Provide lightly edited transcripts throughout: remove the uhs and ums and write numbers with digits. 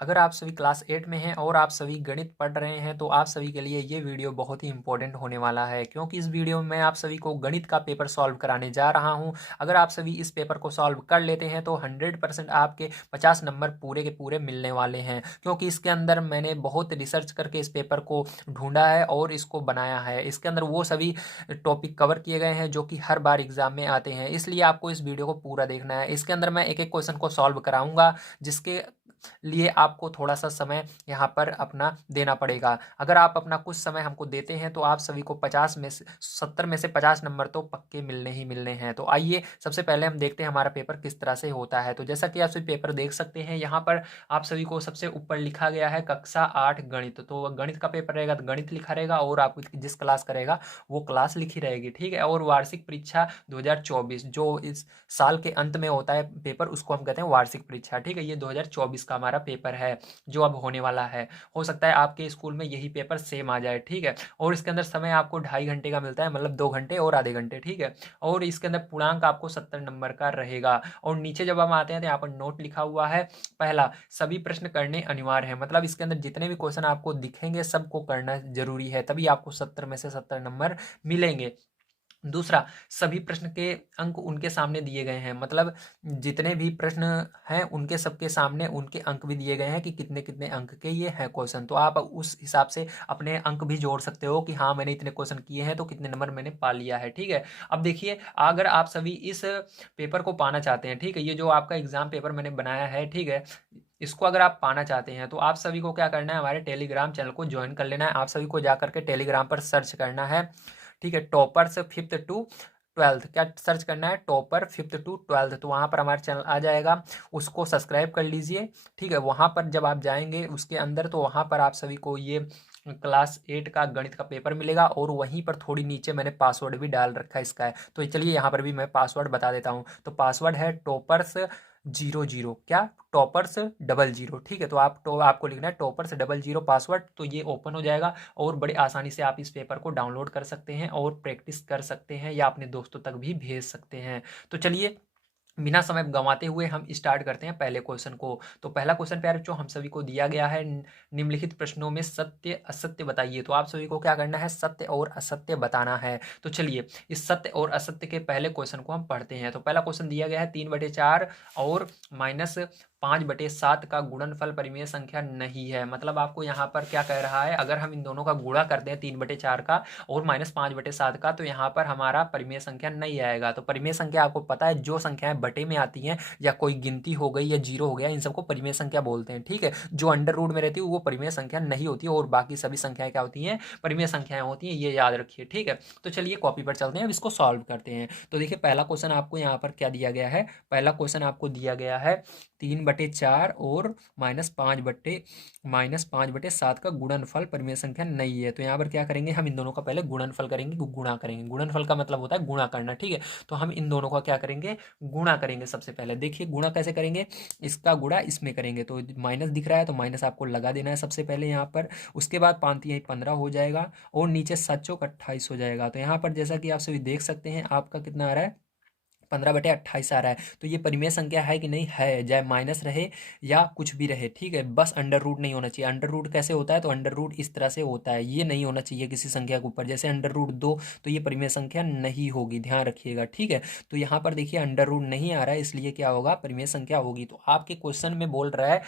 अगर आप सभी क्लास 8 में हैं और आप सभी गणित पढ़ रहे हैं तो आप सभी के लिए ये वीडियो बहुत ही इंपॉर्टेंट होने वाला है, क्योंकि इस वीडियो में मैं आप सभी को गणित का पेपर सॉल्व कराने जा रहा हूं। अगर आप सभी इस पेपर को सॉल्व कर लेते हैं तो 100% आपके 50 नंबर पूरे के पूरे मिलने वाले हैं, क्योंकि इसके अंदर मैंने बहुत रिसर्च करके इस पेपर को ढूंढा है और इसको बनाया है। इसके अंदर वो सभी टॉपिक कवर किए गए हैं जो कि हर बार एग्जाम में आते हैं, इसलिए आपको इस वीडियो को पूरा देखना है। इसके अंदर मैं एक एक क्वेश्चन को सॉल्व कराऊंगा, जिसके लिए आपको थोड़ा सा समय यहाँ पर अपना देना पड़ेगा। अगर आप अपना कुछ समय हमको देते हैं तो आप सभी को 50 में से 70 में से 50 नंबर तो पक्के मिलने ही मिलने हैं। तो आइए सबसे पहले हम देखते हैं हमारा पेपर किस तरह से होता है। तो जैसा कि आप सभी पेपर देख सकते हैं, यहाँ पर आप सभी को सबसे ऊपर लिखा गया है कक्षा 8 गणित। तो गणित का पेपर रहेगा तो गणित लिखा रहेगा, और आप जिस क्लास का रहेगा वो क्लास लिखी रहेगी, ठीक है। और वार्षिक परीक्षा 2024 जो इस साल के अंत में होता है पेपर, उसको हम कहते हैं वार्षिक परीक्षा, ठीक है। ये 2024 का हमारा पेपर है जो अब होने वाला है। हो सकता है आपके स्कूल में यही पेपर सेम आ जाए, ठीक है। और इसके अंदर समय आपको 2.5 घंटे का मिलता है, मतलब 2 घंटे और आधे घंटे, ठीक है। और इसके अंदर पूर्णांक आपको 70 नंबर का रहेगा। और नीचे जब हम आते हैं तो यहाँ पर नोट लिखा हुआ है, पहला, सभी प्रश्न करने अनिवार्य है। मतलब इसके अंदर जितने भी क्वेश्चन आपको दिखेंगे सबको करना जरूरी है, तभी आपको 70 में से 70 नंबर मिलेंगे। दूसरा, सभी प्रश्न के अंक उनके सामने दिए गए हैं, मतलब जितने भी प्रश्न हैं उनके सबके सामने उनके अंक भी दिए गए हैं कि कितने कितने अंक के ये हैं क्वेश्चन। तो आप उस हिसाब से अपने अंक भी जोड़ सकते हो कि हाँ मैंने इतने क्वेश्चन किए हैं तो कितने नंबर मैंने पा लिया है, ठीक है। अब देखिए, अगर आप सभी इस पेपर को पाना चाहते हैं, ठीक है, ये जो आपका एग्जाम पेपर मैंने बनाया है, ठीक है, इसको अगर आप पाना चाहते हैं तो आप सभी को क्या करना है, हमारे टेलीग्राम चैनल को ज्वाइन कर लेना है। आप सभी को जाकर के टेलीग्राम पर सर्च करना है, ठीक है, टॉपर्स 5th to 12th। क्या सर्च करना है, टॉपर 5th to 12th। तो वहाँ पर हमारा चैनल आ जाएगा, उसको सब्सक्राइब कर लीजिए, ठीक है। वहाँ पर जब आप जाएंगे उसके अंदर तो वहाँ पर आप सभी को ये क्लास 8 का गणित का पेपर मिलेगा, और वहीं पर थोड़ी नीचे मैंने पासवर्ड भी डाल रखा है इसका है। तो चलिए यहाँ पर भी मैं पासवर्ड बता देता हूँ। तो पासवर्ड है टॉपर्स 00, क्या, टॉपर्स 00, ठीक है। तो आपको लिखना है टॉपर्स 00 पासवर्ड, तो ये ओपन हो जाएगा, और बड़े आसानी से आप इस पेपर को डाउनलोड कर सकते हैं और प्रैक्टिस कर सकते हैं, या अपने दोस्तों तक भी भेज सकते हैं। तो चलिए बिना समय गंवाते हुए हम स्टार्ट करते हैं पहले क्वेश्चन को। तो पहला क्वेश्चन प्यारे बच्चों हम सभी को दिया गया है, निम्नलिखित प्रश्नों में सत्य असत्य बताइए। तो आप सभी को क्या करना है, सत्य और असत्य बताना है। तो चलिए इस सत्य और असत्य के पहले क्वेश्चन को हम पढ़ते हैं। तो पहला क्वेश्चन दिया गया है 3/4 और -5/7 का गुणनफल परिमेय संख्या नहीं है। मतलब आपको यहाँ पर क्या कह रहा है, अगर हम इन दोनों का गुणा करते हैं 3/4 का और -5/7 का, तो यहाँ पर हमारा परिमेय संख्या नहीं आएगा। तो परिमेय संख्या आपको पता है, जो संख्याएं बटे में आती हैं या कोई गिनती हो गई या जीरो हो गया, इन सबको परिमेय संख्या बोलते हैं, ठीक है। जो अंडर रूट में रहती है वो परिमेय संख्या नहीं होती है, और बाकी सभी संख्याएं क्या होती हैं, परिमेय संख्याएं होती हैं, ये याद रखिए, ठीक है। तो चलिए कॉपी पर चलते हैं, अब इसको सॉल्व करते हैं। तो देखिए पहला क्वेश्चन आपको यहाँ पर क्या दिया गया है, पहला क्वेश्चन आपको दिया गया है 3/4 और -5/7 का गुणनफल परिमेय संख्या नहीं है। तो यहाँ पर क्या करेंगे, हम इन दोनों का पहले गुणनफल करेंगे, गुणा करेंगे। गुणनफल का मतलब होता है गुणा करना, ठीक है। तो हम इन दोनों का क्या करेंगे, गुणा करेंगे। सबसे पहले देखिए गुणा कैसे करेंगे, इसका गुणा इसमें करेंगे, तो माइनस दिख रहा है तो माइनस आपको लगा देना है सबसे पहले यहाँ पर। उसके बाद 5×3 = 15 हो जाएगा, और नीचे 7×4 = 28 हो जाएगा। तो यहाँ पर जैसा कि आप सभी देख सकते हैं आपका कितना आ रहा है, 15/28 आ रहा है। तो ये परिमेय संख्या है कि नहीं है, चाहे माइनस रहे या कुछ भी रहे, ठीक है। बस अंडर रूट नहीं होना चाहिए। अंडर रूट कैसे होता है, तो अंडर रूट इस तरह से होता है, ये नहीं होना चाहिए किसी संख्या के ऊपर, जैसे अंडर रूट 2, तो ये परिमेय संख्या नहीं होगी, ध्यान रखिएगा, ठीक है। तो यहाँ पर देखिए अंडर रूट नहीं आ रहा है, इसलिए क्या होगा, परिमेय संख्या होगी। तो आपके क्वेश्चन में बोल रहा है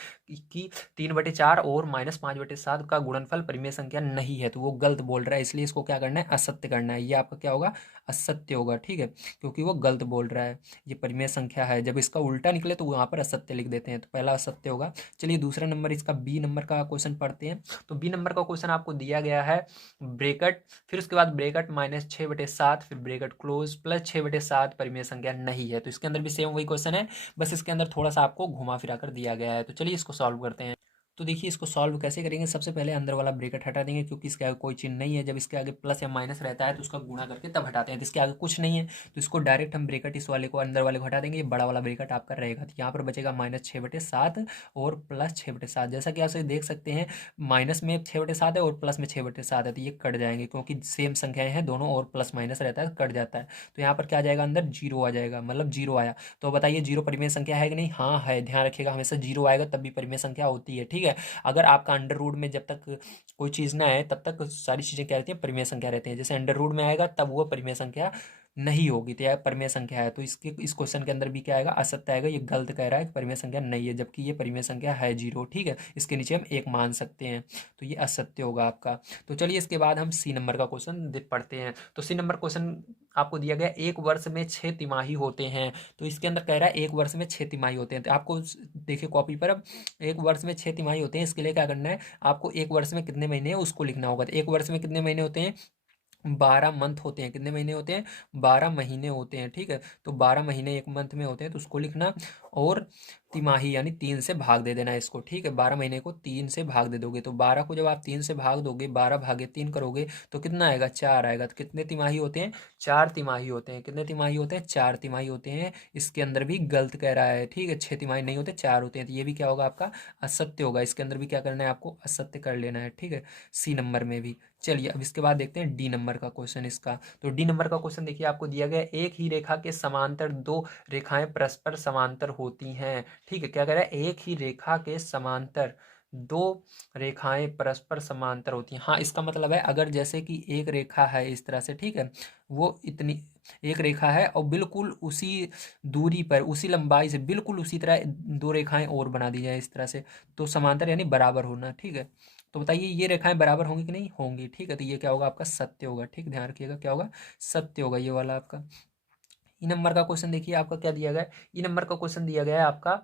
कि 3/4 और -5/7 का गुणनफल परिमेय संख्या नहीं है, तो वो गलत बोल रहा है, इसलिए इसको क्या करना है, असत्य करना है। ये आपका क्या होगा, असत्य होगा, ठीक है, क्योंकि वो गलत बोल रहा है। ये परिमेय संख्या है, जब इसका उल्टा निकले तो वहाँ पर असत्य लिख देते हैं, तो पहला असत्य होगा। चलिए दूसरा नंबर, इसका बी नंबर का क्वेश्चन पढ़ते हैं। तो बी नंबर का क्वेश्चन आपको दिया गया है ब्रेकेट, फिर उसके बाद ब्रेकेट -6/7, फिर ब्रेकेट क्लोज, +6/7 परिमेय संख्या नहीं है। तो इसके अंदर भी सेम वही क्वेश्चन है, बस इसके अंदर थोड़ा सा आपको घुमा फिरा कर दिया गया है। तो चलिए इसको सॉल्व करते हैं। तो देखिए इसको सॉल्व कैसे करेंगे, सबसे पहले अंदर वाला ब्रैकेट हटा देंगे क्योंकि इसके आगे कोई चिन्ह नहीं है। जब इसके आगे प्लस या माइनस रहता है तो उसका गुणा करके तब हटाते हैं, तो इसके आगे कुछ नहीं है तो इसको डायरेक्ट हम ब्रैकेट इस वाले को अंदर वाले को हटा देंगे, ये बड़ा वाला ब्रैकेट आपका रहेगा। तो यहाँ पर बचेगा -6/7 और +6/7। जैसा कि आप सभी देख सकते हैं माइनस में 6/7 है और प्लस में 6/7 है, तो ये कट जाएंगे क्योंकि सेम संख्याएं हैं दोनों और प्लस माइनस रहता है तो कट जाता है। तो यहाँ पर क्या आ जाएगा, अंदर 0 आ जाएगा, मतलब 0 आया। तो बताइए 0 परिमेय संख्या है कि नहीं? हाँ है। ध्यान रखिएगा हमेशा 0 आएगा तब भी परिमेय संख्या होती है, ठीक है। अगर आपका अंडर रूट में जब तक कोई चीज़ ना आए तब तक सारी चीज़ें क्या रहती हैं, परिमेय संख्या रहती हैं। जैसे अंडर रूट में आएगा तब वो परिमेय संख्या नहीं होगी, तो यह परिमेय संख्या है। तो इसके इस क्वेश्चन के अंदर भी क्या आएगा, असत्य आएगा। ये गलत कह रहा है कि परिमेय संख्या नहीं है, जबकि ये परिमेय संख्या है 0, ठीक है। इसके नीचे हम 1 मान सकते हैं, तो ये असत्य होगा आपका। तो चलिए इसके बाद हम सी नंबर का क्वेश्चन पढ़ते हैं। तो सी नंबर क्वेश्चन आपको दिया गया, एक वर्ष में 6 तिमाही होते हैं। तो इसके अंदर कह रहा है एक वर्ष में 6 तिमाही होते हैं। तो आपको देखिए कॉपी पर, अब एक वर्ष में 6 तिमाही होते हैं, इसके लिए क्या करना है, आपको एक वर्ष में कितने महीने हैं उसको लिखना होगा। तो एक वर्ष में कितने महीने होते हैं, 12 मंथ होते हैं। कितने महीने होते हैं, 12 महीने होते हैं, ठीक है। तो 12 महीने एक मंथ में होते हैं तो उसको लिखना, और तिमाही यानी 3 से भाग दे देना है इसको, ठीक है। 12 महीने को 3 से भाग दे दोगे तो 12 को जब आप 3 से भाग दोगे, 12/3 करोगे तो कितना आएगा, 4 आएगा। तो कितने तिमाही होते हैं, 4 तिमाही होते हैं। कितने तिमाही होते हैं, 4 तिमाही होते हैं। इसके अंदर भी गलत कह रहा है, ठीक है। 6 तिमाही नहीं होते, 4 होते हैं। तो ये भी क्या होगा आपका, असत्य होगा। इसके अंदर भी क्या करना है, आपको असत्य कर लेना है, ठीक है, सी नंबर में भी। चलिए अब इसके बाद देखते हैं डी नंबर का क्वेश्चन इसका। तो डी नंबर का क्वेश्चन देखिए आपको दिया गया, एक ही रेखा के समांतर 2 रेखाएं परस्पर समांतर होती हैं, ठीक है। क्या कह रहा है, एक ही रेखा के समांतर 2 रेखाएं परस्पर समांतर होती हैं। हाँ, इसका मतलब है अगर जैसे कि एक रेखा है इस तरह से, ठीक है, वो इतनी एक रेखा है और बिल्कुल उसी दूरी पर, उसी लंबाई से बिल्कुल उसी तरह 2 रेखाएं और बना दी जाए इस तरह से, तो समांतर यानी बराबर होना, ठीक है। तो बताइए ये रेखाएं बराबर होंगी कि नहीं होंगी, ठीक है। तो ये क्या होगा, आपका सत्य होगा, ठीक, ध्यान रखिएगा क्या होगा, सत्य होगा ये वाला आपका। ई नंबर का क्वेश्चन देखिए आपका क्या दिया गया है। ई नंबर का क्वेश्चन दिया गया है आपका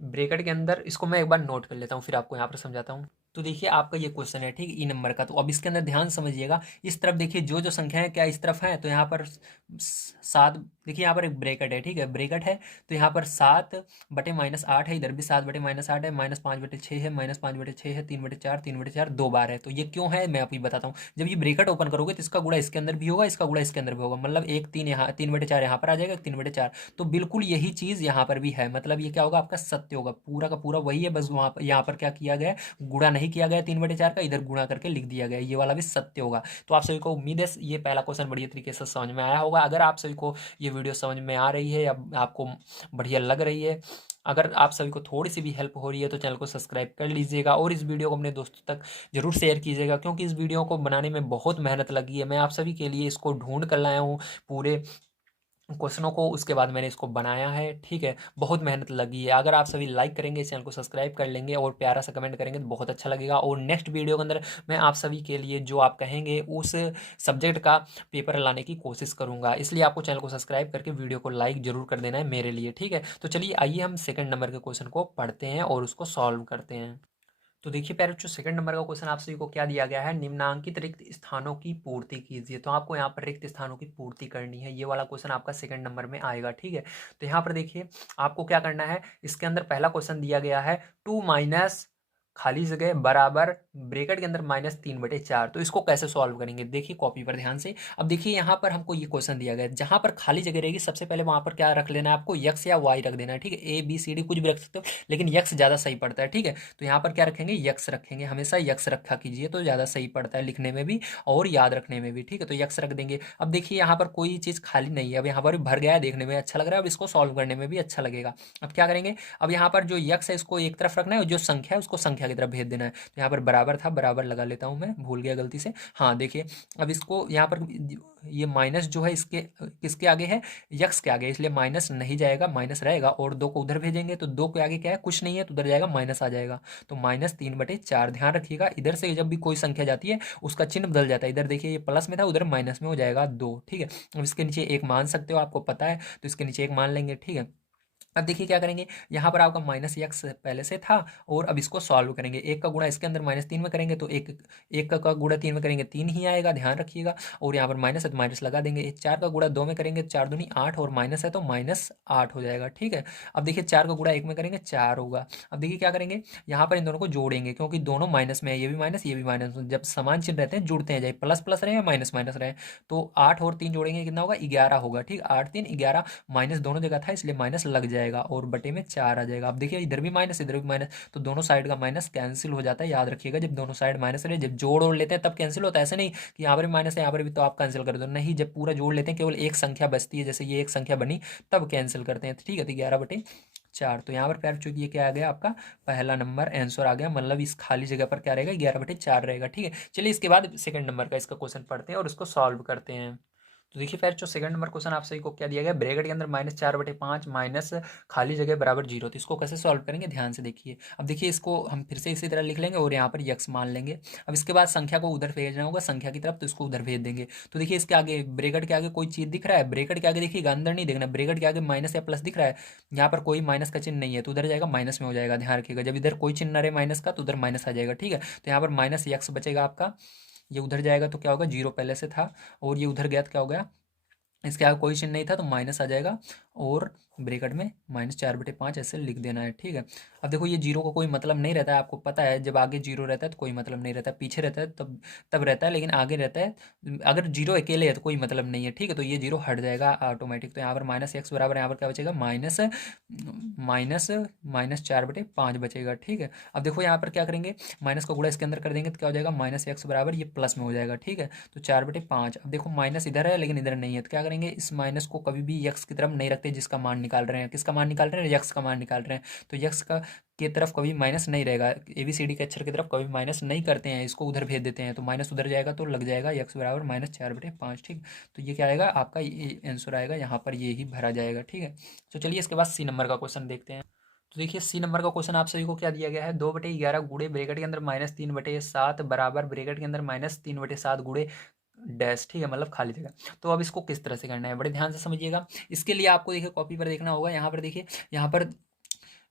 ब्रैकेट के अंदर, इसको मैं एक बार नोट कर लेता हूँ फिर आपको यहाँ पर समझाता हूँ। तो देखिए आपका ये क्वेश्चन है, ठीक, ई नंबर का। तो अब इसके अंदर ध्यान समझिएगा, इस तरफ देखिए जो जो संख्याएं क्या इस तरफ हैं, तो यहाँ पर 7, देखिए यहाँ पर एक ब्रैकेट है, ठीक है, ब्रैकेट है। तो यहाँ पर 7/-8 है, इधर भी 7/-8 है, -5/6 है, -5/6 है, 3/4, 3/4 2 बार है। तो ये क्यों है मैं आपको बताता हूँ। जब ये ब्रैकेट ओपन करोगे तो इसका गुणा इसके अंदर भी होगा, इसका गुणा इसके अंदर भी होगा, मतलब 3 यहाँ, 3/4 यहाँ पर आ जाएगा, 3/4। तो बिल्कुल यही चीज यहाँ पर भी है, मतलब ये क्या होगा, आपका सत्य होगा। पूरा का पूरा वही है, बस वहाँ पर यहाँ पर क्या किया गया है, गुणा नहीं किया गया 3/4 का, इधर गुणा करके लिख दिया गया, ये वाला भी सत्य होगा। तो आप सभी को उम्मीद है ये पहला क्वेश्चन बढ़िया तरीके से समझ में आया होगा। अगर आप सभी को ये वीडियो समझ में आ रही है या आपको बढ़िया लग रही है, अगर आप सभी को थोड़ी सी भी हेल्प हो रही है तो चैनल को सब्सक्राइब कर लीजिएगा और इस वीडियो को अपने दोस्तों तक जरूर शेयर कीजिएगा, क्योंकि इस वीडियो को बनाने में बहुत मेहनत लगी है। मैं आप सभी के लिए इसको ढूंढ कर लाया हूँ पूरे क्वेश्चनों को, उसके बाद मैंने इसको बनाया है, ठीक है। बहुत मेहनत लगी है। अगर आप सभी लाइक करेंगे, चैनल को सब्सक्राइब कर लेंगे और प्यारा सा कमेंट करेंगे तो बहुत अच्छा लगेगा। और नेक्स्ट वीडियो के अंदर मैं आप सभी के लिए जो आप कहेंगे उस सब्जेक्ट का पेपर लाने की कोशिश करूंगा, इसलिए आपको चैनल को सब्सक्राइब करके वीडियो को लाइक जरूर कर देना है मेरे लिए, ठीक है। तो चलिए आइए हम सेकंड नंबर के क्वेश्चन को पढ़ते हैं और उसको सॉल्व करते हैं। तो देखिए पैरों जो सेकंड नंबर का क्वेश्चन आप सभी को क्या दिया गया है, निम्नांकित रिक्त स्थानों की पूर्ति कीजिए। तो आपको यहाँ पर रिक्त स्थानों की पूर्ति करनी है, ये वाला क्वेश्चन आपका सेकंड नंबर में आएगा, ठीक है। तो यहाँ पर देखिए आपको क्या करना है, इसके अंदर पहला क्वेश्चन दिया गया है 2 माइनस खाली जगह बराबर ब्रैकेट के अंदर -3/4। तो इसको कैसे सॉल्व करेंगे, देखिए कॉपी पर ध्यान से। अब देखिए यहाँ पर हमको ये क्वेश्चन दिया गया है, जहां पर खाली जगह रहेगी सबसे पहले वहां पर क्या रख लेना है, आपको x या y रख देना है, ठीक है। ABCD कुछ भी रख सकते हो, लेकिन x ज्यादा सही पड़ता है, ठीक है। तो यहाँ पर क्या रखेंगे, x रखेंगे, हमेशा x रखा कीजिए तो ज्यादा सही पड़ता है लिखने में भी और याद रखने में भी, ठीक है। तो x रख देंगे। अब देखिए यहाँ पर कोई चीज खाली नहीं है, अब यहाँ पर भर गया है, देखने में अच्छा लग रहा है, अब इसको सॉल्व करने में भी अच्छा लगेगा। अब क्या करेंगे, अब यहाँ पर जो x है इसको एक तरफ रखना है और जो संख्या है उसको संख्या की तरफ भेज देना है। तो यहाँ पर बराबर था, बराबर लगा लेता हूँ, मैं भूल गया गलती से। हाँ देखिए अब इसको यहाँ पर ये माइनस जो है इसके किसके आगे है, यक्स के आगे, इसलिए माइनस नहीं जाएगा, माइनस रहेगा। और 2 को उधर भेजेंगे तो 2 के आगे क्या है, कुछ नहीं है, तो उधर जाएगा माइनस आ जाएगा। तो -3/4। ध्यान रखिएगा इधर से जब भी कोई संख्या जाती है उसका चिन्ह बदल जाता है। इधर देखिए ये प्लस में था, उधर माइनस में हो जाएगा 2, ठीक है। अब इसके नीचे 1 मान सकते हो, आपको पता है, तो इसके नीचे 1 मान लेंगे, ठीक है। अब देखिए क्या करेंगे, यहाँ पर आपका माइनस एक्स पहले से था और अब इसको सॉल्व करेंगे। एक का गुणा इसके अंदर माइनस 3 में करेंगे तो एक एक का गुणा 3 में करेंगे 3 ही आएगा, ध्यान रखिएगा। और यहाँ पर माइनस है तो माइनस लगा देंगे। 4 का गुणा 2 में करेंगे 4 दूनी 8 और माइनस है तो -8 हो जाएगा, ठीक है। अब देखिए 4 का गुणा 1 में करेंगे 4 होगा। अब देखिए क्या करेंगे, यहाँ पर इन दोनों को जोड़ेंगे क्योंकि दोनों माइनस में है, ये भी माइनस ये भी माइनस। जब समान चिन्ह रहते हैं जुड़ते हैं, चाहे प्लस प्लस रहे या माइनस माइनस रहे। तो 8 और 3 जोड़ेंगे कितना होगा, 11 होगा, ठीक। 8 3 11, माइनस दोनों जगह था इसलिए माइनस लग जाएगा और बटे में 4 आ जाएगा। अब देखिए इधर भी माइनस इधर भी माइनस, तो दोनों साइड का माइनस कैंसिल हो जाता है। याद रखिएगा जब दोनों साइड माइनस रहे, जब जोड़ और लेते हैं तब कैंसिल होता है। ऐसे नहीं कि यहाँ पर भी माइनस है यहाँ पर भी तो आप कैंसिल कर दो, नहीं, जब पूरा जोड़ लेते हैं केवल एक संख्या बचती है, जैसे ये एक संख्या बनी तब कैंसिल करते हैं, ठीक है। तो 11/4, तो यहाँ पर प्यार चूंकि ये क्या आ गया आपका पहला नंबर आंसर आ गया, मतलब इस खाली जगह पर क्या रहेगा 11/4 रहेगा, ठीक है। चलिए इसके बाद सेकंड नंबर का इसका क्वेश्चन पढ़ते हैं और इसको सॉल्व करते हैं। तो देखिए फिर जो सेकंड नंबर क्वेश्चन आप सभी को क्या दिया गया, ब्रैकेट के अंदर -4/5 माइनस खाली जगह बराबर 0। तो इसको कैसे सॉल्व करेंगे ध्यान से देखिए। अब देखिए इसको हम फिर से इसी तरह लिख लेंगे और यहाँ पर यक्स मान लेंगे। अब इसके बाद संख्या को उधर भेजना होगा संख्या की तरफ, तो इसको उधर भेज देंगे। तो देखिए इसके आगे ब्रैकेट के आगे कोई चीज़ दिख रहा है, ब्रैकेट के आगे देखिएगा अंदर नहीं देखना, ब्रैकेट के आगे माइनस या प्लस दिख रहा है, यहाँ पर कोई माइनस का चिन्ह नहीं है तो उधर जाएगा माइनस में हो जाएगा, ध्यान रखिएगा। जब इधर कोई चिन्ह न रहे माइनस का तो उधर माइनस आ जाएगा, ठीक है। तो यहाँ पर माइनस यक्स बचेगा आपका, ये उधर जाएगा तो क्या होगा 0 पहले से था और ये उधर गया तो क्या हो गया, इसके आगे कोई चिन्ह नहीं था तो माइनस आ जाएगा और ब्रैकेट में -4/5 ऐसे लिख देना है, ठीक है। अब देखो ये जीरो का कोई मतलब नहीं रहता है, आपको पता है जब आगे जीरो रहता है तो कोई मतलब नहीं रहता, पीछे रहता है तब तब रहता है, लेकिन आगे रहता है। अगर जीरो अकेले है तो कोई मतलब नहीं है, ठीक है। तो ये जीरो हट जाएगा ऑटोमेटिक। तो यहाँ पर -x बराबर यहाँ पर क्या बचेगा, माइनस माइनस -4/5 बचेगा, ठीक है। अब देखो यहाँ पर क्या करेंगे, माइनस का गुणा इसके अंदर कर देंगे तो क्या हो जाएगा -x बराबर ये प्लस में हो जाएगा, ठीक है। तो 4/5। अब देखो माइनस इधर है लेकिन इधर नहीं है तो क्या करेंगे, इस माइनस को कभी भी यक्स की तरफ नहीं रखते जिसका मान निकाल रहे हैं। किसका मान निकाल रहे हैं, यक्स का मान निकाल रहे हैं। तो यक्स का की तरफ कभी माइनस नहीं रहेगा, ABCD के अक्षर की तरफ कभी माइनस नहीं करते हैं, इसको उधर भेज देते हैं तो माइनस उधर जाएगा तो लग जाएगा यक्स बराबर -4/5, ठीक। तो ये क्या आएगा आपका, ये आंसर आएगा, यहाँ पर ये ही भरा जाएगा, ठीक है। तो चलिए इसके बाद सी नंबर का क्वेश्चन देखते हैं। तो देखिए सी नंबर का क्वेश्चन आप सभी को क्या दिया गया है, 2/11 गुणे ब्रैकेट के अंदर -3/7 बराबर ब्रैकेट के अंदर -3/7 गुणे डैश, ठीक है, मतलब खाली जगह। तो अब इसको किस तरह से करना है बड़े ध्यान से समझिएगा। इसके लिए आपको देखिए कॉपी पर देखना होगा, यहाँ पर देखिए, यहाँ पर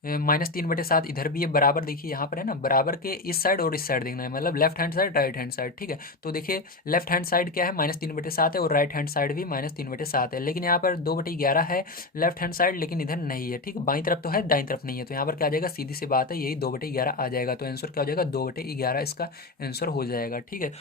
-3/7 इधर भी है बराबर, देखिए यहाँ पर है ना, बराबर के इस साइड और इस साइड देखना है, मतलब left hand side right hand side, ठीक है। तो देखिए लेफ्ट हैंड साइड क्या है -3/7 है और राइट हैंड साइड भी -3/7 है, लेकिन यहाँ पर 2/11 है लेफ्ट हैंड साइड, लेकिन इधर नहीं है, ठीक है। बाई तरफ तो है दाई तरफ नहीं है, तो यहाँ पर क्या आ जाएगा, सीधी सी बात है यही 2/11 आ जाएगा। तो आंसर क्या हो जाएगा, 2/11 इसका आंसर हो जाएगा, ठीक है।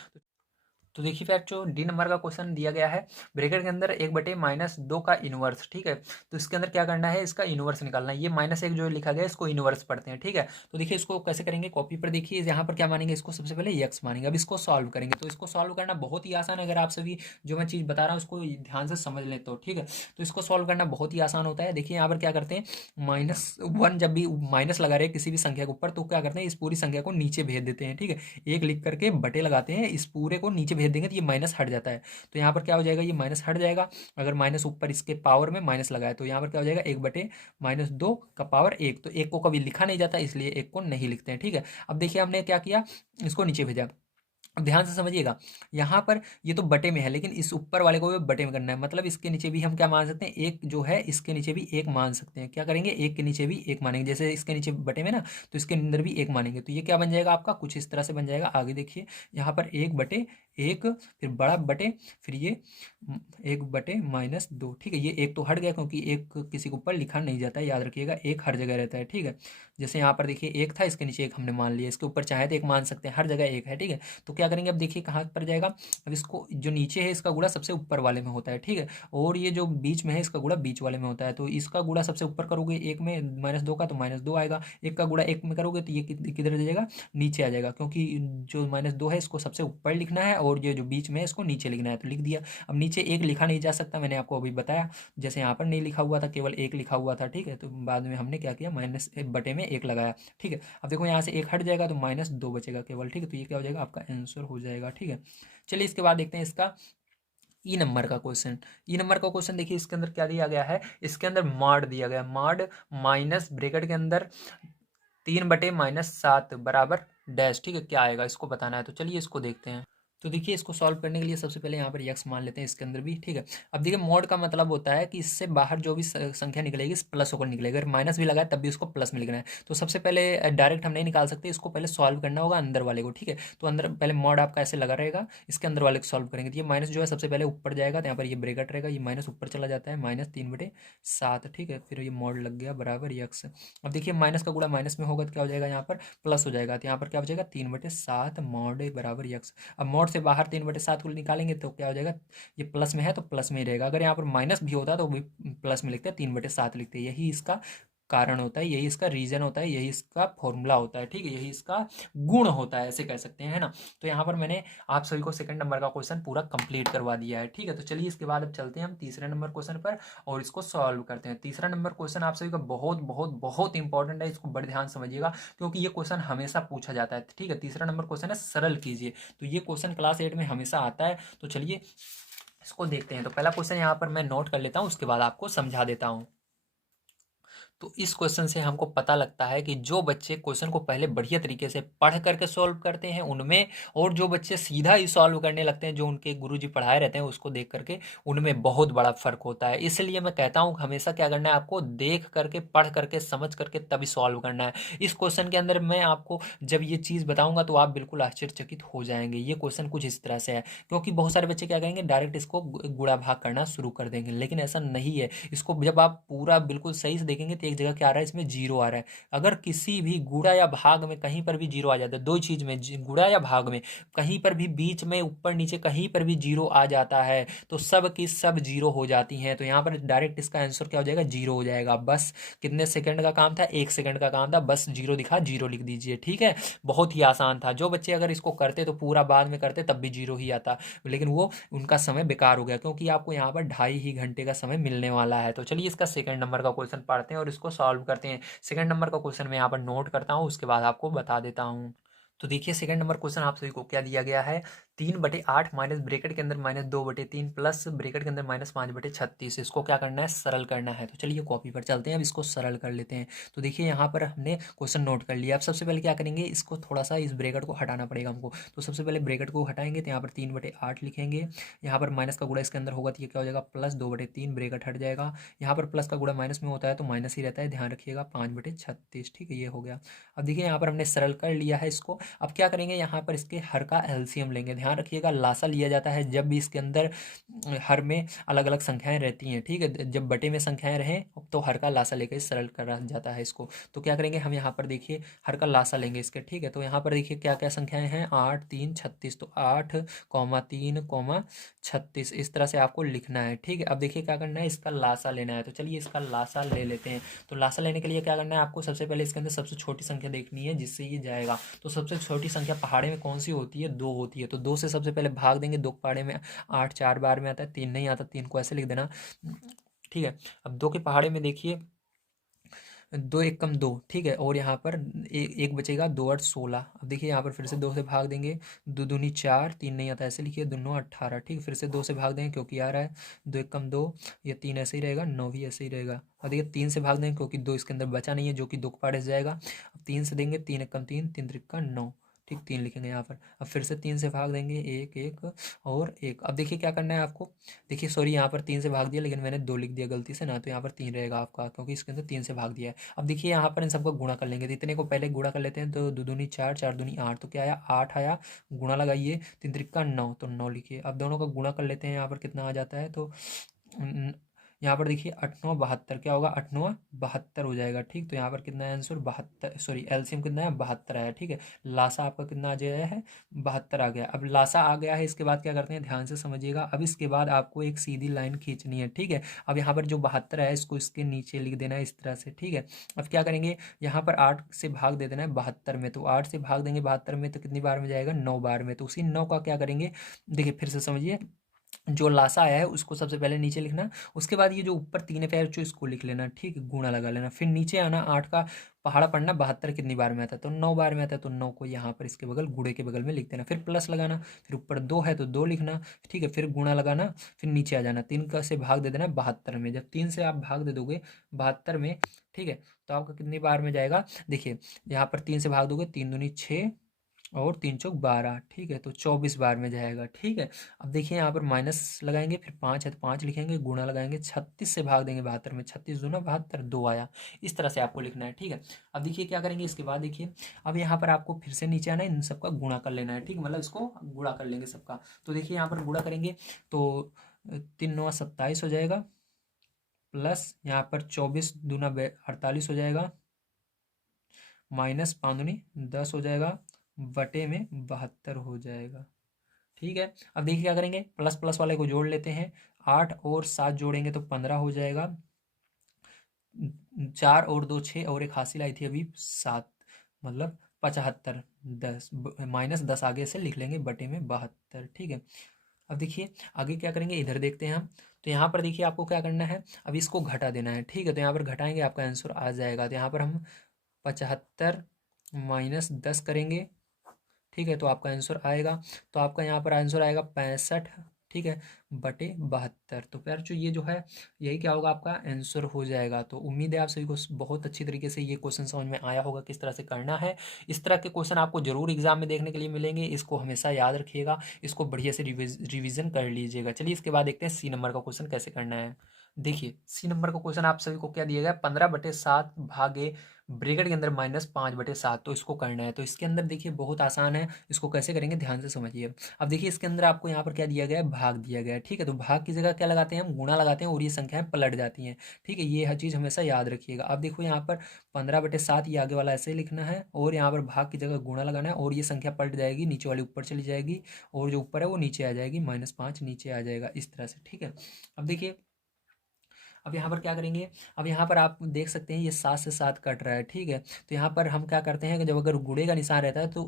तो देखिए फिर जो डी नंबर का क्वेश्चन दिया गया है, ब्रैकेट के अंदर 1/-2 का इनवर्स, ठीक है। तो इसके अंदर क्या करना है, इसका इनवर्स निकालना है। ये -1 जो लिखा गया है इसको इनवर्स पढ़ते हैं, ठीक है। तो देखिए इसको कैसे करेंगे, कॉपी पर देखिए, यहाँ पर क्या मानेंगे, इसको सबसे पहले यक्स मानेंगे। अब इसको सॉल्व करेंगे, तो इसको सॉल्व करना बहुत ही आसान है, अगर आप सभी जो मैं चीज़ बता रहा हूँ उसको ध्यान से समझ लें तो, ठीक है। तो इसको सॉल्व करना बहुत ही आसान होता है। देखिए यहाँ पर क्या करते हैं, -1 जब भी माइनस लगा रहे किसी भी संख्या के ऊपर तो क्या करते हैं, इस पूरी संख्या को नीचे भेज देते हैं, ठीक है। एक लिख करके बटे लगाते हैं, इस पूरे को नीचे भेज देंगे तो ये माइनस हट जाता है। तो यहाँ पर क्या हो जाएगा, ये माइनस हट जाएगा। अगर माइनस ऊपर इसके पावर में माइनस लगाए तो यहाँ पर क्या हो जाएगा, 1/-2 का पावर 1। तो एक को कभी लिखा नहीं जाता इसलिए एक को नहीं लिखते हैं, ठीक है। अब देखिए हमने क्या किया, इसको नीचे भेजा। अब ध्यान से समझिएगा, यहाँ पर ये तो बटे में है लेकिन इस ऊपर वाले को भी बटे में करना है, मतलब इसके नीचे भी हम क्या मान सकते हैं, एक जो है इसके नीचे भी एक मान सकते हैं। क्या करेंगे, एक के नीचे भी एक मानेंगे, जैसे इसके नीचे बटे में ना, तो इसके अंदर भी एक मानेंगे। तो ये क्या बन जाएगा आपका, कुछ इस तरह से बन जाएगा। आगे देखिए यहाँ पर 1/1 फिर बड़ा बटे फिर ये 1/-2, ठीक है। ये एक तो हट गया क्योंकि एक किसी के ऊपर लिखा नहीं जाता है, याद रखिएगा एक हर जगह रहता है, ठीक है। जैसे यहाँ पर देखिए एक था, इसके नीचे एक हमने मान लिया, इसके ऊपर चाहे तो एक मान सकते हैं, हर जगह एक है, ठीक है। तो क्या करेंगे, अब देखिए कहाँ पर जाएगा, अब इसको जो नीचे है इसका गुणा सबसे ऊपर वाले में होता है, ठीक है। और ये जो बीच में है इसका गुणा बीच वाले में होता है। तो इसका गुणा सबसे ऊपर करोगे एक में -2 का तो -2 आएगा, एक का गुणा एक में करोगे तो ये किधर जाएगा, नीचे आ जाएगा, क्योंकि जो -2 है इसको सबसे ऊपर लिखना है और ये जो बीच में है इसको नीचे लिखना है, तो लिख दिया। अब नीचे एक लिखा नहीं जा सकता, मैंने आपको अभी बताया, जैसे यहाँ पर नहीं लिखा हुआ था, केवल एक लिखा हुआ था, ठीक है। तो बाद में हमने क्या किया, -1 लगाया, ठीक है। अब देखो यहाँ से एक हट जाएगा तो -2 बचेगा केवल, ठीक है। तो ये क्या हो जाएगा, आपका आंसर हो जाएगा, ठीक है। चलिए इसके बाद देखते हैं इसका ई नंबर का क्वेश्चन। ई नंबर का क्वेश्चन देखिए इसके अंदर क्या दिया गया है, इसके अंदर मॉड दिया गया है, मॉड माइनस ब्रैकेट के अंदर 3/-7 बराबर डैश, ठीक है। क्या आएगा इसको बताना है, तो चलिए इसको देखते हैं। तो देखिए इसको सॉल्व करने के लिए सबसे पहले यहाँ पर यक्स मान लेते हैं इसके अंदर भी, ठीक है। अब देखिए मॉड का मतलब होता है कि इससे बाहर जो भी संख्या निकलेगी प्लस होकर निकलेगी, अगर माइनस भी लगाए तब भी उसको प्लस में लिखना है। तो सबसे पहले डायरेक्ट हम नहीं निकाल सकते, इसको पहले सॉल्व करना होगा अंदर वाले को, ठीक है। तो अंदर पहले मॉड आपका ऐसे लगा रहेगा, इसके अंदर वाले को सॉल्व करेंगे तो ये माइनस जो है सबसे पहले ऊपर जाएगा, तो यहाँ पर ये ब्रेकेट रहेगा, ये माइनस ऊपर चला जाता है, -3/7, ठीक है। फिर ये मॉड लग गया बराबर यक्स। अब देखिए माइनस का गुणा माइनस में होगा तो क्या हो जाएगा, यहाँ पर प्लस हो जाएगा, तो यहाँ पर क्या हो जाएगा 3/7 मॉड बराबर यक्स। अब मॉड से बाहर 3/7 को निकालेंगे तो क्या हो जाएगा, ये प्लस में है तो प्लस में ही रहेगा, अगर यहाँ पर माइनस भी होता तो भी प्लस में लिखते हैं, 3/7 लिखते हैं। यही इसका कारण होता है, यही इसका रीजन होता है, यही इसका फॉर्मूला होता है, ठीक है, यही इसका गुण होता है, ऐसे कह सकते हैं, है ना। तो यहाँ पर मैंने आप सभी को सेकंड नंबर का क्वेश्चन पूरा कंप्लीट करवा दिया है, ठीक है। तो चलिए इसके बाद अब चलते हैं हम तीसरे नंबर क्वेश्चन पर और इसको सॉल्व करते हैं। तीसरा नंबर क्वेश्चन आप सभी का बहुत बहुत बहुत इंपॉर्टेंट है, इसको बड़े ध्यान समझिएगा क्योंकि ये क्वेश्चन हमेशा पूछा जाता है, ठीक है। तीसरा नंबर क्वेश्चन है सरल कीजिए, तो ये क्वेश्चन क्लास 8 में हमेशा आता है। तो चलिए इसको देखते हैं। तो पहला क्वेश्चन यहाँ पर मैं नोट कर लेता हूँ, उसके बाद आपको समझा देता हूँ। तो इस क्वेश्चन से हमको पता लगता है कि जो बच्चे क्वेश्चन को पहले बढ़िया तरीके से पढ़ करके सॉल्व करते हैं उनमें, और जो बच्चे सीधा ही सॉल्व करने लगते हैं जो उनके गुरुजी पढ़ाए रहते हैं उसको देख करके, उनमें बहुत बड़ा फर्क होता है। इसलिए मैं कहता हूँ हमेशा क्या करना है, आपको देख करके पढ़ करके समझ करके तभी सॉल्व करना है। इस क्वेश्चन के अंदर मैं आपको जब ये चीज़ बताऊंगा तो आप बिल्कुल आश्चर्यचकित हो जाएंगे। ये क्वेश्चन कुछ इस तरह से है, क्योंकि बहुत सारे बच्चे क्या करेंगे, डायरेक्ट इसको गुणा भाग करना शुरू कर देंगे, लेकिन ऐसा नहीं है। इसको जब आप पूरा बिल्कुल सही से देखेंगे तो एक जगह क्या आ रहा है, इसमें जीरो आ रहा है। अगर किसी भी गुणा या भाग में कहीं पर भी जीरो आ जाता है, दो चीज में गुणा या भाग में कहीं पर भी बीच में ऊपर नीचे कहीं पर भी जीरो आ जाता है तो सब की सब जीरो हो जाती हैं। तो यहाँ पर डायरेक्ट इसका आंसर क्या हो जाएगा, जीरो हो जाएगा। बस कितने सेकंड का काम था, 1 सेकंड का काम था, बस जीरो दिखा, जीरो लिख दीजिए, ठीक है। बहुत ही आसान था। जो बच्चे अगर इसको करते तो पूरा बाद में करते तब भी जीरो ही आता, लेकिन वो उनका समय बेकार हो गया, क्योंकि आपको यहाँ पर 2.5 ही घंटे का समय मिलने वाला है। तो चलिए इसका सेकंड नंबर का क्वेश्चन पढ़ते हैं और इसको सॉल्व करते हैं। सेकंड नंबर का क्वेश्चन मैं यहाँ पर नोट करता हूँ, उसके बाद आपको बता देता हूँ। तो देखिए सेकंड नंबर क्वेश्चन आप सभी को क्या दिया गया है, 3/8 माइनस ब्रेकेट के अंदर -2/3 प्लस ब्रेकेट के अंदर -5/36, इसको क्या करना है, सरल करना है। तो चलिए कॉपी पर चलते हैं, अब इसको सरल कर लेते हैं। तो देखिए यहाँ पर हमने क्वेश्चन नोट कर लिया। अब सबसे पहले क्या करेंगे, इसको थोड़ा सा इस ब्रेकेट को हटाना पड़ेगा हमको। तो सबसे पहले ब्रेकेट को हटाएंगे तो यहाँ पर 3/8 लिखेंगे, यहाँ पर माइनस का गुणा इसके अंदर होगा तो ये क्या हो जाएगा, +2/3, ब्रेकेट हट जाएगा। यहाँ पर प्लस का गुणा माइनस में होता है तो माइनस ही रहता है, ध्यान रखिएगा, 5/36, ठीक है, ये हो गया। अब देखिए यहाँ पर हमने सरल कर लिया है इसको। अब क्या करेंगे, यहाँ पर इसके हर का एलसीएम लेंगे। ध्यान रखिएगा लासा लिया जाता है जब भी इसके अंदर हर में अलग अलग संख्याएं रहती हैं, ठीक है। जब बटे में संख्याएं रहें तो हर का लासा लेकर सरल करा जाता है इसको। तो क्या करेंगे हम, यहाँ पर देखिए हर का लासा लेंगे इसके, ठीक है। तो यहाँ पर देखिए क्या क्या संख्याएं हैं, 8 3 36, तो 8,3,36 इस तरह से आपको लिखना है, ठीक है। अब देखिए क्या करना है, इसका लासा लेना है। तो चलिए इसका लासा ले लेते हैं। तो लासा लेने के लिए क्या करना है आपको, सबसे पहले इसके अंदर सबसे छोटी संख्या देखनी है जिससे ये जाएगा। तो सबसे छोटी संख्या पहाड़े में कौन सी होती है, 2 होती है। तो 2 से सबसे पहले भाग देंगे, 2 पहाड़े में 8 4 बार में आता है, 3 नहीं आता, 3 को ऐसे लिख देना, ठीक है। अब 2 के पहाड़े में देखिए 2 एक कम 2, ठीक है, और यहाँ पर एक बचेगा, 2 8 16। अब देखिए यहाँ पर फिर से 2 से भाग देंगे, 2 दूनी 4, 3 नहीं आता, ऐसे लिखिए, 2 9 18, ठीक, फिर से 2 से भाग देंगे क्योंकि आ रहा है, 2 एक कम 2, ये 3 ऐसे ही रहेगा, 9 भी ऐसे ही रहेगा। और देखिए 3 से भाग देंगे क्योंकि 2 इसके अंदर बचा नहीं है जो कि 2 के पहाड़े से जाएगा। अब 3 से देंगे, 3 एक कम 3, 3 त्रिक 9, ठीक, 3 लिखेंगे यहाँ पर। अब फिर से 3 से भाग देंगे, 1 1 और 1। अब देखिए क्या करना है आपको, देखिए सॉरी यहाँ पर 3 से भाग दिया लेकिन मैंने 2 लिख दिया गलती से ना, तो यहाँ पर 3 रहेगा आपका क्योंकि इसके अंदर 3 से भाग दिया है। अब देखिए यहाँ पर इन सबको गुणा कर लेंगे, तो इतने को पहले गुणा कर लेते हैं। तो 2 दूनी 4, 4 दूनी 8, तो क्या आया, 8 आया। गुणा लगाइए, 3 त्रिका 9, तो 9 लिखिए। अब दोनों का गुणा कर लेते हैं, यहाँ पर कितना आ जाता है, तो यहाँ पर देखिए 8×9 = 72, क्या होगा, 8×9 = 72 हो जाएगा, ठीक। तो यहाँ पर कितना है आंसर, 72, सॉरी एलसीएम कितना है, 72 आया, ठीक है। लासा आपका कितना आ गया है, 72 आ गया। अब लासा आ गया है, इसके बाद क्या करते हैं, ध्यान से समझिएगा। अब इसके बाद आपको एक सीधी लाइन खींचनी है, ठीक है। अब यहाँ पर जो 72 है इसको इसके नीचे लिख देना है इस तरह से, ठीक है। अब क्या करेंगे, यहाँ पर 8 से भाग दे देना है 72 में, तो 8 से भाग देंगे 72 में तो कितनी बार में जाएगा, 9 बार में। तो उसी 9 का क्या करेंगे, देखिए फिर से समझिए, जो लासा आया है उसको सबसे पहले नीचे लिखना, उसके बाद ये जो ऊपर 3 पैर जो इसको लिख लेना, ठीक, गुणा लगा लेना, फिर नीचे आना, 8 का पहाड़ा पढ़ना, 72 कितनी बार में आता है, तो 9 बार में आता है, तो 9 को यहाँ पर इसके बगल गुणे के बगल में लिख देना, फिर प्लस लगाना, फिर ऊपर 2 है तो 2 लिखना, ठीक है, फिर गुणा लगाना, फिर नीचे आ जाना, 3 का से भाग दे देना 72 में। जब 3 से आप भाग दे दोगे 72 में, ठीक है, तो आपका कितनी बार में जाएगा, देखिए यहाँ पर 3 से भाग दोगे, 3 दूनी 6 और 3 चौक 12, ठीक है, तो 24 बार में जाएगा, ठीक है। अब देखिए यहाँ पर माइनस लगाएंगे, फिर 5 है तो 5 लिखेंगे, गुणा लगाएंगे, 36 से भाग देंगे 72 में, 36 दूना 72, 2 आया। इस तरह से आपको लिखना है, ठीक है। अब देखिए क्या करेंगे इसके बाद, देखिए अब यहाँ पर आपको फिर से नीचे आना है, इन सबका गुणा कर लेना है, ठीक है, मतलब इसको गुणा कर लेंगे सबका। तो देखिए यहाँ पर गुणा करेंगे तो 3 9 27 हो जाएगा, प्लस यहाँ पर 24 दूना 48 हो जाएगा, माइनस 5 दूनी 10 हो जाएगा, बटे में 72 हो जाएगा, ठीक है। अब देखिए क्या करेंगे, प्लस प्लस वाले को जोड़ लेते हैं, 8 और 7 जोड़ेंगे तो 15 हो जाएगा, 4 और 2 6 और एक हासिल आई थी अभी 7, मतलब 75, 10 -10 आगे से लिख लेंगे, बटे में 72, ठीक है। अब देखिए आगे क्या करेंगे, इधर देखते हैं हम। तो यहाँ पर देखिए आपको क्या करना है, अब इसको घटा देना है, ठीक है। तो यहाँ पर घटाएंगे, आपका आंसर आ जाएगा। तो यहाँ पर हम 75 -10 करेंगे, ठीक है, तो आपका आंसर आएगा। तो आपका यहाँ पर आंसर आएगा 65, ठीक है, बटे 72। तो प्यार जो ये जो है, यही क्या होगा, आपका आंसर हो जाएगा। तो उम्मीद है आप सभी को बहुत अच्छी तरीके से ये क्वेश्चन समझ में आया होगा किस तरह से करना है। इस तरह के क्वेश्चन आपको जरूर एग्जाम में देखने के लिए मिलेंगे, इसको हमेशा याद रखिएगा, इसको बढ़िया से रिविजन कर लीजिएगा। चलिए इसके बाद देखते हैं सी नंबर का क्वेश्चन कैसे करना है। देखिए सी नंबर का क्वेश्चन आप सभी को क्या दिया गया, 15/7 भागे ब्रैकेट के अंदर -5/7, तो इसको करना है। तो इसके अंदर देखिए बहुत आसान है, इसको कैसे करेंगे ध्यान से समझिए। अब देखिए इसके अंदर आपको यहाँ पर क्या दिया गया है, भाग दिया गया है, ठीक है। तो भाग की जगह क्या लगाते हैं, हम गुणा लगाते हैं, और ये संख्याएं पलट जाती हैं, ठीक है। ये हर चीज़ हमेशा याद रखिएगा। अब देखो यहाँ पर 15/7, ये आगे वाला ऐसे ही लिखना है, और यहाँ पर भाग की जगह गुणा लगाना है, और ये संख्या पलट जाएगी, नीचे वाली ऊपर चली जाएगी, और जो ऊपर है वो नीचे आ जाएगी, -5 नीचे आ जाएगा, इस तरह से, ठीक है। अब देखिए अब यहाँ पर क्या करेंगे, अब यहाँ पर आप देख सकते हैं ये 7 से 7 कट रहा है, ठीक है। तो यहाँ पर हम क्या करते हैं कि जब अगर गुणे का निशान रहता है तो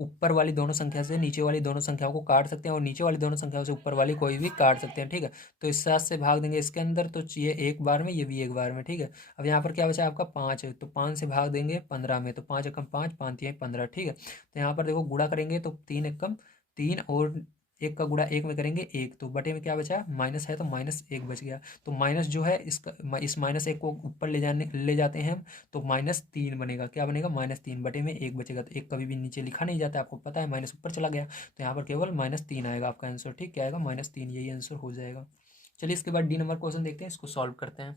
ऊपर वाली दोनों संख्या से नीचे वाली दोनों संख्याओं को काट सकते हैं, और नीचे वाली दोनों संख्याओं से ऊपर वाली कोई भी काट सकते हैं, ठीक है। तो इस 7 से भाग देंगे इसके अंदर, तो ये एक बार में, ये भी एक बार में, ठीक है। अब यहाँ पर क्या बचा आपका 5 है, तो 5 से भाग देंगे 15 में, तो 5 एकम 5, 5 तिहाई 15, ठीक है। तो यहाँ पर देखो गुणा करेंगे तो 3 एकम 3, और एक का गुणा एक में करेंगे एक, तो बटे में क्या बचा, माइनस है तो -1 बच गया। तो माइनस जो है इसका, इस -1 को ऊपर ले जाते हैं हम, तो -3 बनेगा, क्या बनेगा, -3 बटे में 1 बचेगा। तो एक कभी भी नीचे लिखा नहीं जाता, आपको पता है, माइनस ऊपर चला गया, तो यहाँ पर केवल -3 आएगा आपका आंसर, ठीक, क्या आएगा, -3, यही आंसर हो जाएगा। चलिए इसके बाद डी नंबर क्वेश्चन देखते हैं, इसको सॉल्व करते हैं।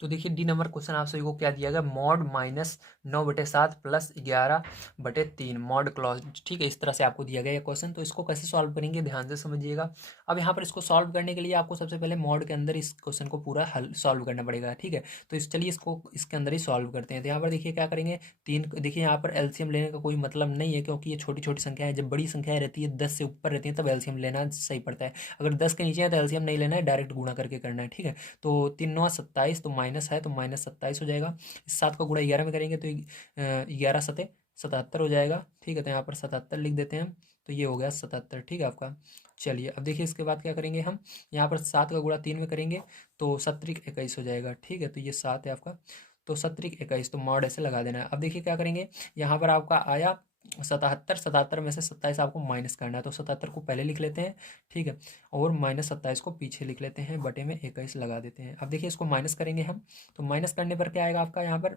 तो देखिए डी नंबर क्वेश्चन आप सभी को क्या दिया गया, मॉड -9/7 प्लस 11/3 मॉड क्लॉज, ठीक है। इस तरह से आपको दिया गया ये क्वेश्चन। तो इसको कैसे सॉल्व करेंगे ध्यान से समझिएगा। अब यहाँ पर इसको सॉल्व करने के लिए आपको सबसे पहले मॉड के अंदर इस क्वेश्चन को पूरा हल सॉल्व करना पड़ेगा, ठीक है। तो चलिए इसको इसके अंदर ही सॉल्व करते हैं। तो यहाँ पर देखिए क्या करेंगे, तीन, देखिए यहाँ पर एलसीएम लेने का कोई मतलब नहीं है, क्योंकि ये छोटी छोटी संख्या है। जब बड़ी संख्या रहती है 10 से ऊपर रहती है तब एलसीएम लेना सही पड़ता है। अगर 10 के नीचे है तो एलसीएम नहीं लेना है, डायरेक्ट गुणा करके करना है, ठीक है। तो 3 9 27, तो माइनस है तो -27 हो जाएगा। इस 7 का गुणा 11 में करेंगे तो 11×7 = 77 हो जाएगा, ठीक है। तो यहाँ पर 77 लिख देते हैं हम, तो ये हो गया 77, ठीक है आपका। चलिए अब देखिए इसके बाद क्या करेंगे हम, यहाँ पर 7 का गुणा 3 में करेंगे तो 7×3 = 21 हो जाएगा, ठीक है। तो ये 7 है आपका, तो 7×3 = 21, तो मॉड ऐसे लगा देना है। अब देखिए क्या करेंगे, यहाँ पर आपका आया 77, 77 में से 27 आपको माइनस करना है, तो 77 को पहले लिख लेते हैं, ठीक है, और -27 को पीछे लिख लेते हैं, बटे में 21 लगा देते हैं। अब देखिए इसको माइनस करेंगे हम, तो माइनस करने पर क्या आएगा आपका, यहाँ पर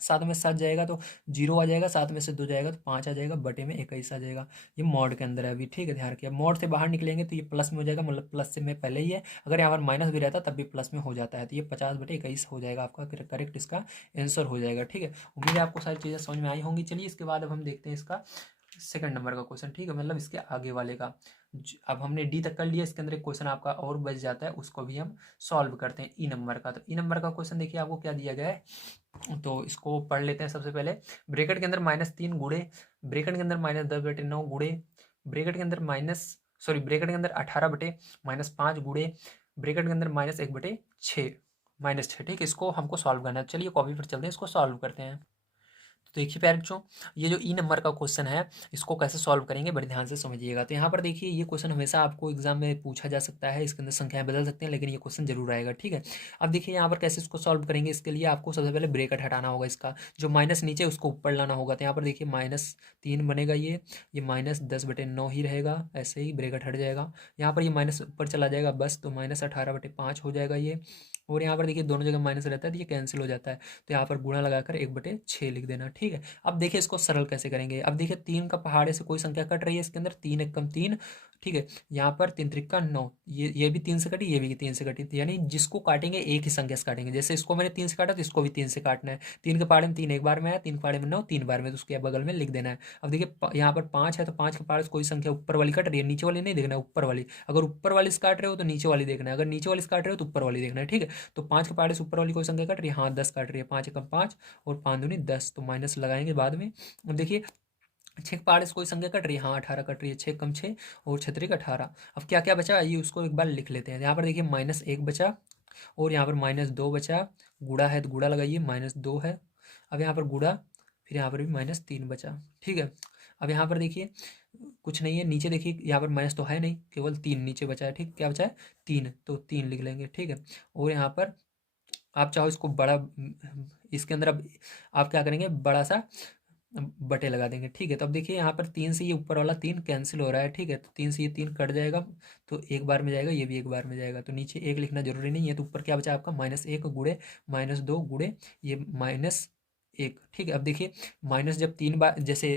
7 में 7 जाएगा तो 0 आ जाएगा, 7 में से 2 जाएगा तो 5 आ जाएगा, बटे में 21 आ जाएगा। ये मॉड के अंदर है अभी, ठीक है, ध्यान रखिए। मॉड से बाहर निकलेंगे तो ये प्लस में हो जाएगा, मतलब प्लस से में पहले ही है, अगर यहाँ पर माइनस भी रहता तब भी प्लस में हो जाता है। तो ये 50/21 हो जाएगा आपका, करेक्ट इसका आंसर हो जाएगा, ठीक है। उम्मीद है आपको सारी चीज़ें समझ में आई होंगी। चलिए इसके बाद अब हम देखते हैं इसका सेकंड नंबर का क्वेश्चन, ठीक है, मतलब इसके आगे वाले का। अब हमने डी तक कर लिया, इसके अंदर एक क्वेश्चन आपका और बच जाता है, उसको भी हम सॉल्व करते हैं ई नंबर का। तो ई नंबर का क्वेश्चन देखिए आपको क्या दिया गया है, तो इसको पढ़ लेते हैं सबसे पहले। ब्रैकेट के अंदर -3 गुणे, ब्रैकेट के अंदर -10/9 गुणे, ब्रैकेट के अंदर ब्रैकेट के अंदर 18/-5 गुणे, ब्रैकेट के अंदर -1/6, -6, ठीक है। इसको हमको सॉल्व करना है। चलिए कॉपी पर चलते हैं, इसको सॉल्व करते हैं। तो देखिए प्यारे बच्चों, ये जो ई नंबर का क्वेश्चन है, इसको कैसे सॉल्व करेंगे बड़े ध्यान से समझिएगा। तो यहाँ पर देखिए ये क्वेश्चन हमेशा आपको एग्जाम में पूछा जा सकता है, इसके अंदर संख्याएं बदल सकते हैं, लेकिन ये क्वेश्चन जरूर आएगा, ठीक है। अब देखिए यहाँ पर कैसे इसको सॉल्व करेंगे, इसके लिए आपको सबसे पहले ब्रैकेट हटाना होगा, इसका जो माइनस नीचे उसको ऊपर लाना होगा। तो यहाँ पर देखिए -3 बनेगा, ये -10/9 ही रहेगा, ऐसे ही ब्रैकेट हट जाएगा। यहाँ पर ये माइनस ऊपर चला जाएगा बस, तो -18/5 हो जाएगा ये, और यहाँ पर देखिए दोनों जगह माइनस रहता है तो ये कैंसिल हो जाता है। तो यहाँ पर गुणा लगाकर 1/6 लिख देना, ठीक है। अब देखिए इसको सरल कैसे करेंगे। अब देखिए 3 का पहाड़े से कोई संख्या कट रही है इसके अंदर, 3 एकम 3, ठीक है। यहाँ पर 3 त्रिका 9, ये भी 3 से कटी, ये भी 3 से कटी, यानी जिसको काटेंगे एक ही संख्या से काटेंगे। जैसे इसको मैंने 3 से काटा तो इसको भी 3 से काटना है। 3 के पहाड़े में 3 एक बार में आया, 3 के पहाड़े में 9 3 बार में, तो उसके बगल में लिख देना है। अब देखिए यहाँ पर 5 है तो 5 के पहाड़े से कोई संख्या ऊपर वाली कट रही है, नीचे वाली नहीं देखना है, ऊपर वाली। अगर ऊपर वाली से काट रहे हो तो नीचे वाली देखना है, अगर नीचे वाली से काट रहे हो तो ऊपर वाली देखना है, ठीक है। तो 5 के पहाड़े से ऊपर वाली कोई संख्या कट रही है, हाँ 10 काट रही है, 5 एकम 5 और 5 दूनी 10, तो माइनस लगाएंगे बाद में। अब देखिए 6 के पहाड़े से कोई संख्या कट रही है, हाँ 18 कट रही है, 6 एकम 6 और 6 त्रिक 18। अब क्या क्या बचा ये उसको एक बार लिख लेते हैं। यहाँ पर देखिए -1 बचा और यहाँ पर -2 बचा, गुणा है तो गुणा लगाइए, -2 है। अब यहाँ पर गुणा, फिर यहाँ पर भी -3 बचा, ठीक है। अब यहाँ पर देखिए कुछ नहीं है, नीचे देखिए यहाँ पर माइनस तो है नहीं, केवल 3 नीचे बचा है, ठीक। क्या बचा है 3, तो 3 लिख लेंगे, ठीक है। और यहाँ पर आप चाहो इसको बड़ा, इसके अंदर अब आप क्या करेंगे, बड़ा सा बटे लगा देंगे, ठीक है। तो अब देखिए यहाँ पर 3 से ये ऊपर वाला 3 कैंसिल हो रहा है, ठीक है। तो 3 से ये 3 कट जाएगा तो एक बार में जाएगा, ये भी एक बार में जाएगा, तो नीचे 1 लिखना जरूरी नहीं है। तो ऊपर क्या बचा आपका -1 गुणे -2 गुणे ये -1, ठीक है। अब देखिए माइनस जब 3 बार, जैसे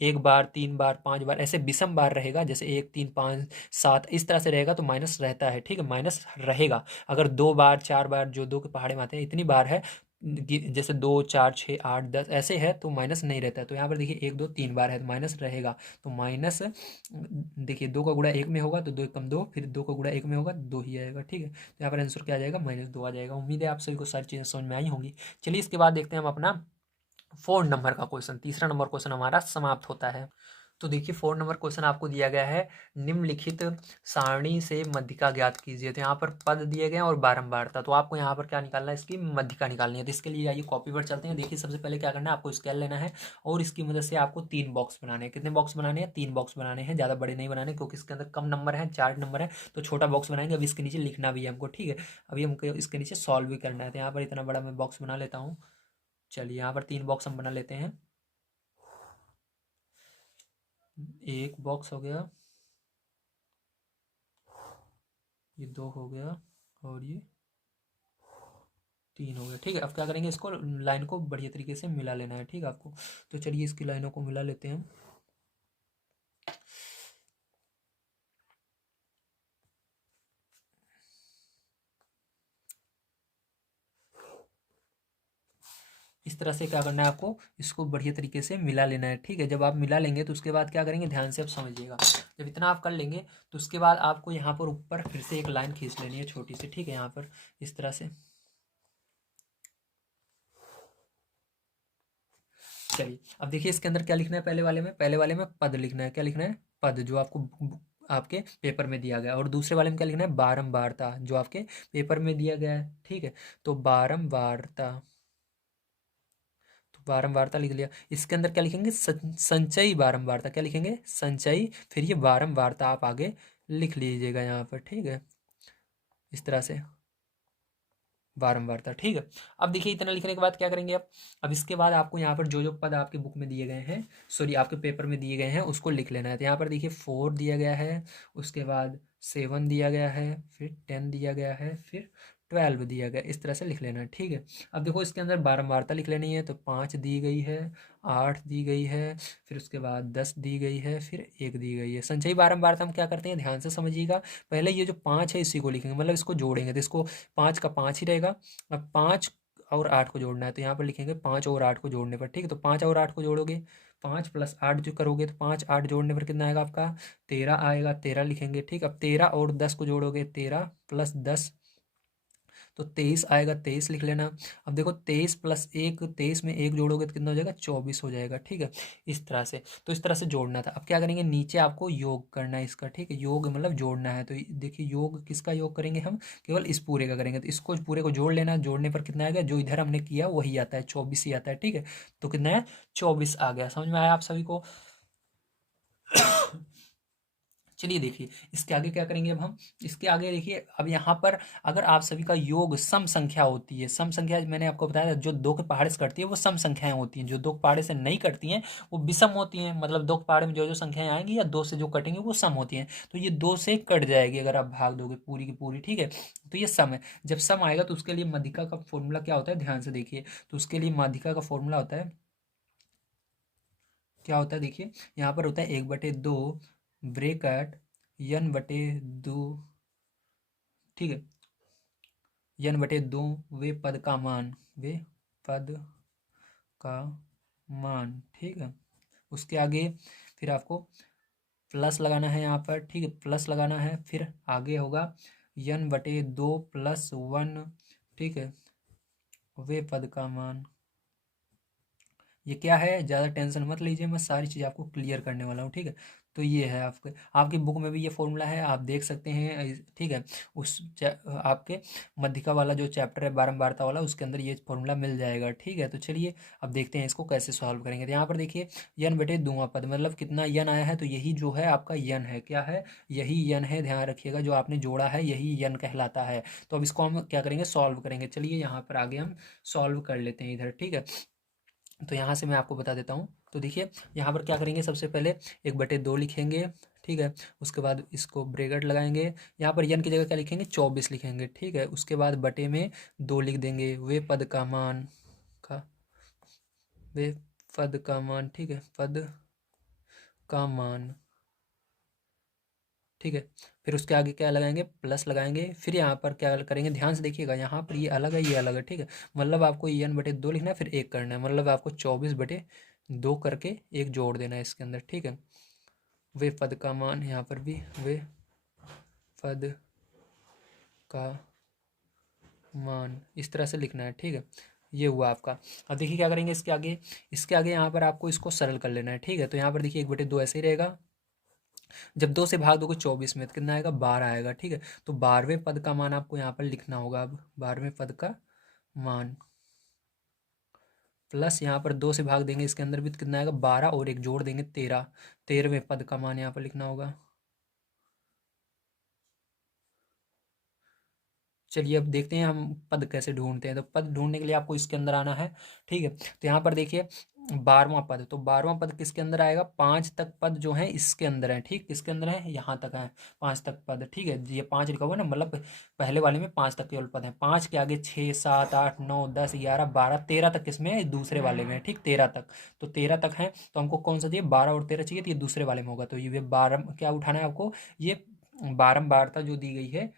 1 बार 3 बार 5 बार ऐसे विषम बार रहेगा, जैसे 1 3 5 7 इस तरह से रहेगा तो माइनस रहता है, ठीक है, माइनस रहेगा। अगर 2 बार 4 बार, जो 2 के पहाड़े में आते हैं इतनी बार है, जैसे 2 4 6 8 10 ऐसे है तो माइनस नहीं रहता है। तो यहाँ पर देखिए 1 2 3 बार है तो माइनस रहेगा। तो माइनस देखिए 2 का गुणा 1 में होगा तो 2 एकम 2, फिर 2 का गुणा 1 में होगा तो 2 ही आएगा, ठीक है। तो यहाँ पर आंसर क्या आ जाएगा, -2 आ जाएगा। उम्मीद है आप सभी को सारी चीज़ें समझ में आई होंगी। चलिए इसके बाद देखते हैं हम अपना 4 नंबर का क्वेश्चन। तीसरा नंबर क्वेश्चन हमारा समाप्त होता है। तो देखिए 4 नंबर क्वेश्चन आपको दिया गया है, निम्नलिखित सारणी से मध्यिका ज्ञात कीजिए। तो यहाँ पर पद दिए गए हैं और बारंबारता, तो आपको यहाँ पर क्या निकालना है, इसकी मध्यिका निकालनी है। तो इसके लिए आइए कॉपी पर चलते हैं। देखिए सबसे पहले क्या करना है, आपको स्केल लेना है और इसकी मदद से आपको 3 बॉक्स बनाने हैं। कितने बॉक्स बनाने हैं, 3 बॉक्स बनाने हैं, ज़्यादा बड़े नहीं बनाने क्योंकि इसके अंदर कम नंबर है, 4 नंबर है, तो छोटा बॉक्स बनाएंगे। अब इसके नीचे लिखना भी है हमको, ठीक है। अभी हमको इसके नीचे सॉल्व भी करना है। तो यहाँ पर इतना बड़ा मैं बॉक्स बना लेता हूँ। चलिए यहाँ पर 3 बॉक्स हम बना लेते हैं। एक बॉक्स हो गया, ये 2 हो गया और ये 3 हो गया, ठीक है। अब क्या करेंगे, इसको लाइन को बढ़िया तरीके से मिला लेना है, ठीक है आपको। तो चलिए इसकी लाइनों को मिला लेते हैं। इस तरह से क्या करना है आपको, इसको बढ़िया तरीके से मिला लेना है, ठीक है। जब आप मिला लेंगे तो उसके बाद क्या करेंगे, ध्यान से आप समझिएगा। जब इतना आप कर लेंगे तो उसके बाद आपको यहाँ पर ऊपर फिर से एक लाइन खींच लेनी है छोटी सी, ठीक है। यहाँ पर इस तरह से, चलिए अब देखिए इसके अंदर क्या लिखना है, पहले वाले में पद लिखना है। क्या लिखना है, पद, जो आपको आपके पेपर में दिया गया। और दूसरे वाले में क्या लिखना है, बारंबारता, जो आपके पेपर में दिया गया है, ठीक है। तो बारंबारता, तो बारंबारता लिख लिया। इसके अंदर क्या लिखेंगे, संचयी बारंबारता, क्या लिखेंगे, संचयी, फिर ये बारंबारता आप आगे लिख लीजिएगा यहाँ पर, ठीक है, इस तरह से बारंबारता, ठीक है। अब देखिए इतना लिखने के बाद क्या करेंगे अब इसके बाद आपको यहाँ पर जो जो पद आपके बुक में दिए गए हैं, सॉरी आपके पेपर में दिए गए हैं, उसको लिख लेना है। तो यहाँ पर देखिए 4 दिया गया है, उसके बाद 7 दिया गया है, फिर 10 दिया गया है, फिर 12 दिया गया, इस तरह से लिख लेना है, ठीक है। अब देखो इसके अंदर बारंबारता लिख लेनी है। तो 5 दी गई है, 8 दी गई है, फिर उसके बाद 10 दी गई है, फिर 1 दी गई है। संचयी बारंबारता हम क्या करते हैं, ध्यान से समझिएगा। पहले ये जो 5 है इसी को लिखेंगे, मतलब इसको जोड़ेंगे, तो इसको 5 का 5 ही रहेगा। अब 5 और 8 को जोड़ना है, तो यहाँ पर लिखेंगे 5 और 8 को जोड़ने पर, ठीक है। तो 5 और 8 को जोड़ोगे, 5 + 8 जो करोगे तो 5 8 जोड़ने पर कितना आएगा आपका, 13 आएगा, 13 लिखेंगे, ठीक। अब 13 और 10 को जोड़ोगे, 13 + 10 तो 23 आएगा, 23 लिख लेना। अब देखो 23 + 1, 23 में 1 जोड़ोगे तो कितना हो जाएगा, 24 हो जाएगा, ठीक है, इस तरह से। तो इस तरह से जोड़ना था। अब क्या करेंगे, नीचे आपको योग करना है इसका, ठीक है, योग मतलब जोड़ना है। तो देखिए योग किसका योग करेंगे हम, केवल इस पूरे का करेंगे। तो इसको पूरे को जोड़ लेना, जोड़ने पर कितना आएगा, जो इधर हमने किया वही आता है, 24 ही आता है, ठीक है। तो कितना है, 24 आ गया। समझ में आया आप सभी को। चलिए देखिए इसके आगे क्या करेंगे अब हम। इसके आगे देखिए अब यहाँ पर अगर आप सभी का योग सम संख्या होती है, सम संख्या मैंने आपको बताया जो दो के पहाड़े से कटती है वो सम संख्याएं होती हैं, जो दो के पहाड़े से नहीं कटती हैं वो विषम होती हैं। मतलब दो के पहाड़े में जो जो संख्याएं आएंगी या दो से जो कटेंगी वो सम होती हैं। तो ये दो से कट जाएगी अगर आप भाग दोगे पूरी की पूरी, ठीक है। तो ये सम है। जब सम आएगा तो उसके लिए माध्यिका का फॉर्मूला क्या होता है, ध्यान से देखिए। तो उसके लिए माध्यिका का फॉर्मूला होता है, क्या होता है देखिए, यहाँ पर होता है 1/2 ब्रेकट n/2, ठीक है, n/2 वे पद का मान, वे पद का मान, ठीक है। उसके आगे फिर आपको प्लस लगाना है यहाँ पर, ठीक है, प्लस लगाना है। फिर आगे होगा n/2 + 1, ठीक है, वे पद का मान। ये क्या है, ज़्यादा टेंशन मत लीजिए, मैं सारी चीज़ आपको क्लियर करने वाला हूँ, ठीक है। तो ये है आपके आपकी बुक में भी ये फॉर्मूला है, आप देख सकते हैं, ठीक है। उस आपके मध्यिका वाला जो चैप्टर है बारंबारता वाला, उसके अंदर ये फॉर्मूला मिल जाएगा, ठीक है। तो चलिए अब देखते हैं इसको कैसे सॉल्व करेंगे। तो यहाँ पर देखिए n/2वां पद, मतलब कितना n आया है, तो यही जो है आपका n है, क्या है, यही n है, ध्यान रखिएगा, जो आपने जोड़ा है यही n कहलाता है। तो अब इसको हम क्या करेंगे, सॉल्व करेंगे। चलिए यहाँ पर आगे हम सॉल्व कर लेते हैं इधर, ठीक है। तो यहाँ से मैं आपको बता देता हूँ। तो देखिए यहाँ पर क्या करेंगे, सबसे पहले 1/2 लिखेंगे, ठीक है। उसके बाद इसको ब्रैकेट लगाएंगे, यहाँ पर n की जगह क्या लिखेंगे, 24 लिखेंगे, ठीक है। उसके बाद बटे में 2 लिख देंगे, वे पद का मान का, वे पद का मान, ठीक है, पद का मान, ठीक है। फिर उसके आगे क्या लगाएंगे, प्लस लगाएंगे। फिर यहाँ पर क्या करेंगे, ध्यान से देखिएगा, यहाँ पर ये अलग है, ये अलग है, ठीक है। मतलब आपको n/2 लिखना है, फिर 1 करना है, मतलब आपको 24/2 करके 1 जोड़ देना है इसके अंदर, ठीक है। वे पद का मान, यहाँ पर भी वे पद का मान इस तरह से लिखना है, ठीक है। ये हुआ आपका। अब देखिए क्या करेंगे इसके आगे, इसके आगे यहाँ पर आपको इसको सरल कर लेना है, ठीक है। तो यहाँ पर देखिए 1/2 ऐसे ही रहेगा, जब 2 से भाग दोगे 24 में तो कितना आएगा, 12 आएगा, ठीक है। तो 12वें पद का मान आपको यहाँ पर लिखना होगा। अब 12वें पद का मान प्लस यहाँ पर 2 से भाग देंगे, इसके अंदर भी तो कितना आएगा, 12 और एक जोड़ देंगे 13, 13वें पद का मान यहाँ पर लिखना होगा। चलिए अब देखते हैं हम पद कैसे ढूंढते हैं। तो पद ढूंढने के लिए आपको इसके अंदर आना है, ठीक है। तो यहाँ पर देखिए 12वां पद, तो 12वां पद किसके अंदर आएगा, 5 तक पद जो है इसके अंदर है, ठीक, किसके अंदर है, यहाँ तक है 5 तक पद, ठीक है। ये 5 लिखा हुआ है ना, मतलब पहले वाले में 5 तक केवल पद है। 5 के आगे 6 7 8 9 10 11 12 13 तक किसमें है, दूसरे वाले में है, ठीक, 13 तक। तो 13 तक है, तो हमको कौन सा चाहिए, 12 और 13 चाहिए, तो ये दूसरे वाले में होगा। तो ये 12 क्या उठाना है आपको, ये बारंबारता जो दी गई है,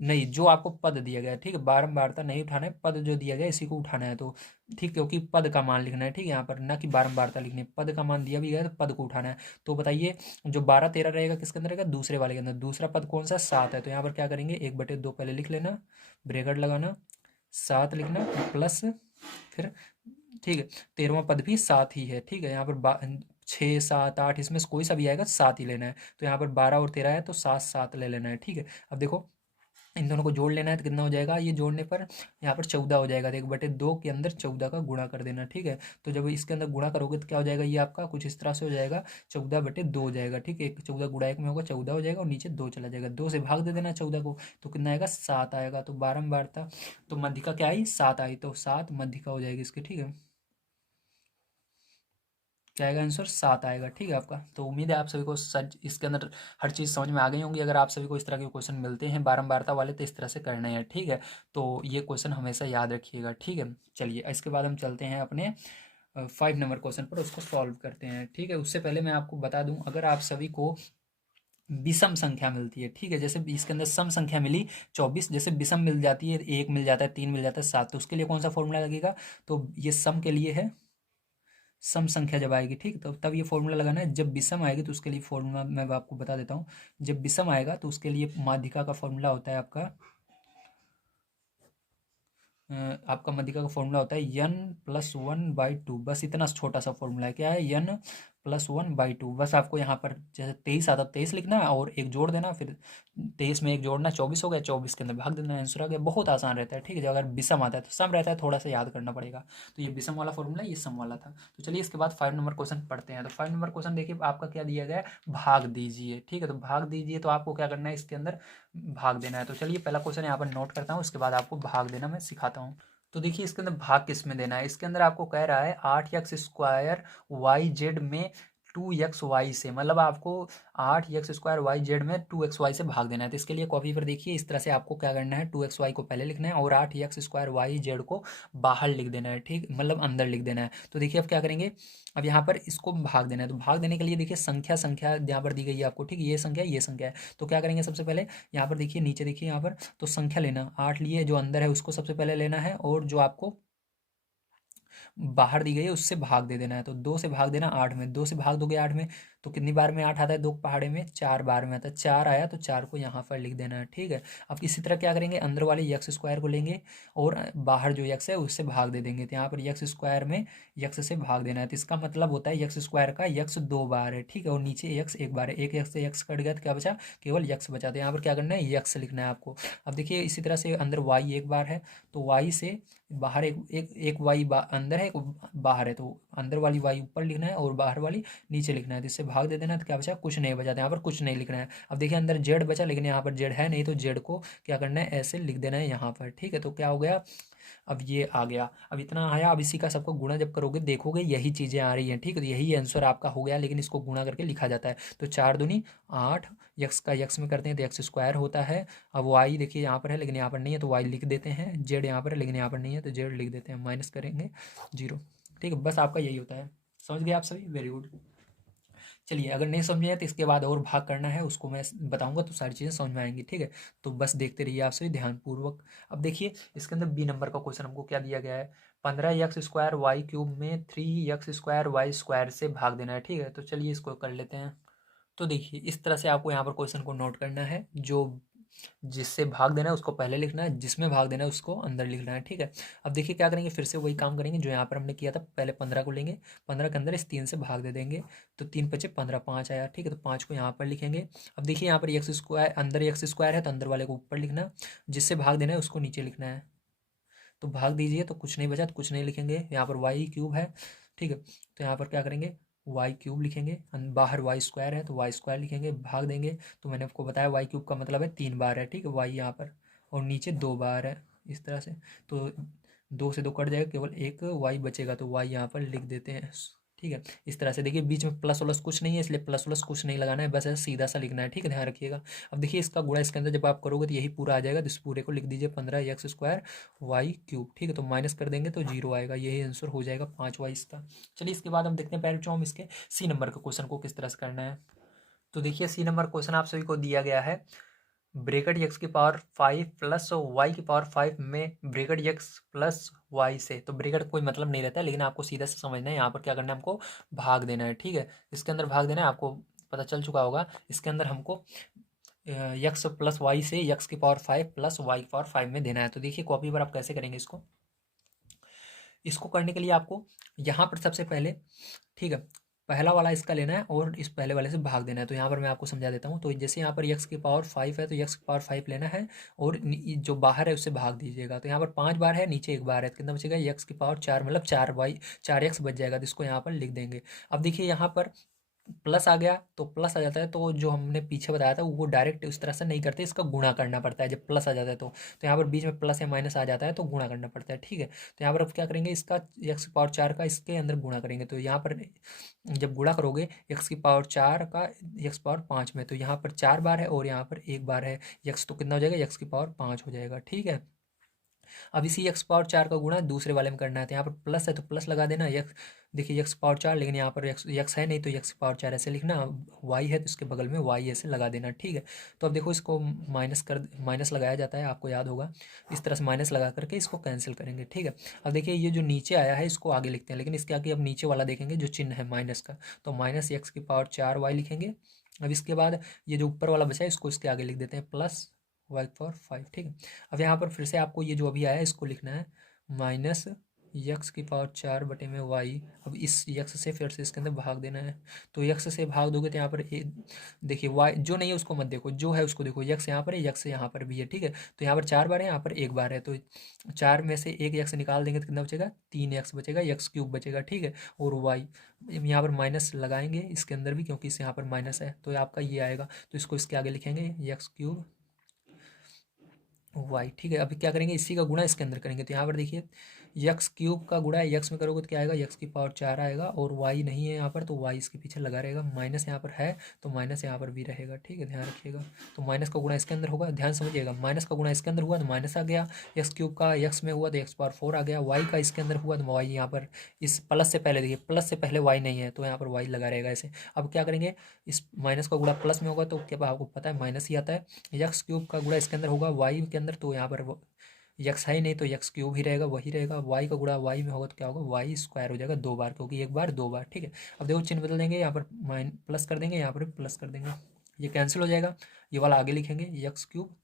नहीं, जो आपको पद दिया गया है, ठीक है, बारंबारता नहीं उठाना है, पद जो दिया गया है इसी को उठाना है। तो ठीक, क्योंकि पद का मान लिखना है, ठीक है, यहाँ पर ना कि बारंबारता लिखनी है, पद का मान दिया भी गया है तो पद को उठाना है। तो बताइए जो 12 13 रहेगा किसके अंदर रहेगा, दूसरे वाले के अंदर। दूसरा पद कौन सा, 7 है। तो यहाँ पर क्या करेंगे, 1/2 पहले लिख लेना, ब्रैकेट लगाना, 7 लिखना प्लस, फिर ठीक है, 13वां पद भी 7 ही है, ठीक है। यहाँ पर 6 7 8 इसमें से कोई सा भी आएगा 7 ही लेना है। तो यहाँ पर 12 और 13 है तो 7 7 ले लेना है, ठीक है। अब देखो इन दोनों को जोड़ लेना है तो कितना हो जाएगा, ये जोड़ने पर यहाँ पर 14 हो जाएगा। तो 1/2 के अंदर 14 का गुणा कर देना, ठीक है। तो जब इसके अंदर गुणा करोगे तो क्या हो जाएगा, ये आपका कुछ इस तरह से हो जाएगा, 14/2 हो जाएगा, ठीक है। 14 गुणा 1 में होगा 14 हो जाएगा, और नीचे 2 चला जाएगा, 2 से भाग दे देना 14 को, तो कितना आएगा, 7 आएगा। तो बारंबारता तो मध्यिका क्या आई, 7 आई, तो 7 मध्यिका हो जाएगी इसकी, ठीक है। क्या आएगा आंसर, 7 आएगा, ठीक है आपका। तो उम्मीद है आप सभी को सच इसके अंदर हर चीज़ समझ में आ गई होंगी। अगर आप सभी को इस तरह के क्वेश्चन मिलते हैं बारंबारता वाले तो इस तरह से करना है, ठीक है। तो ये क्वेश्चन हमेशा याद रखिएगा, ठीक है। चलिए इसके बाद हम चलते हैं अपने 5 नंबर क्वेश्चन पर, उसको सॉल्व करते हैं, ठीक है। उससे पहले मैं आपको बता दूं, अगर आप सभी को विषम संख्या मिलती है, ठीक है, जैसे इसके अंदर सम संख्या मिली 24, जैसे विषम मिल जाती है, 1 मिल जाता है, 3 मिल जाता है, 7, तो उसके लिए कौन सा फॉर्मूला लगेगा, तो ये सम के लिए है, सम संख्या जब आएगी, ठीक, तो तब ये फॉर्मूला लगाना है। जब विषम आएगी तो उसके लिए फॉर्मूला मैं आपको बता देता हूँ। जब विषम आएगा तो उसके लिए माध्यिका का फॉर्मूला होता है आपका माध्यिका का फॉर्मूला होता है n + 1/2, बस इतना छोटा सा फॉर्मूला है, क्या है, n +1/2। बस आपको यहाँ पर जैसे 23 आता 23 लिखना है और एक जोड़ देना, फिर 23 में एक जोड़ना 24 हो गया, 24 के अंदर भाग देना, आंसर आ गया। बहुत आसान रहता है, ठीक है। जो अगर विषम आता है तो सम रहता है, थोड़ा सा याद करना पड़ेगा। तो ये विषम वाला फॉर्मूला, ये सम वाला था। तो चलिए इसके बाद 5 नंबर क्वेश्चन पढ़ते हैं। तो 5 नंबर क्वेश्चन देखिए आपका क्या दिया गया है, भाग दीजिए, ठीक है। तो भाग दीजिए, तो आपको क्या करना है, इसके अंदर भाग देना है। तो चलिए पहला क्वेश्चन यहाँ पर नोट करता हूँ, उसके बाद आपको भाग देना मैं सिखाता हूँ। तो देखिए इसके अंदर भाग किस में देना है। इसके अंदर आपको कह रहा है 8x² YZ में 2xy से, मतलब आपको 8x² YZ में 2xy से भाग देना है। तो इसके लिए कॉपी पर देखिए इस तरह से आपको क्या करना है, 2xy को पहले लिखना है और 8x² YZ को बाहर लिख देना है, ठीक, मतलब अंदर लिख देना है। तो देखिए अब क्या करेंगे, अब यहाँ पर इसको भाग देना है। तो भाग देने के लिए देखिए संख्या संख्या यहाँ पर दी गई है आपको, ठीक, ये संख्या ये संख्या है। तो क्या करेंगे, सबसे पहले यहाँ पर देखिए नीचे देखिए यहाँ पर, तो संख्या लेना 8 लिए, जो अंदर है उसको सबसे पहले लेना है और जो आपको बाहर दी गई है उससे भाग दे देना है। तो 2 से भाग देना 8 में, 2 से भाग दोगे 8 में तो कितनी बार में 8 आता है, 2 पहाड़े में 4 बार में आता है, 4 आया तो 4 को यहाँ पर लिख देना है, ठीक है। अब इसी तरह क्या करेंगे, अंदर वाले x² को लेंगे और बाहर जो x है उससे भाग दे देंगे। तो यहाँ पर x² में x से भाग देना है। तो इसका मतलब होता है x² का x 2 बार है, ठीक है, और नीचे x 1 बार है। एक x से x कट गया तो क्या बचा, केवल x बचा। तो यहाँ पर क्या करना है, x लिखना है आपको। अब देखिए इसी तरह से अंदर y 1 बार है, तो y से बाहर एक वाई अंदर है, एक बाहर है, तो अंदर वाली वाई ऊपर लिखना है और बाहर वाली नीचे लिखना है। तो इससे भाग दे देना है। तो क्या बचा, कुछ नहीं बचा। तो यहाँ पर कुछ नहीं लिखना है। अब देखिए अंदर जेड बचा, लेकिन यहाँ पर जेड है नहीं, तो जेड को क्या करना है, ऐसे लिख देना है यहाँ पर, ठीक है। तो क्या हो गया, अब ये आ गया, अब इतना आया। अब इसी का सबको गुणा जब करोगे देखोगे यही चीज़ें आ रही हैं, ठीक है। तो यही आंसर आपका हो गया, लेकिन इसको गुणा करके लिखा जाता है। तो 4 दूनी 8, यक्स का यक्स में करते हैं तो x² होता है। अब वाई देखिए यहाँ पर है लेकिन यहाँ पर नहीं है, तो वाई लिख देते हैं। जेड यहाँ पर है लेकिन यहाँ पर नहीं है, तो जेड लिख देते हैं, माइनस करेंगे 0, ठीक है। बस आपका यही होता है। समझ गए आप सभी, वेरी गुड। चलिए अगर नहीं समझे हैं तो इसके बाद और भाग करना है, उसको मैं बताऊंगा तो सारी चीज़ें समझ में आएंगी, ठीक है। तो बस देखते रहिए आप सभी ध्यानपूर्वक। अब देखिए इसके अंदर बी नंबर का क्वेश्चन हमको क्या दिया गया है, 15x² y³ में 3x² y² से भाग देना है, ठीक है। तो चलिए इसको कर लेते हैं। तो देखिए इस तरह से आपको यहाँ पर क्वेश्चन को नोट करना है। जो जिससे भाग देना है उसको पहले लिखना है, जिसमें भाग देना है उसको अंदर लिखना है, ठीक है। अब देखिए क्या करेंगे, फिर से वही काम करेंगे जो यहाँ पर हमने किया था। पहले 15 को लेंगे, 15 के अंदर इस 3 से भाग दे देंगे, तो 3 पचे 15, 5 आया, ठीक है। तो 5 को यहाँ पर लिखेंगे। अब देखिए यहाँ पर x² अंदर x² है, तो अंदर वाले को ऊपर लिखना, जिससे भाग देना है उसको नीचे लिखना है। तो भाग दीजिए, तो कुछ नहीं बचा तो कुछ नहीं लिखेंगे। यहाँ पर y³ है, ठीक है। तो यहाँ पर क्या करेंगे, y³ लिखेंगे, बाहर y² है तो y² लिखेंगे, भाग देंगे। तो मैंने आपको बताया y³ का मतलब है 3 बार है, ठीक है, y यहाँ पर, और नीचे 2 बार है, इस तरह से। तो 2 से 2 कट जाएगा, केवल एक y बचेगा, तो y यहाँ पर लिख देते हैं, ठीक है। इस तरह से देखिए बीच में प्लस वलस कुछ नहीं है, इसलिए प्लस वलस कुछ नहीं लगाना है, बस ऐसे सीधा सा लिखना है, ठीक है, ध्यान रखिएगा। अब देखिए इसका गुणा इसके अंदर जब आप करोगे तो यही पूरा आ जाएगा। तो इस पूरे को लिख दीजिए 15x² y³, ठीक है। तो माइनस कर देंगे तो 0 आएगा, यही आंसर हो जाएगा 5y इसका। चलिए इसके बाद हम देखते हैं पहले हम इसके सी नंबर के क्वेश्चन को किस तरह से करना है। तो देखिए सी नंबर क्वेश्चन आप सभी को दिया गया है, ब्रैकेट x⁵ प्लस y⁵ में ब्रैकेट x प्लस y से। तो ब्रैकेट कोई मतलब नहीं रहता है, लेकिन आपको सीधा से समझना है। यहाँ पर क्या करना है, हमको भाग देना है, ठीक है। इसके अंदर भाग देना है, आपको पता चल चुका होगा। इसके अंदर हमको x प्लस वाई से x⁵ प्लस y⁵ में देना है। तो देखिए कॉपी पर आप कैसे करेंगे इसको। इसको करने के लिए आपको यहाँ पर सबसे पहले, ठीक है, पहला वाला इसका लेना है और इस पहले वाले से भाग देना है। तो यहाँ पर मैं आपको समझा देता हूँ। तो जैसे यहाँ पर x⁵ है तो x⁵ लेना है और जो बाहर है उससे भाग दीजिएगा। तो यहाँ पर 5 बार है, नीचे 1 बार है, तो कितना बचेगा, x⁴ मतलब 4x बच जाएगा। तो इसको यहाँ पर लिख देंगे। अब देखिए यहाँ पर प्लस आ गया तो प्लस आ जाता है, तो जो हमने पीछे बताया था वो डायरेक्ट उस तरह से नहीं करते, इसका गुणा करना पड़ता है जब प्लस आ जाता है। तो यहाँ पर बीच में प्लस या माइनस आ जाता है तो गुणा करना पड़ता है, ठीक है। तो यहाँ पर अब क्या करेंगे, इसका x⁴ का इसके अंदर गुणा करेंगे। तो यहाँ पर जब गुणा करोगे x⁴ का x⁵ में, तो यहाँ पर 4 बार है और यहाँ पर 1 बार है, x तो कितना हो जाएगा, x⁵ हो जाएगा, ठीक है। अब इसी x⁴ का गुणा दूसरे वाले में करना है। तो यहाँ पर प्लस है तो प्लस लगा देना, x देखिए x⁴, लेकिन यहाँ पर x है नहीं तो x⁴ ऐसे लिखना, y है तो इसके बगल में y ऐसे लगा देना, ठीक है। तो अब देखो इसको माइनस लगाया जाता है, आपको याद होगा। इस तरह से माइनस लगा करके इसको कैंसिल करेंगे, ठीक है। अब देखिए ये जो नीचे आया है इसको आगे लिखते हैं, लेकिन इसके आगे अब नीचे वाला देखेंगे जो चिन्ह है माइनस का, तो माइनस x⁴ लिखेंगे। अब इसके बाद ये जो ऊपर वाला बचा है इसको इसके आगे लिख देते हैं प्लस y⁵, ठीक है। अब यहाँ पर फिर से आपको ये जो अभी आया है इसको लिखना है माइनस यक्स की पावर 4 बटे में वाई। अब इस यक्स से फिर से इसके अंदर भाग देना है, तो यक्स से भाग दोगे तो यहाँ पर देखिए वाई जो नहीं है उसको मत देखो, जो है उसको देखो। यक्स यहाँ पर है, यक्स यहाँ पर भी है, ठीक है। तो यहाँ पर 4 बार है, यहाँ पर 1 बार है, तो 4 में से एक यक्स निकाल देंगे तो कितना बचेगा, 3 यक्स बचेगा, यक्स क्यूब बचेगा, ठीक है। और वाई यहाँ पर माइनस लगाएंगे इसके अंदर भी, क्योंकि इस यहाँ पर माइनस है, तो आपका ये आएगा। तो इसको इसके आगे लिखेंगे यक्स क्यूब वाई, ठीक है। अभी क्या करेंगे, इसी का गुणा इसके अंदर करेंगे, तो यहाँ पर देखिए यक्स क्यूब का गुणा यक्स में करोगे तो क्या आएगा, यक्स की पावर 4 आएगा, और वाई नहीं है यहाँ पर, तो वाई इसके पीछे लगा रहेगा। माइनस यहाँ पर है तो माइनस यहाँ पर भी रहेगा, ठीक है, ध्यान रखिएगा। तो माइनस का गुणा इसके अंदर होगा, ध्यान समझिएगा, माइनस का गुणा इसके अंदर हुआ तो माइनस आ गया, यक्स क्यूब का यक्स में हुआ तो एक्स पावर 4 आ गया, वाई का इसके अंदर हुआ तो वाई यहाँ पर इस प्लस से पहले, देखिए प्लस से पहले वाई नहीं है तो यहाँ पर वाई लगा रहेगा ऐसे। अब क्या करेंगे, इस माइनस का गुणा प्लस में होगा तो क्या आपको पता है माइनस ही आता है। यक्स क्यूब का गुणा इसके अंदर होगा वाई के अंदर, तो यहाँ पर यक्स है ही नहीं तो यक्स क्यूब ही रहेगा, वही रहेगा। वाई का गुणा वाई में होगा तो क्या होगा, वाई स्क्वायर हो जाएगा 2 बार, क्योंकि 1 बार 2 बार, ठीक है। अब देखो चिन्ह बदल देंगे, यहाँ पर माइन प्लस कर देंगे, यहाँ पर भी प्लस कर देंगे, ये कैंसिल हो जाएगा, ये वाला आगे लिखेंगे यक्स क्यूब,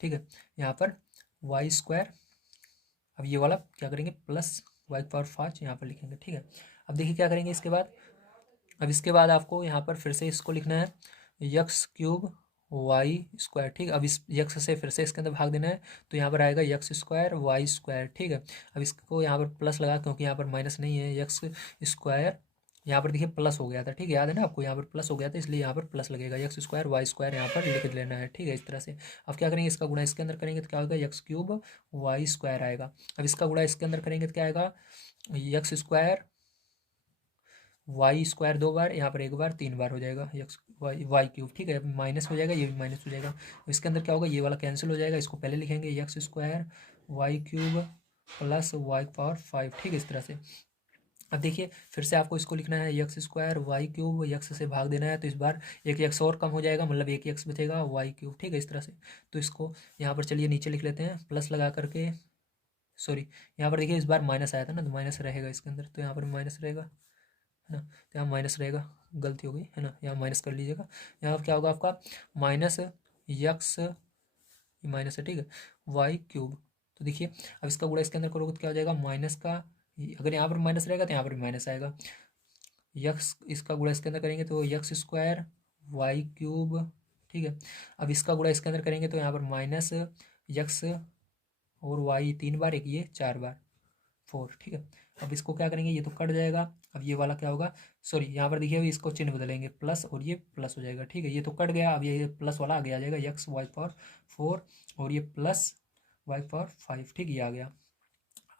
ठीक है। यहाँ पर वाई स्क्वायर, अब ये वाला क्या करेंगे, प्लस वाई पावर 5 यहाँ पर लिखेंगे, ठीक है। अब देखिए क्या करेंगे इसके बाद, अब इसके बाद आपको यहाँ पर फिर से इसको लिखना है यक्स क्यूब वाई स्क्वायर, ठीक है। अब इस यक्स से फिर से इसके अंदर भाग देना है, तो यहाँ पर आएगा यक्स स्क्वायर वाई स्क्वायर, ठीक है। अब इसको यहाँ पर प्लस लगा, क्योंकि यहाँ पर माइनस नहीं है, यक्स स्क्वायर यहाँ पर देखिए प्लस हो गया था, ठीक है, याद है ना आपको, यहाँ पर प्लस हो गया था इसलिए यहाँ पर प्लस लगेगा, यक्स स्क्वायर वाई स्क्वायर यहाँ पर लिख लेना है, ठीक है, इस तरह से। अब क्या करेंगे, इसका गुणा इसके अंदर करेंगे तो क्या होगा, यक्स क्यूब वाई स्क्वायर आएगा। अब इसका गुणा इसके अंदर करेंगे तो क्या आएगा, यक्स स्क्वायर वाई स्क्वायर 2 बार, यहाँ पर 1 बार, 3 बार हो जाएगा यक्स वाई वाई क्यूब, ठीक है। माइनस हो जाएगा, ये भी माइनस हो जाएगा, इसके अंदर क्या होगा, ये वाला कैंसिल हो जाएगा, इसको पहले लिखेंगे x square y cube plus y power 5, ठीक है, इस तरह से। अब देखिए फिर से आपको इसको लिखना है x square y cube, x से भाग देना है, तो इस बार एक यक्स और कम हो जाएगा, मतलब एक यक्स बचेगा वाई क्यूब, ठीक है, इस तरह से। तो इसको यहाँ पर चलिए नीचे लिख लेते हैं प्लस लगा करके, सॉरी यहाँ पर देखिए इस बार माइनस आया था ना, तो माइनस रहेगा इसके अंदर, तो यहाँ पर माइनस रहेगा, है ना, तो यहाँ माइनस रहेगा, गलती हो गई है ना, यहाँ माइनस कर लीजिएगा। यहाँ क्या होगा आपका माइनस यक्स माइनस है, ठीक है, वाई क्यूब। तो देखिए अब इसका गुणा इसके अंदर करोगे तो क्या हो जाएगा, माइनस का, अगर यहाँ पर माइनस रहेगा तो यहाँ पर भी माइनस आएगा, यक्स इसका गुणा इसके अंदर करेंगे तो यक्स स्क्वायर वाई क्यूब, ठीक है। अब इसका गुणा इसके अंदर करेंगे तो यहाँ पर माइनस यक्स और वाई 3 बार, एक ये 4 बार 4, ठीक है। अब इसको क्या करेंगे, ये तो कट जाएगा, अब ये वाला क्या होगा, सॉरी यहाँ पर देखिए अभी इसको चिन्ह बदलेंगे, प्लस और ये प्लस हो जाएगा, ठीक है, ये तो कट गया, अब ये प्लस वाला आगे आ जाएगा यक्स वाई पावर 4 और ये प्लस वाई पावर 5, ठीक है, ये आ गया।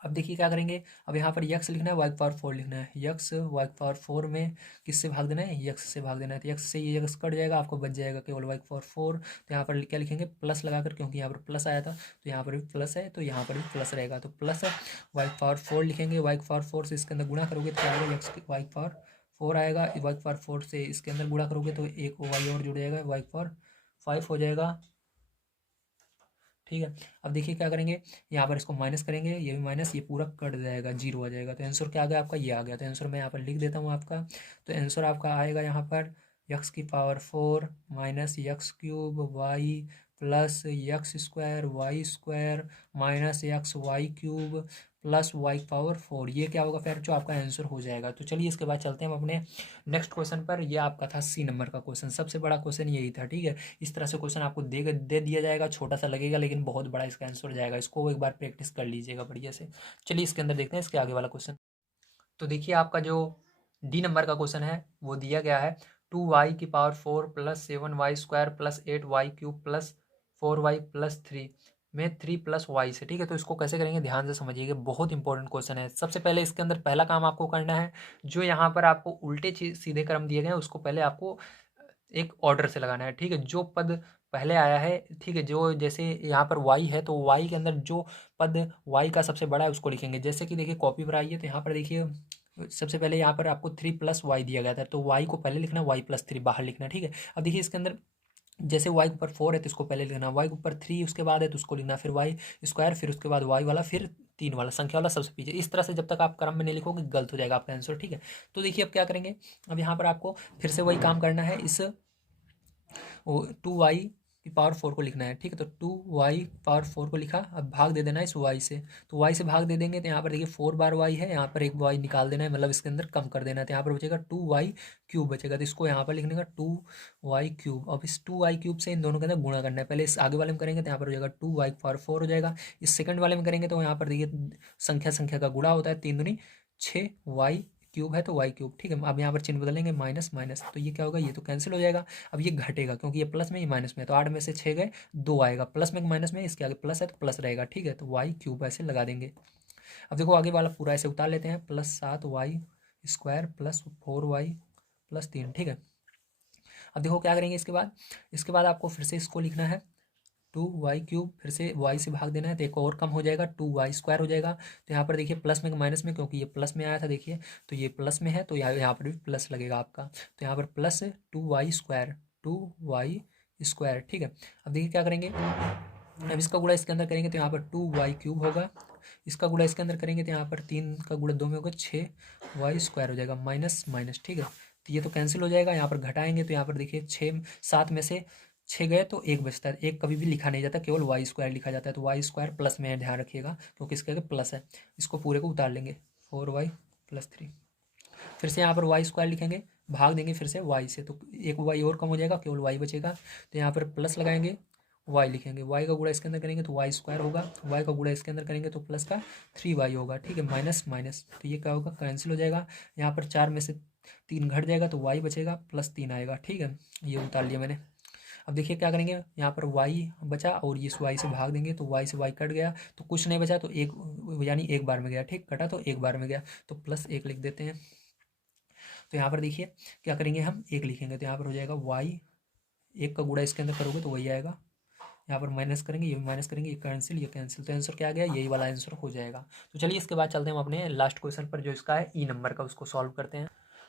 अब देखिए क्या करेंगे, अब यहाँ पर यक्स लिखना है, वाई पावर 4 लिखना है, यक्स वाई पावर 4 में किससे भाग देना है, यक्स से भाग देना है, तो यक्स से ये यक्स कट जाएगा, आपको बच जाएगा केवल वाई पावर 4। तो यहाँ पर क्या लिखेंगे, प्लस लगाकर, क्योंकि यहाँ पर प्लस आया था तो यहाँ पर भी प्लस है, तो यहाँ पर भी प्लस रहेगा, तो प्लस वाई पावर 4 लिखेंगे, वाई पावर 4 से इसके अंदर गुणा करोगे तो क्या आएगा, यक्स वाई पावर 4 आएगा, वाई पावर 4 से इसके अंदर गुणा करोगे तो एक वाई और जुड़ जाएगा, वाई पावर 5 हो जाएगा, ठीक है। अब देखिए क्या करेंगे, यहाँ पर इसको माइनस करेंगे, ये भी माइनस, ये पूरा कट जाएगा, जीरो आ जाएगा, तो आंसर क्या आ गया आपका, ये आ गया। तो आंसर मैं यहाँ पर लिख देता हूँ आपका, तो आंसर आपका आएगा यहाँ पर यक्स की power 4 minus x cube y plus x square y square minus x y cube plus y power 4, ये क्या होगा फिर जो आपका आंसर हो जाएगा। तो चलिए इसके बाद चलते हैं हम अपने नेक्स्ट क्वेश्चन पर। ये आपका था सी नंबर का क्वेश्चन, सबसे बड़ा क्वेश्चन यही था, ठीक है। इस तरह से क्वेश्चन आपको दे दिया जाएगा, छोटा सा लगेगा लेकिन बहुत बड़ा इसका आंसर हो जाएगा, इसको एक बार प्रैक्टिस कर लीजिएगा बढ़िया से। चलिए इसके अंदर देखते हैं इसके आगे वाला क्वेश्चन। तो देखिए आपका जो डी नंबर का क्वेश्चन है वो दिया गया है 2y की power 4 plus 7y square plus 8y cube plus 4y plus 3 में 3 प्लस वाई से, ठीक है। तो इसको कैसे करेंगे ध्यान से समझिएगा, बहुत इंपॉर्टेंट क्वेश्चन है। सबसे पहले इसके अंदर पहला काम आपको करना है, जो यहाँ पर आपको उल्टे सीधे क्रम दिए गए हैं उसको पहले आपको एक ऑर्डर से लगाना है, ठीक है। जो पद पहले आया है, ठीक है, जो जैसे यहाँ पर y है तो y के अंदर जो पद y का सबसे बड़ा है उसको लिखेंगे। जैसे कि देखिए कॉपी पर आइए तो यहाँ पर देखिए सबसे पहले यहाँ पर आपको 3 प्लस वाई दिया गया था, तो y को पहले लिखना, y प्लस 3 बाहर लिखना, ठीक है। अब देखिए इसके अंदर जैसे y के ऊपर 4 है तो इसको पहले लिखना, y के ऊपर 3 उसके बाद है तो उसको लिखना, फिर वाई स्क्वायर, फिर उसके बाद y वाला, फिर 3 वाला संख्या वाला सबसे पीछे। इस तरह से जब तक आप क्रम में नहीं लिखोगे गलत हो जाएगा आपका आंसर, ठीक है। तो देखिए अब क्या करेंगे, अब यहाँ पर आपको फिर से वही काम करना है, इस 2y पावर 4 को लिखना है, ठीक है। तो 2y पावर 4 को लिखा, अब भाग दे देना है इस y से, तो y से भाग दे देंगे तो यहाँ पर देखिए 4 बार y है, यहाँ पर एक y निकाल देना है, मतलब इसके अंदर कम कर देना है, तो यहाँ पर बचेगा 2y क्यूब बचेगा, तो इसको यहाँ पर लिखने का 2y क्यूब। अब इस 2y क्यूब से इन दोनों के अंदर गुणा करना है, पहले इस आगे वाले में करेंगे तो यहाँ पर हो जाएगा 2y पावर 4 हो जाएगा, इस सेकंड वाले में करेंगे तो यहाँ पर देखिए संख्या संख्या का गुणा होता है, 3 दूनी 6y क्यूब है तो y क्यूब, ठीक है। अब यहाँ पर चिन्ह बदलेंगे माइनस माइनस, तो ये क्या होगा, ये तो कैंसिल हो जाएगा। अब ये घटेगा क्योंकि ये प्लस में, ये माइनस में, तो 8 में से 6 गए, 2 आएगा, प्लस में माइनस में, इसके आगे प्लस है तो प्लस रहेगा, ठीक है। तो y क्यूब ऐसे लगा देंगे। अब देखो आगे वाला पूरा ऐसे उतार लेते हैं, +7y² प्लस 4y प्लस 3, ठीक है। अब देखो क्या करेंगे इसके बाद आपको फिर से इसको लिखना है 2y क्यूब, फिर से y से भाग देना है तो एक और कम हो जाएगा, 2y² हो जाएगा। तो यहाँ पर देखिए प्लस में माइनस में, क्योंकि ये प्लस में आया था देखिए, तो ये प्लस में है तो यहाँ पर भी प्लस लगेगा आपका, तो यहाँ पर प्लस 2y², ठीक है। अब देखिए क्या करेंगे, अब इसका गुणा इसके अंदर करेंगे तो यहाँ पर 2y क्यूब होगा, इसका गुणा इसके अंदर करेंगे तो यहाँ पर 3 का गुणा 2 में होगा, 6y² हो जाएगा, माइनस माइनस, ठीक है। तो ये तो कैंसिल हो जाएगा, यहाँ पर घटाएंगे तो यहाँ पर देखिए 7 में से 6 गए तो 1 बचता है, 1 कभी भी लिखा नहीं जाता, केवल y² लिखा जाता है, तो y² प्लस में है, ध्यान रखिएगा क्योंकि इसके आगे प्लस है। इसको पूरे को उतार लेंगे, 4y + 3, फिर से यहाँ पर y² लिखेंगे, भाग देंगे फिर से y से, तो एक y और कम हो जाएगा, केवल y बचेगा, तो यहाँ पर प्लस लगाएंगे, y लिखेंगे, y का गुणा इसके अंदर करेंगे तो y² होगा, y का गुणा इसके अंदर करेंगे तो प्लस का 3y होगा, ठीक है, माइनस माइनस, तो ये क्या होगा, कैंसिल हो जाएगा। यहाँ पर 4 में से 3 घट जाएगा तो y बचेगा, +3 आएगा, ठीक है, ये उतार लिया मैंने। अब देखिए क्या करेंगे, यहाँ पर y बचा और इस y से भाग देंगे तो y से y कट गया, तो कुछ नहीं बचा, तो एक, यानी एक बार में गया, ठीक, कटा तो एक बार में गया, तो +1 लिख देते हैं। तो यहाँ पर देखिए क्या करेंगे, हम 1 लिखेंगे तो यहाँ पर हो जाएगा y, 1 का गुणा इसके अंदर करोगे तो वही आएगा, यहाँ पर माइनस करेंगे, ये माइनस करेंगे, ये कैंसिल, ये कैंसिल, तो आंसर क्या आ गया, यही वाला आंसर हो जाएगा। तो चलिए इसके बाद चलते हैं हम अपने लास्ट क्वेश्चन पर, जो इसका है ई नंबर का, उसको सॉल्व करते हैं।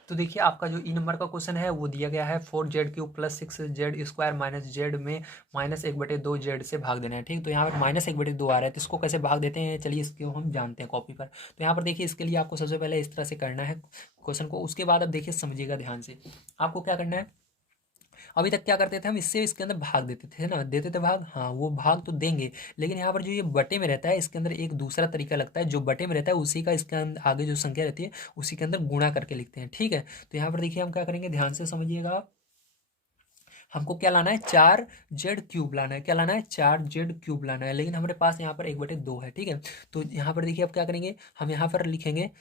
तो देखिए आपका जो ई नंबर का क्वेश्चन है वो दिया गया है 4z³ + 6z² - z में -1/2z से भाग देना है, ठीक। तो यहाँ पर -1/2 आ रहा है, तो इसको कैसे भाग देते हैं, चलिए इसको हम जानते हैं कॉपी पर। तो यहाँ पर देखिए इसके लिए आपको सबसे पहले इस तरह से करना है क्वेश्चन को, उसके बाद अब देखिए समझिएगा ध्यान से, आपको क्या करना है, अभी तक क्या करते थे हम, इससे इसके अंदर भाग देते थे ना, देते थे भाग, हाँ वो भाग तो देंगे, लेकिन यहाँ पर जो ये बटे में रहता है इसके अंदर एक दूसरा तरीका लगता है, जो बटे में रहता है उसी का इसके अंदर आगे जो संख्या रहती है उसी के अंदर गुणा करके लिखते हैं, ठीक है। तो यहाँ पर देखिए हम क्या करेंगे, ध्यान से समझिएगा आप, हमको क्या लाना है, 4z³ लाना है, क्या लाना है, 4z³ लाना है, लेकिन हमारे पास यहाँ पर 1/2 है, ठीक है। तो यहाँ पर देखिए अब क्या करेंगे, हम यहाँ पर लिखेंगे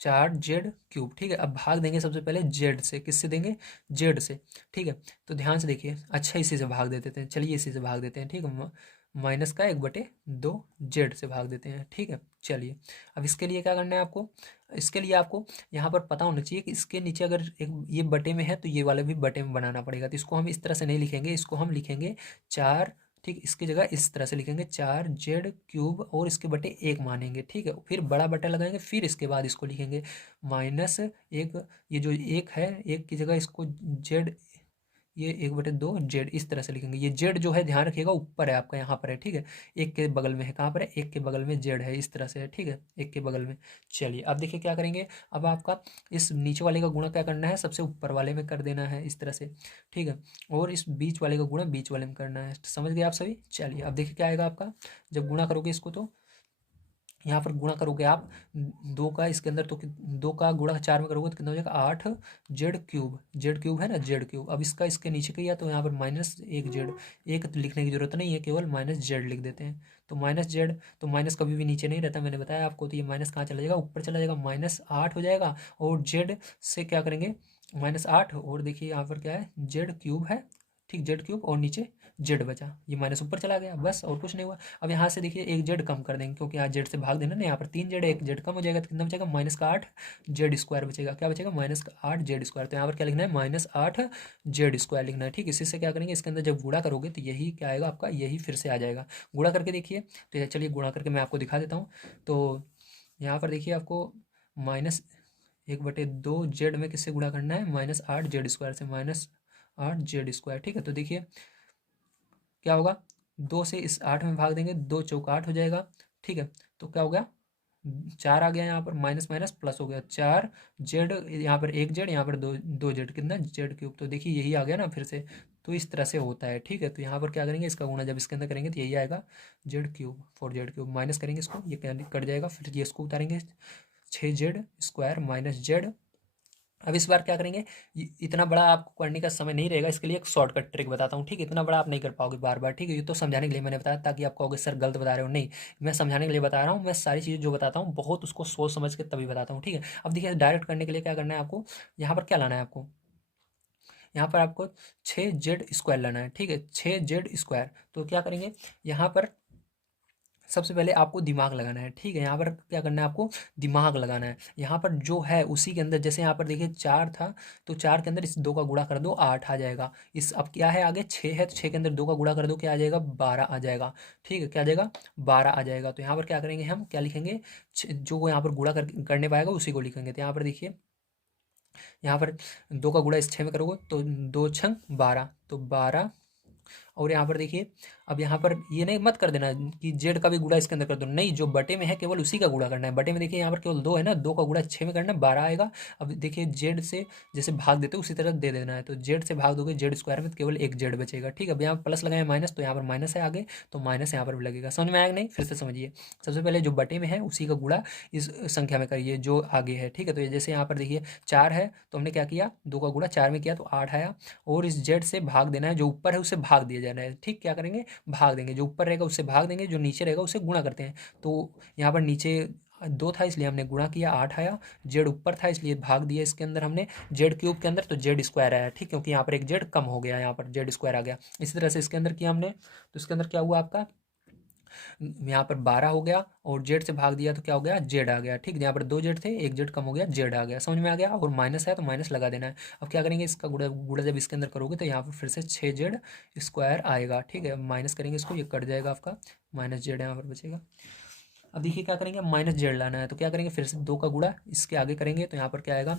4z³, ठीक है। अब भाग देंगे सबसे पहले z से, किससे देंगे, z से, ठीक है। तो ध्यान से देखिए, अच्छा इसी से भाग देते हैं, चलिए इसी से भाग देते हैं, ठीक है, माइनस का 1/2 z से भाग देते हैं, ठीक है। चलिए अब इसके लिए क्या करना है आपको, इसके लिए आपको यहाँ पर पता होना चाहिए कि इसके नीचे अगर एक ये बटे में है तो ये वाला भी बटे में बनाना पड़ेगा, तो इसको हम इस तरह से नहीं लिखेंगे, इसको हम लिखेंगे 4, ठीक, इसकी जगह इस तरह से लिखेंगे 4z³ और इसके बटे 1 मानेंगे, ठीक है, फिर बड़ा बटा लगाएंगे, फिर इसके बाद इसको लिखेंगे -1, ये जो 1 है, 1 की जगह इसको z, ये 1/2 जेड इस तरह से लिखेंगे, ये जेड जो है ध्यान रखिएगा ऊपर है आपका, यहाँ पर है, ठीक है, एक के बगल में है, कहाँ पर है, एक के बगल में जेड है, इस तरह से है, ठीक है, एक के बगल में। चलिए अब देखिए क्या करेंगे, अब आपका इस नीचे वाले का गुणा क्या करना है, सबसे ऊपर वाले में कर देना है, इस तरह से, ठीक है, और इस बीच वाले का गुणा बीच वाले में करना है, समझ गए आप सभी। चलिए अब देखिए क्या आएगा आपका, जब गुणा करोगे इसको तो यहाँ पर गुणा करोगे आप 2 का इसके अंदर, तो 2 का गुणा 4 में करोगे तो कितना हो जाएगा, 8z³ है ना, z³, अब इसका इसके नीचे किया तो यहाँ पर -1z, एक तो लिखने की जरूरत नहीं है, केवल -z लिख देते हैं, तो -z, तो माइनस कभी भी नीचे नहीं रहता, मैंने बताया आपको, तो ये माइनस कहाँ चला जाएगा, ऊपर चला जाएगा, -8 हो जाएगा, और z से क्या करेंगे, -8, और देखिए यहाँ पर क्या है, z³ है, ठीक, z³ और नीचे जेड बचा, ये माइनस ऊपर चला गया, बस और कुछ नहीं हुआ। अब यहाँ से देखिए एक जेड कम कर देंगे, क्योंकि यहाँ जेड से भाग देना ना, यहाँ पर 3 जेड, एक जेड कम हो जाएगा, तो कितना बचेगा, -8z² बचेगा, क्या बचेगा, -8z², तो यहाँ पर क्या लिखना है, -8z² लिखना है, ठीक। इसी से क्या करेंगे, इसके अंदर जब गुणा करोगे तो यही क्या आएगा आपका, यही फिर से आ जाएगा, गुणा करके देखिए, तो चलिए गुणा करके मैं आपको दिखा देता हूँ। तो यहाँ पर देखिए आपको -1/2 में किससे गुणा करना है, -8z² से, -8z², ठीक है। तो देखिए क्या होगा, 2 से इस 8 में भाग देंगे, 2 चौक 8 हो जाएगा, ठीक है, तो क्या हो गया, 4 आ गया यहाँ पर, माइनस माइनस प्लस हो गया, 4 जेड, यहाँ पर एक जेड, यहाँ पर दो जेड, कितना जेड क्यूब। तो देखिए यही आ गया ना फिर से। तो इस तरह से होता है, ठीक है। तो यहाँ पर क्या करेंगे, इसका गुणा जब इसके अंदर करेंगे तो यही आएगा, Z cube, 4 Z cube, minus करेंगे इसको, ये कट जाएगा, फिर ये इसको उतारेंगे, 6 जेड स्क्वायर माइनस जेड। अब इस बार क्या करेंगे, इतना बड़ा आपको करने का समय नहीं रहेगा, इसके लिए एक शॉर्टकट ट्रिक बताता हूँ, ठीक है। इतना बड़ा आप नहीं कर पाओगे बार बार, ठीक है। ये तो समझाने के लिए मैंने बताया, ताकि आप कहोगे सर गलत बता रहे हो, नहीं, मैं समझाने के लिए बता रहा हूँ। मैं सारी चीज़ें जो बताता हूँ बहुत उसको सोच समझ के तभी बताता हूँ, ठीक है। अब देखिए डायरेक्ट करने के लिए क्या करना है आपको, यहाँ पर क्या लाना है आपको, यहाँ पर आपको 6 जेड स्क्वायर लाना है, ठीक है, 6 जेड स्क्वायर। तो क्या करेंगे, यहाँ पर सबसे पहले आपको दिमाग लगाना है, ठीक है। यहाँ पर क्या करना है आपको, दिमाग लगाना है। यहाँ पर जो है उसी के अंदर, जैसे यहाँ पर देखिए 4 था, तो 4 के अंदर इस 2 का गुणा कर दो, 8 आ जाएगा। इस अब क्या है आगे, 6 है, तो 6 के अंदर 2 का गुणा कर दो, क्या आ जाएगा, 12 आ जाएगा, ठीक है। क्या आ जाएगा, 12 आ जाएगा। तो यहाँ पर क्या करेंगे, हम क्या लिखेंगे, जो यहाँ पर गुणा करने पाएगा उसी को लिखेंगे। तो यहाँ पर देखिए, यहाँ पर 2 का गुणा इस 6 में करोगे तो 2 6 12, तो 12। और यहाँ पर देखिए, अब यहाँ पर ये नहीं मत कर देना कि जेड का भी गुणा इसके अंदर कर दो, नहीं, जो बटे में है केवल उसी का गुणा करना है। बटे में देखिए यहाँ पर केवल 2 है ना, 2 का गुणा 6 में करना है, 12 आएगा। अब देखिए जेड से जैसे भाग देते हो उसी तरह दे देना है, तो जेड से भाग दोगे जेड स्क्वायर में, तो केवल एक जेड बचेगा, ठीक है। अब यहाँ प्लस लगाए माइनस, तो यहाँ पर माइनस है आगे, तो माइनस यहाँ पर भी लगेगा। समझ में आएगा नहीं, फिर से समझिए। सबसे पहले जो बटे में है उसी का गुणा इस संख्या में करिए जो आगे है, ठीक है। तो ये जैसे यहाँ पर देखिए 4 है, तो हमने क्या किया, 2 का गुणा 4 में किया तो 8 आया, और इस जेड से भाग देना है, जो ऊपर है उससे भाग दिया जाना है, ठीक। क्या करेंगे, भाग देंगे, जो ऊपर रहेगा उससे भाग देंगे, जो नीचे रहेगा उससे गुणा करते हैं। तो यहाँ पर नीचे 2 था इसलिए हमने गुणा किया, 8 आया, जेड ऊपर था इसलिए भाग दिया इसके अंदर हमने जेड क्यूब के अंदर, तो जेड स्क्वायर आया, ठीक, क्योंकि यहाँ पर एक जेड कम हो गया, यहाँ पर जेड स्क्वायर आ गया। इसी तरह से इसके अंदर किया हमने, तो इसके अंदर क्या हुआ आपका, यहाँ पर 12 हो गया, और जेड से भाग दिया तो क्या हो गया, जेड आ गया, ठीक। यहाँ पर 2 जेड थे, एक जेड कम हो गया, जेड आ गया। समझ में आ गया। और माइनस है तो माइनस लगा देना है। अब क्या करेंगे, इसका गुणा गुणा जब इसके अंदर करोगे तो यहाँ पर फिर से 6 जेड स्क्वायर आएगा, ठीक है। माइनस करेंगे इसको, ये कट जाएगा आपका, माइनस जेड यहाँ पर बचेगा। अब देखिए क्या करेंगे, माइनस जेड लाना है, तो क्या करेंगे, फिर से 2 का गुणा इसके आगे करेंगे, तो यहाँ पर क्या आएगा,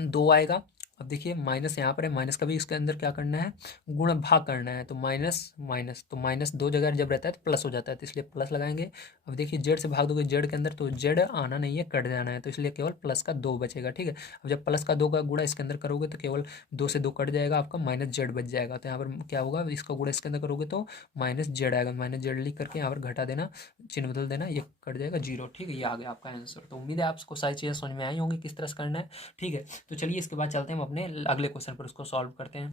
2 आएगा। अब देखिए माइनस यहाँ पर है, माइनस का भी इसके अंदर क्या करना है, गुणा भाग करना है, तो माइनस माइनस, तो माइनस 2 जगह जब रहता है तो प्लस हो जाता है, तो इसलिए प्लस लगाएंगे। अब देखिए जेड से भाग दोगे जेड के अंदर, तो जेड आना नहीं है, कट जाना है, तो इसलिए केवल प्लस का 2 बचेगा, ठीक है। अब जब प्लस का 2 का गुणा इसके अंदर करोगे तो केवल 2 से 2 कट जाएगा आपका, माइनस जेड बच जाएगा। तो यहाँ पर क्या होगा, इसका गुणा इसके अंदर करोगे तो माइनस जेड आएगा, माइनस जेड लिख करके यहाँ पर घटा देना, चिन्ह बदल देना, ये कट जाएगा 0, ठीक है। ये आ गया आपका आंसर। तो उम्मीद है आपको सारी चीज़ें समझ में आई होंगी किस तरह से करना है, ठीक है। तो चलिए इसके बाद चलते हैं हम अपने अगले क्वेश्चन पर, उसको सॉल्व करते हैं।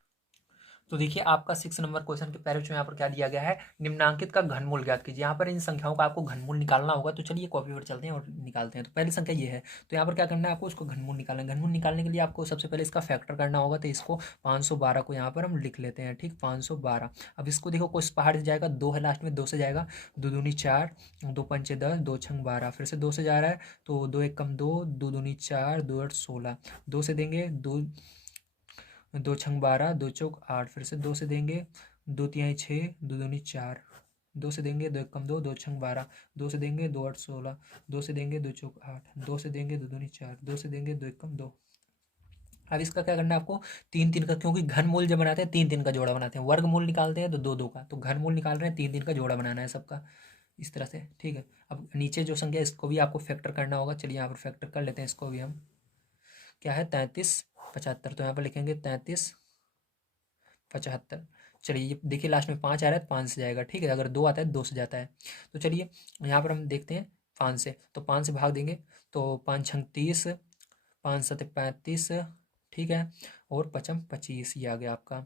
तो देखिए आपका 6 नंबर क्वेश्चन के पहले जो यहाँ पर क्या दिया गया है, निम्नांकित का घनमूल ज्ञात कीजिए। यहाँ पर इन संख्याओं का आपको घनमूल निकालना होगा, तो चलिए कॉपी पर चलते हैं और निकालते हैं। तो पहली संख्या ये है, तो यहाँ पर क्या करना है आपको, उसको घनमूल निकालना है। घनमूल निकालने के लिए आपको सबसे पहले इसका फैक्टर करना होगा, तो इसको 512 को यहाँ पर हम लिख लेते हैं, ठीक, 512। अब इसको देखो कुछ पहाड़ से जाएगा, 2 है लास्ट में, 2 से जाएगा, 2 दूनी 4, 2 पंचे 10, 2 छंग 12, फिर से 2 से जा रहा है, तो 2 एक कम 2, 2 दूनी 4, 2 8 16, 2 से देंगे, 2 2 छंग 12, 2 चौक 8, फिर से 2 से देंगे, 2 तिहाई 6, 2 दूनी 4, 2 से देंगे, 2 एक कम 2, 2 छंग 12, 2 से देंगे, 2 8 16, 2 से देंगे, 2 चौक 8, 2 से देंगे, 2 दूनी 4, 2 से देंगे, 2 एक कम 2। अब इसका क्या करना है आपको, 3 3 का, क्योंकि घनमूल जब बनाते हैं 3 3 का जोड़ा बनाते हैं, वर्गमूल निकालते हैं तो 2 2 का, तो घनमूल निकाल रहे हैं 3 3 का जोड़ा बनाना है सबका, इस तरह से, ठीक है। अब नीचे जो संख्या है इसको भी आपको फैक्टर करना होगा, चलिए यहाँ पर फैक्टर कर लेते हैं इसको भी हम। क्या है, 33 75, तो यहाँ पर लिखेंगे 33 75। चलिए ये देखिए लास्ट में 5 आ रहा है तो 5 से जाएगा, ठीक है। अगर 2 आता है 2 से जाता है। तो चलिए यहाँ पर हम देखते हैं 5 से, तो 5 से भाग देंगे, तो 5 छंग 30, 5 सत 35, ठीक है, और पचम 25, ये आ गया आपका।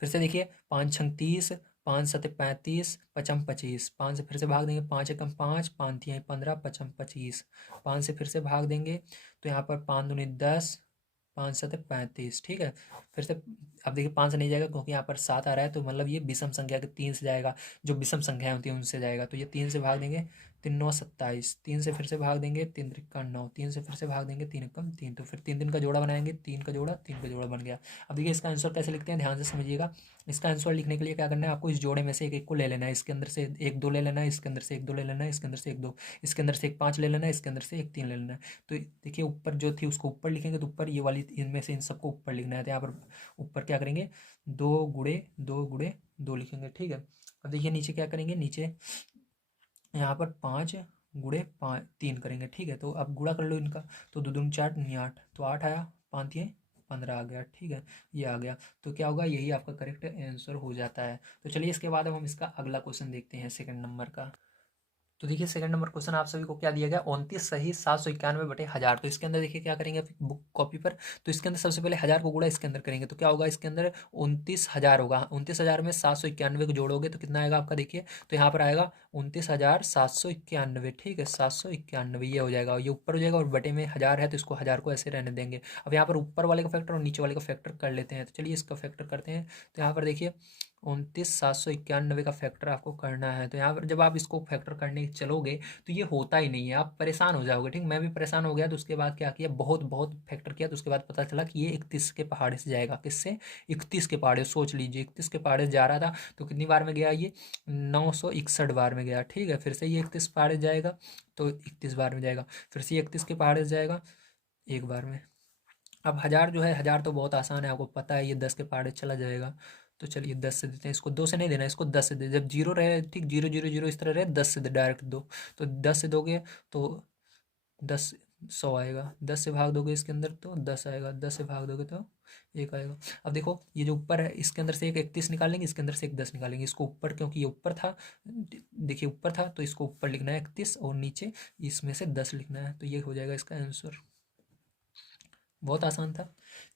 फिर से देखिए 5 छंग 30, 5 सत 35, पचम 25, 5 से फिर से भाग देंगे, 5 एकम 5, 5 तिहाई 15, पचम 25, 5 से फिर से भाग देंगे, तो यहाँ पर 5 दूनी 10, 5 सत 35, ठीक है। फिर से अब देखिए 5 से नहीं जाएगा क्योंकि यहाँ पर 7 आ रहा है, तो मतलब ये विषम संख्या के 3 से जाएगा, जो विषम संख्याएं होती हैं उनसे जाएगा, तो ये 3 से भाग देंगे, 3 9 27, 3 से फिर से भाग देंगे, 3 त्रिका 9, 3 से फिर से भाग देंगे, 3 एकम 3, तो फिर 3 3 का जोड़ा बनाएंगे, 3 का जोड़ा 3 का जोड़ा बन गया। अब देखिए इसका आंसर कैसे लिखते हैं, ध्यान से समझिएगा। इसका आंसर लिखने के लिए क्या करना है आपको, इस जोड़े में से एक एक को ले लेना है, इसके अंदर से एक 2 ले लेना है, इसके अंदर से एक 2 ले लेना है, इसके अंदर से एक 2, इसके अंदर से एक 5 ले लेना है, इसके अंदर से एक 3 ले लेना है। तो देखिए ऊपर जो थी उसको ऊपर लिखेंगे, तो ऊपर ये वाली इनमें से इन सबको ऊपर लिखना है, तो यहाँ पर ऊपर क्या करेंगे, 2 गुणे 2 गुणे 2 लिखेंगे, ठीक है। अब देखिए नीचे क्या करेंगे, नीचे यहाँ पर 5 गुणे 3 करेंगे, ठीक है। तो अब गुणा कर लो इनका, तो 2 दूनी 4 नहीं 8, तो 8 आया, 5 ये 15 आ गया, ठीक है। ये आ गया, तो क्या होगा, यही आपका करेक्ट आंसर हो जाता है। तो चलिए इसके बाद अब हम इसका अगला क्वेश्चन देखते हैं सेकंड नंबर का। तो देखिए सेकंड नंबर क्वेश्चन आप सभी को क्या दिया गया, 29 सही 791 बटे 1000। तो इसके अंदर देखिए क्या करेंगे बुक कॉपी पर, तो इसके अंदर सबसे पहले 1000 को गुणा इसके अंदर करेंगे, तो क्या होगा इसके अंदर 29,000 होगा। 29,000 में 791 को जोड़ोगे तो कितना आएगा आपका, देखिए तो यहाँ पर आएगा 29,791, ठीक है। 791 ये हो जाएगा, ये ऊपर हो जाएगा और बटे में 1000 है तो इसको 1000 को ऐसे रहने देंगे। अब यहाँ पर ऊपर वाले का फैक्टर और नीचे वाले का फैक्टर कर लेते हैं, तो चलिए इसका फैक्टर करते हैं। तो यहाँ पर देखिए 29,791 का फैक्टर आपको करना है। तो यहाँ पर जब आप इसको फैक्टर करने चलोगे तो ये होता ही नहीं है, आप परेशान हो जाओगे, ठीक। मैं भी परेशान हो गया, तो उसके बाद क्या किया, बहुत बहुत फैक्टर किया, तो उसके बाद पता चला कि ये 31 के पहाड़े से जाएगा। किससे, 31 के पहाड़े, सोच लीजिए 31 के पहाड़े से जा रहा था, तो कितनी बार में गया ये, 961 बार में गया, ठीक है। फिर से ये 31 पहाड़े से जाएगा तो 31 बार में जाएगा, फिर से ये 31 के पहाड़े से जाएगा एक बार में। अब 1000 जो है, 1000 तो बहुत आसान है, आपको पता है ये 10 के पहाड़े चला जाएगा। तो चलिए 10 से देते हैं इसको, 2 से नहीं देना, इसको 10 से दे, जब जीरो रहे, ठीक, 0 0 0 इस तरह रहे, 10 से दे डायरेक्ट दो। तो 10 से दोगे तो 10 100 आएगा, 10 से भाग दोगे इसके अंदर तो 10 आएगा, 10 से भाग दोगे तो 1 आएगा। अब देखो ये जो ऊपर है इसके अंदर से एक 31 निकालेंगे, इसके अंदर से एक 10 निकालेंगे, इसको ऊपर क्योंकि ये ऊपर था, देखिए ऊपर था तो इसको ऊपर लिखना है 31 और नीचे इसमें से 10 लिखना है, तो ये हो जाएगा इसका आंसर। बहुत आसान था।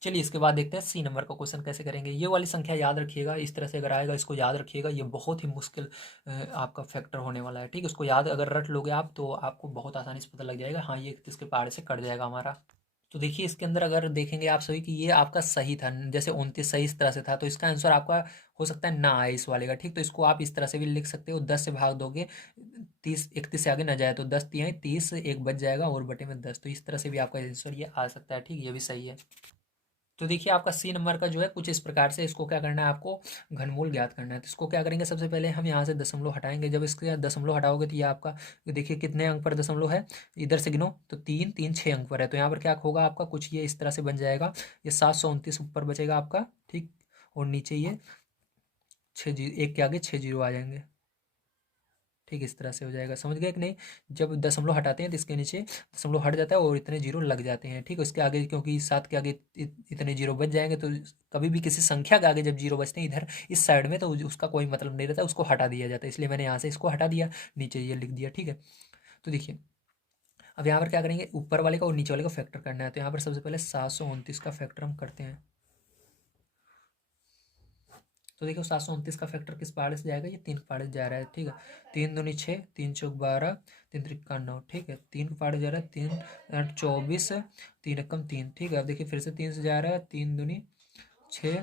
चलिए इसके बाद देखते हैं सी नंबर का क्वेश्चन कैसे करेंगे। ये वाली संख्या याद रखिएगा, इस तरह से अगर आएगा इसको याद रखिएगा, ये बहुत ही मुश्किल आपका फैक्टर होने वाला है, ठीक है। उसको याद अगर रट लोगे आप तो आपको बहुत आसानी से पता लग जाएगा, हाँ ये 31 के पहाड़े से कट जाएगा हमारा। तो देखिए इसके अंदर अगर देखेंगे आप सभी कि ये आपका सही था, जैसे 29 सही इस तरह से था, तो इसका आंसर आपका हो सकता है ना आए इस वाले का, ठीक। तो इसको आप इस तरह से भी लिख सकते हो, 10 से भाग दोगे, 30 31 से आगे ना जाए तो 10 तिहाई 30, एक बच जाएगा और बटे में 10, तो इस तरह से भी आपका आंसर ये आ सकता है, ठीक। ये भी सही है। तो देखिए आपका सी नंबर का जो है कुछ इस प्रकार से, इसको क्या करना है आपको घनमूल ज्ञात करना है। तो इसको क्या करेंगे, सबसे पहले हम यहाँ से दशमलव हटाएंगे, जब इसके दशमलव हटाओगे तो ये आपका, ये देखिए कितने अंक पर दशमलव है, इधर से गिनो तो 3 3 6 अंक पर है, तो यहाँ पर क्या होगा आपका, कुछ ये इस तरह से बन जाएगा, ये 729 ऊपर बचेगा आपका, ठीक। और नीचे ये 6 जीरो, एक के आगे 6 जीरो आ जाएंगे, ठीक। इस तरह से हो जाएगा, समझ गए कि नहीं। जब दशमलव हटाते हैं तो इसके नीचे दशमलव हट जाता है और इतने जीरो लग जाते हैं, ठीक। उसके आगे क्योंकि 7 के आगे इतने जीरो बच जाएंगे, तो कभी भी किसी संख्या के आगे जब जीरो बचते हैं इधर इस साइड में, तो उसका कोई मतलब नहीं रहता, उसको हटा दिया जाता है, इसलिए मैंने यहाँ से इसको हटा दिया, नीचे ये लिख दिया, ठीक है। तो देखिए अब यहाँ पर क्या करेंगे, ऊपर वाले का और नीचे वाले का फैक्टर करना है। तो यहाँ पर सबसे पहले 729 का फैक्टर हम करते हैं। तो देखो 729 का फैक्टर किस पहाड़े से जाएगा, ये 3 पहाड़े से जा रहा है, ठीक है। 3 दूनी 6, 3 चौक 12, 3 त्रिका 9, ठीक है। 3 पहाड़े जा रहा है, 3 8 24, 3 एकम 3, ठीक है। अब देखिए फिर से 3 से जा रहा है, 3 दूनी 6,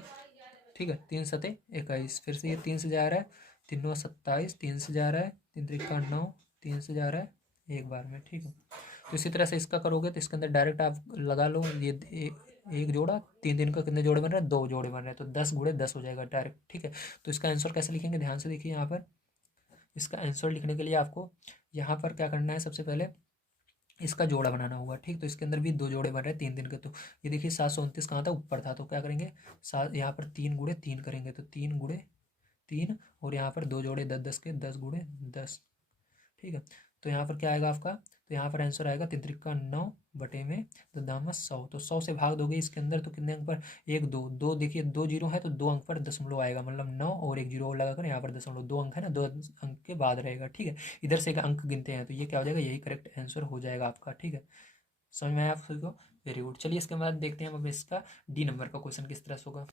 ठीक है। 3 सते 21, फिर से ये 3 से जा रहा है, 3 9 27, 3 से जा रहा है, 3 त्रिका 9, 3 से जा रहा है एक बार में, ठीक है। तो इसी तरह से इसका करोगे तो इसके अंदर डायरेक्ट आप लगा लो, ये एक जोड़ा, 3 दिन का कितने जोड़े बन रहे हैं, 2 जोड़े बन रहे हैं, तो 10 गुणे 10 हो जाएगा डायरेक्ट, ठीक है। तो इसका आंसर कैसे लिखेंगे, ध्यान से देखिए यहाँ पर। इसका आंसर लिखने के लिए आपको यहाँ पर क्या करना है, सबसे पहले इसका जोड़ा बनाना होगा, ठीक। तो इसके अंदर भी 2 जोड़े बन रहे हैं 3 दिन के, तो ये देखिए 729 कहाँ था, ऊपर था, तो क्या करेंगे, सात यहाँ पर 3 गुणे 3 करेंगे, तो 3 गुणे 3, और यहाँ पर 2 जोड़े 10 10 के, 10 गुणे 10, ठीक है। तो यहाँ पर क्या आएगा आपका, तो यहाँ पर आंसर आएगा 3 त्रिका 9 बटे में दामा 100, तो 100 से भाग दोगे इसके अंदर तो कितने अंक पर, 1 2 2, देखिए 2 जीरो है तो 2 अंक पर दशमलव आएगा, मतलब 9 और 1 जीरो और लगाकर यहाँ पर दशमलव, 2 अंक है ना, 2 अंक के बाद रहेगा, ठीक है। इधर से एक अंक गिनते हैं तो ये क्या हो जाएगा, यही करेक्ट आंसर हो जाएगा आपका, ठीक है। समझ में आया आप सभी को, वेरी गुड। चलिए इसके बाद देखते हैं अब इसका डी नंबर का क्वेश्चन किस तरह से होगा।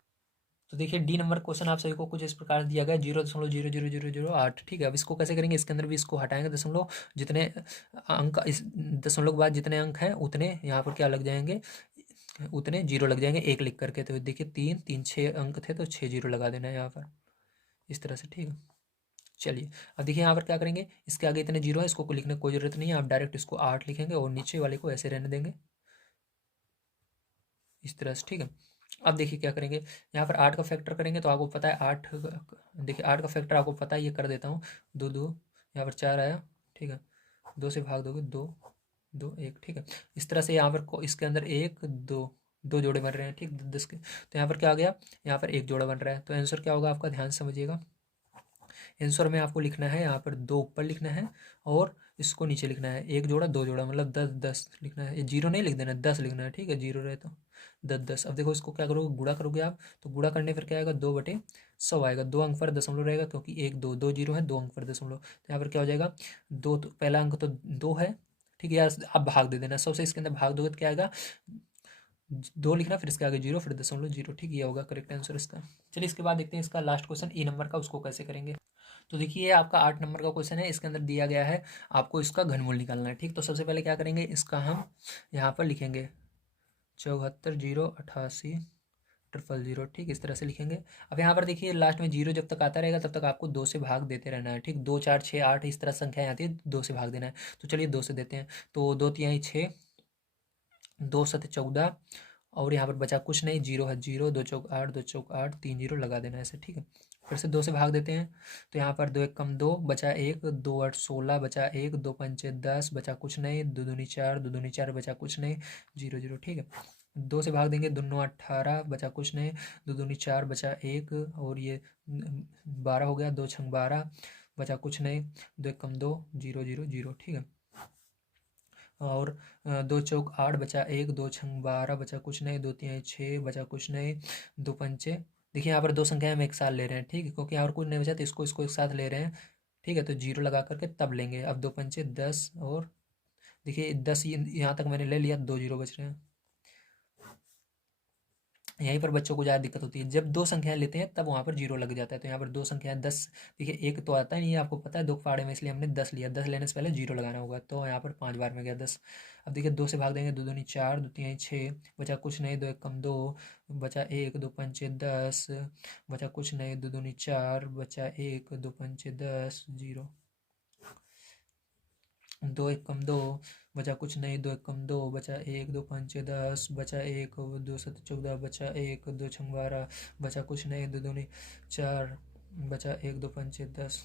तो देखिए डी नंबर क्वेश्चन आप सभी को कुछ इस प्रकार दिया गया, 0.000008, ठीक है। अब इसको कैसे करेंगे, इसके अंदर भी इसको हटाएंगे दशमलव, जितने अंक इस दशमलव के बाद जितने अंक हैं उतने यहाँ पर क्या लग जाएंगे, उतने जीरो लग जाएंगे एक लिख करके। तो देखिए 3 3 6 अंक थे तो 6 जीरो लगा देना है यहाँ पर, इस तरह से, ठीक है। चलिए अब देखिए यहाँ पर क्या करेंगे, इसके आगे इतने जीरो है, इसको लिखने की कोई जरूरत नहीं है, आप डायरेक्ट इसको 8 लिखेंगे और नीचे वाले को ऐसे रहने देंगे इस तरह से, ठीक है। अब देखिए क्या करेंगे, यहाँ पर 8 का फैक्टर करेंगे तो आपको पता है 8, देखिए 8 का फैक्टर आपको पता है, ये कर देता हूँ, 2 2, यहाँ पर 4 आया, ठीक है। 2 से भाग दोगे 2 2 1, ठीक है। इस तरह से यहाँ पर इसके अंदर 1 2 2 जोड़े बन रहे हैं, ठीक, 10 के, तो यहाँ पर क्या आ गया, यहाँ पर एक जोड़ा बन रहा है, तो आंसर क्या होगा आपका, ध्यान से समझिएगा। आंसर में आपको लिखना है यहाँ पर 2 ऊपर लिखना है और इसको नीचे लिखना है, 1 जोड़ा 2 जोड़ा मतलब 10 10 लिखना है। ये 0 नहीं लिख देना, 10 लिखना है, ठीक है, 0 रहे तो 10 10। अब देखो इसको क्या करोगे, गुणा करोगे आप, तो गुणा करने फिर क्या आएगा, 2/100 आएगा। 2 अंक पर दशमलव रहेगा क्योंकि 1 2 2 जीरो है, 2 अंक पर दशमलव, तो यहाँ पर क्या हो जाएगा, दो, तो पहला अंक तो 2 है, ठीक है यार। अब भाग दे देना, 100 से इसके अंदर भाग दोगे तो क्या आएगा, 2 लिखना, फिर इसके आगे 0, फिर दशमलव 0, ठीक, ये होगा करेक्ट आंसर इसका। चलिए इसके बाद देखते हैं इसका लास्ट क्वेश्चन ई नंबर का, उसको कैसे करेंगे। तो देखिए ये आपका 8 नंबर का क्वेश्चन है, इसके अंदर दिया गया है आपको इसका घनमूल निकालना है, ठीक। तो सबसे पहले क्या करेंगे, इसका हम यहाँ पर लिखेंगे 74 0 88 000, ठीक, इस तरह से लिखेंगे। अब यहाँ पर देखिए लास्ट में 0 जब तक आता रहेगा तब तक आपको 2 से भाग देते रहना है, ठीक। 2 4 6 8 इस तरह संख्याएं आती है, 2 से भाग देना है। तो चलिए 2 से देते हैं, तो 2 तिहाई 6, 2 7 14, और यहाँ पर बचा कुछ नहीं, 0 है 0, 2 चौक 8, 2 चौक 8, 3 0 लगा देना है ऐसे, ठीक है। फिर से 2 से भाग देते हैं, तो यहाँ पर 2 1 कम 2 बचा 1, 2 8 16 बचा 1, 2 पंचे 10 बचा कुछ नहीं, 2 दूनी 4, 2 दूनी 4 बचा कुछ नहीं, 0 0, ठीक है। 2 से भाग देंगे, 2 9 18 बचा कुछ नहीं, 2 दूनी 4 बचा 1, और ये 12 हो गया, 2 छंग 12 बचा कुछ नहीं, 2 1 कम 2, 0 0 0, ठीक है। और 2 चौक 8 बचा 1, 2 छंग 12 बचा कुछ नहीं, 2 तिहाई 6 बचा कुछ नहीं, 2 पंचे, देखिए यहाँ पर दो संख्याएं हम एक साथ ले रहे हैं, ठीक है, क्योंकि यहाँ पर कुछ नहीं बचा तो इसको एक साथ ले रहे हैं, ठीक है। तो 0 लगा करके तब लेंगे। अब 2 पंचे 10, और देखिए 10 यहाँ तक मैंने ले लिया, 2 0 बच रहे हैं। यहीं पर बच्चों को ज़्यादा दिक्कत होती है, जब दो संख्याएं लेते हैं तब वहाँ पर 0 लग जाता है। तो यहाँ पर दो संख्याएं 10, देखिए एक तो आता ही नहीं है, आपको पता है, दो फाड़े में, इसलिए हमने 10 लिया, 10 लेने से पहले 0 लगाना होगा, तो यहाँ पर 5 बार में गया 10। अब देखिए 2 से भाग देंगे, 2 दूनी 4, 2 तिहाई 6 बचा कुछ नहीं, 2 1 कम 2 बचा 1, 2 पंचे 10 बचा कुछ नहीं, 2 दूनी 4 बचा 1, 2 पंचे 10, 0, 2 1 कम 2 बचा कुछ नहीं, 2 1 कम 2 बचा 1, 2 पंचे 10 बचा 1, 2 7 14 बचा 1, 2 छंग 12 बचा कुछ नहीं, 2 दूनी 4 बचा 1, 2 पंचे 10,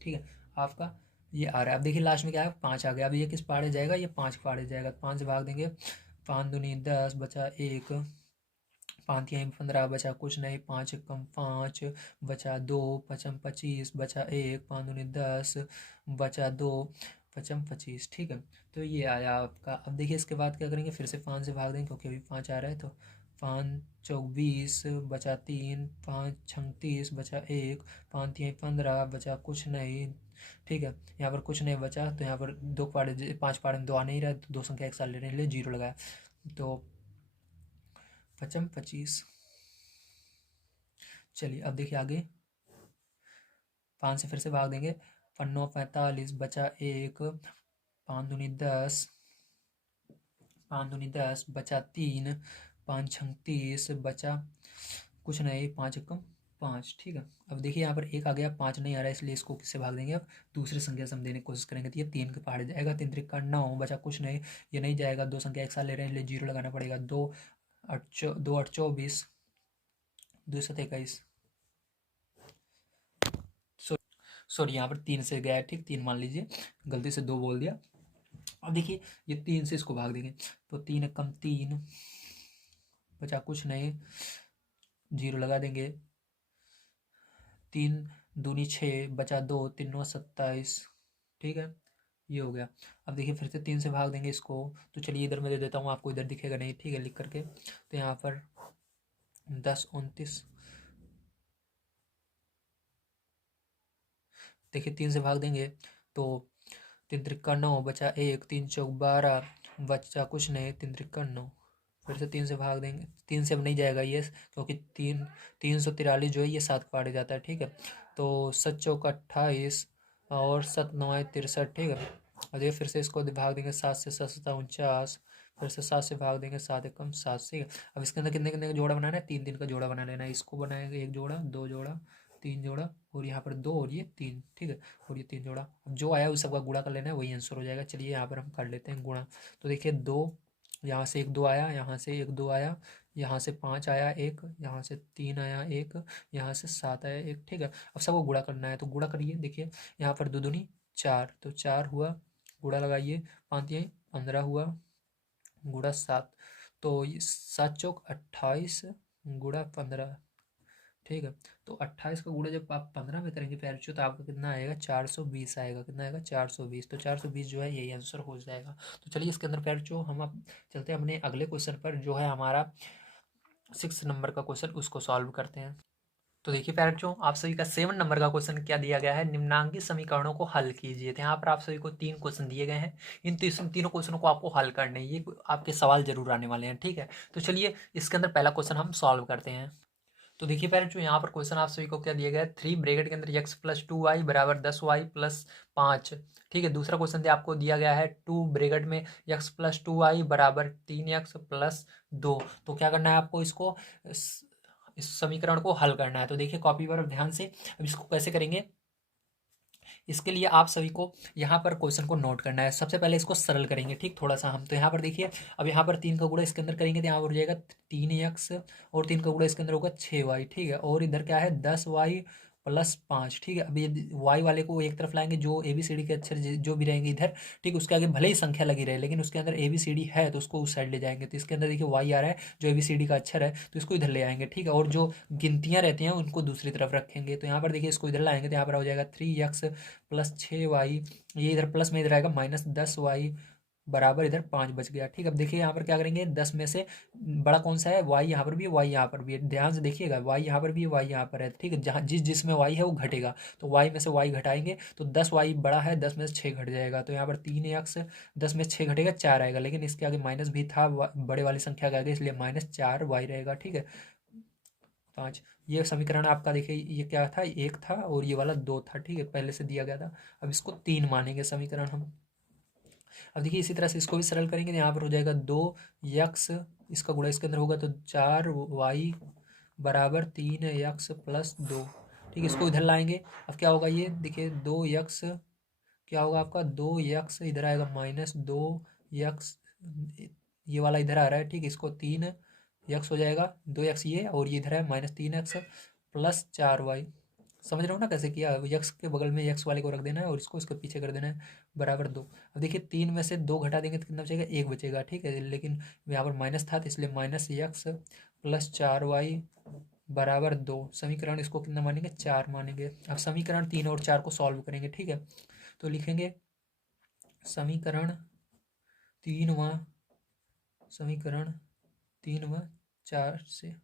ठीक है। आपका ये आ रहा है। अब देखिए लास्ट में क्या है, 5 आ गया। अब ये किस पाड़े जाएगा, ये 5 पाड़े जाएगा, 5 से भाग देंगे, 5 दूनी 10 बचा 1, 5 तिहाई 15 बचा कुछ नहीं, 5 कम 5 बचा 2, 5 25 बचा 1, 5 दूनी 10 बचा 2, 5 25, ठीक है। तो ये आया आपका। अब देखिए इसके बाद क्या करेंगे, फिर से 5 से भाग देंगे क्योंकि अभी 5 आ रहा है, तो 5 चौक 20 बचा 3, 5 छंग 30 बचा 1, 5 तिहाई 15 बचा कुछ नहीं, ठीक है। यहाँ पर कुछ नहीं बचा, तो यहाँ पर 2 पाड़े 5 पाड़े में 2 आ नहीं रहा, तो दो संख्या एक साथ लेने के लिए 0 लगाया, तो 5 25। चलिए अब देखिए आगे, 5 से फिर से भाग देंगे, 5 9 45 बचा 1, 5 दूनी 10, 5 दूनी 10 बचा 3, 5 छंग 30 बचा कुछ नहीं, 5 एकम 5, ठीक है। अब देखिए यहाँ पर 1 आ गया, 5 नहीं आ रहा है, इसलिए इसको किससे भाग देंगे, अब दूसरी संख्या से हम देने की कोशिश करेंगे, तो ये 3 के पहाड़े जाएगा, 3 त्रिक का 9 बचा कुछ नहीं, ये नहीं जाएगा, दो संख्या एक साथ ले रहे हैं इसलिए 0 लगाना पड़ेगा, 2 8 24, 2 7 21, सॉरी यहाँ पर 3 से गया है, ठीक, 3 मान लीजिए, गलती से 2 बोल दिया। अब देखिए ये 3 से इसको भाग देंगे, तो 3 कम 3 बचा कुछ नहीं, 0 लगा देंगे, 3 दूनी 6 बचा 2, 3 9 27, ठीक है, ये हो गया। अब देखिए फिर से 3 से भाग देंगे इसको, तो चलिए इधर मैं दे देता हूँ, आपको इधर दिखेगा नहीं, ठीक है, लिख करके, तो यहाँ पर 10 29, देखिए 3 से भाग देंगे, तो 3 त्रिक्का 9 बचा 1, 3 चौक 12 बचा कुछ नहीं, 3 त्रिक्का 9, फिर से 3 से भाग देंगे, 3 से अब नहीं जाएगा ये, क्योंकि 343 जो है ये 7 काटे जाता है, ठीक है। तो 7 चौक 28 और 7 9 63, ठीक है। और देखिए फिर से इसको भाग देंगे, 7 से 7 7 49, फिर से 7 से भाग देंगे, 7 एकम 7, ठीक है। अब इसके अंदर कितने कितने का जोड़ा बनाना है, 3 3 का जोड़ा बना लेना है, इसको बनाएंगे 1 जोड़ा, 2 जोड़ा, 3 जोड़ा, और यहाँ पर 2 और ये 3, ठीक है, और ये 3 जोड़ा। अब जो आया उस सबका गुणा कर लेना है, वही आंसर हो जाएगा। चलिए यहाँ पर हम कर लेते हैं गुणा, तो देखिए 2, यहाँ से 1 2 आया, यहाँ से 1 2 आया, यहाँ से 5 आया 1, यहाँ से 3 आया 1, यहाँ से 7 आया 1, ठीक है। अब सबको गुणा करना है, तो गुणा करिए, देखिए यहाँ पर 2 दूनी 4, तो 4 हुआ, गुणा लगाइए, 5 तिहाई 15 हुआ, गुणा 7, तो 7 चौक 28 गुणा 15, ठीक है। तो 28 का गुणा जब आप 15 में करेंगे प्यारे, तो आपका कितना आएगा, 420 आएगा। कितना आएगा, 420। तो 420 जो है यही आंसर हो जाएगा। तो चलिए इसके अंदर प्यारे, हम अब चलते हैं अपने अगले क्वेश्चन पर, जो है हमारा 6 नंबर का क्वेश्चन, उसको सॉल्व करते हैं। तो देखिए पैरेंट्स, आप सभी का 7 नंबर का क्वेश्चन क्या दिया गया है, निम्नांकित समीकरणों को हल कीजिए। तो यहाँ पर आप सभी को 3 क्वेश्चन दिए गए हैं। इन तीनों क्वेश्चनों को आपको हल करना है। ये आपके सवाल जरूर आने वाले हैं, ठीक है। तो चलिए इसके अंदर पहला क्वेश्चन हम सॉल्व करते हैं। तो देखिए पैरेंट्स, यहाँ पर क्वेश्चन आप सभी को क्या दिया गया है, 3 ब्रैकेट के अंदर x प्लस 2y बराबर 10y+5। ठीक है। दूसरा क्वेश्चन आपको दिया गया है 2 ब्रैकेट में x प्लस 2y बराबर 3x+2। तो क्या करना है आपको, इस समीकरण को हल करना है। तो देखिए कॉपी पर ध्यान से, अब इसको कैसे करेंगे, इसके लिए आप सभी को यहाँ पर क्वेश्चन को नोट करना है। सबसे पहले इसको सरल करेंगे, ठीक, थोड़ा सा हम। तो यहाँ पर देखिए, अब यहाँ पर 3 का गुणा इसके अंदर करेंगे तो यहाँ पर हो जाएगा 3x, और 3 का गुणा इसके अंदर होगा 6y, ठीक है। और इधर क्या है, 10y+5, ठीक है। अब ये y वाले को एक तरफ लाएंगे, जो ABCD के अक्षर जो भी रहेंगे इधर, ठीक, उसके आगे भले ही संख्या लगी रहे, लेकिन उसके अंदर ABCD है तो उसको उस साइड ले जाएंगे। तो इसके अंदर देखिए y आ रहा है, जो ABCD का अक्षर है, तो इसको इधर ले आएंगे, ठीक है। और जो गिनतियाँ रहती हैं उनको दूसरी तरफ रखेंगे। तो यहाँ पर देखिए इसको इधर लाएंगे तो यहाँ पर हो जाएगा 3x+6y, ये इधर प्लस में इधर आएगा -10y बराबर इधर 5 बच गया, ठीक है। अब देखिए यहाँ पर क्या करेंगे, 10 में से बड़ा कौन सा है, y यहाँ पर भी है, y यहाँ पर भी है। ध्यान से देखिएगा, y यहाँ पर भी है, y यहाँ पर है, ठीक है। जहाँ जिसमें y है वो घटेगा, तो y में से y घटाएंगे तो 10y बड़ा है, 10 में से 6 घट जाएगा। तो यहाँ पर 3x, 10 में से 6 घटेगा 4 आएगा, लेकिन इसके आगे माइनस भी था बड़े वाली संख्या के आगे, इसलिए -4y रहेगा, ठीक है। 5। ये समीकरण आपका देखिए, ये क्या था, 1 था और ये वाला 2 था, ठीक है, पहले से दिया गया था। अब इसको 3 मानेंगे समीकरण हम। अब देखिए इसी तरह से इसको भी सरल करेंगे तो यहाँ पर हो जाएगा 2x, इसका गुणा इसके अंदर होगा तो 4y बराबर 3x+2, ठीक है। इसको इधर लाएंगे, अब क्या होगा, ये देखिए 2x, क्या होगा आपका, 2x इधर आएगा -2x, ये वाला इधर आ रहा है, ठीक है। इसको 3x हो जाएगा, 2x ये, और ये इधर है -3x+4y। समझ रहे हो ना कैसे किया, यक्स के बगल में यक्स वाले को रख देना है और इसको इसके पीछे कर देना है, बराबर 2। अब देखिए 3 में से 2 घटा देंगे तो कितना बचेगा, 1 बचेगा, ठीक है। लेकिन यहाँ पर माइनस था तो इसलिए -x+4y बराबर 2। समीकरण इसको कितना मानेंगे, 4 मानेंगे। अब समीकरण 3 और 4 को सॉल्व करेंगे, ठीक है। तो लिखेंगे समीकरण 3 व 4 से,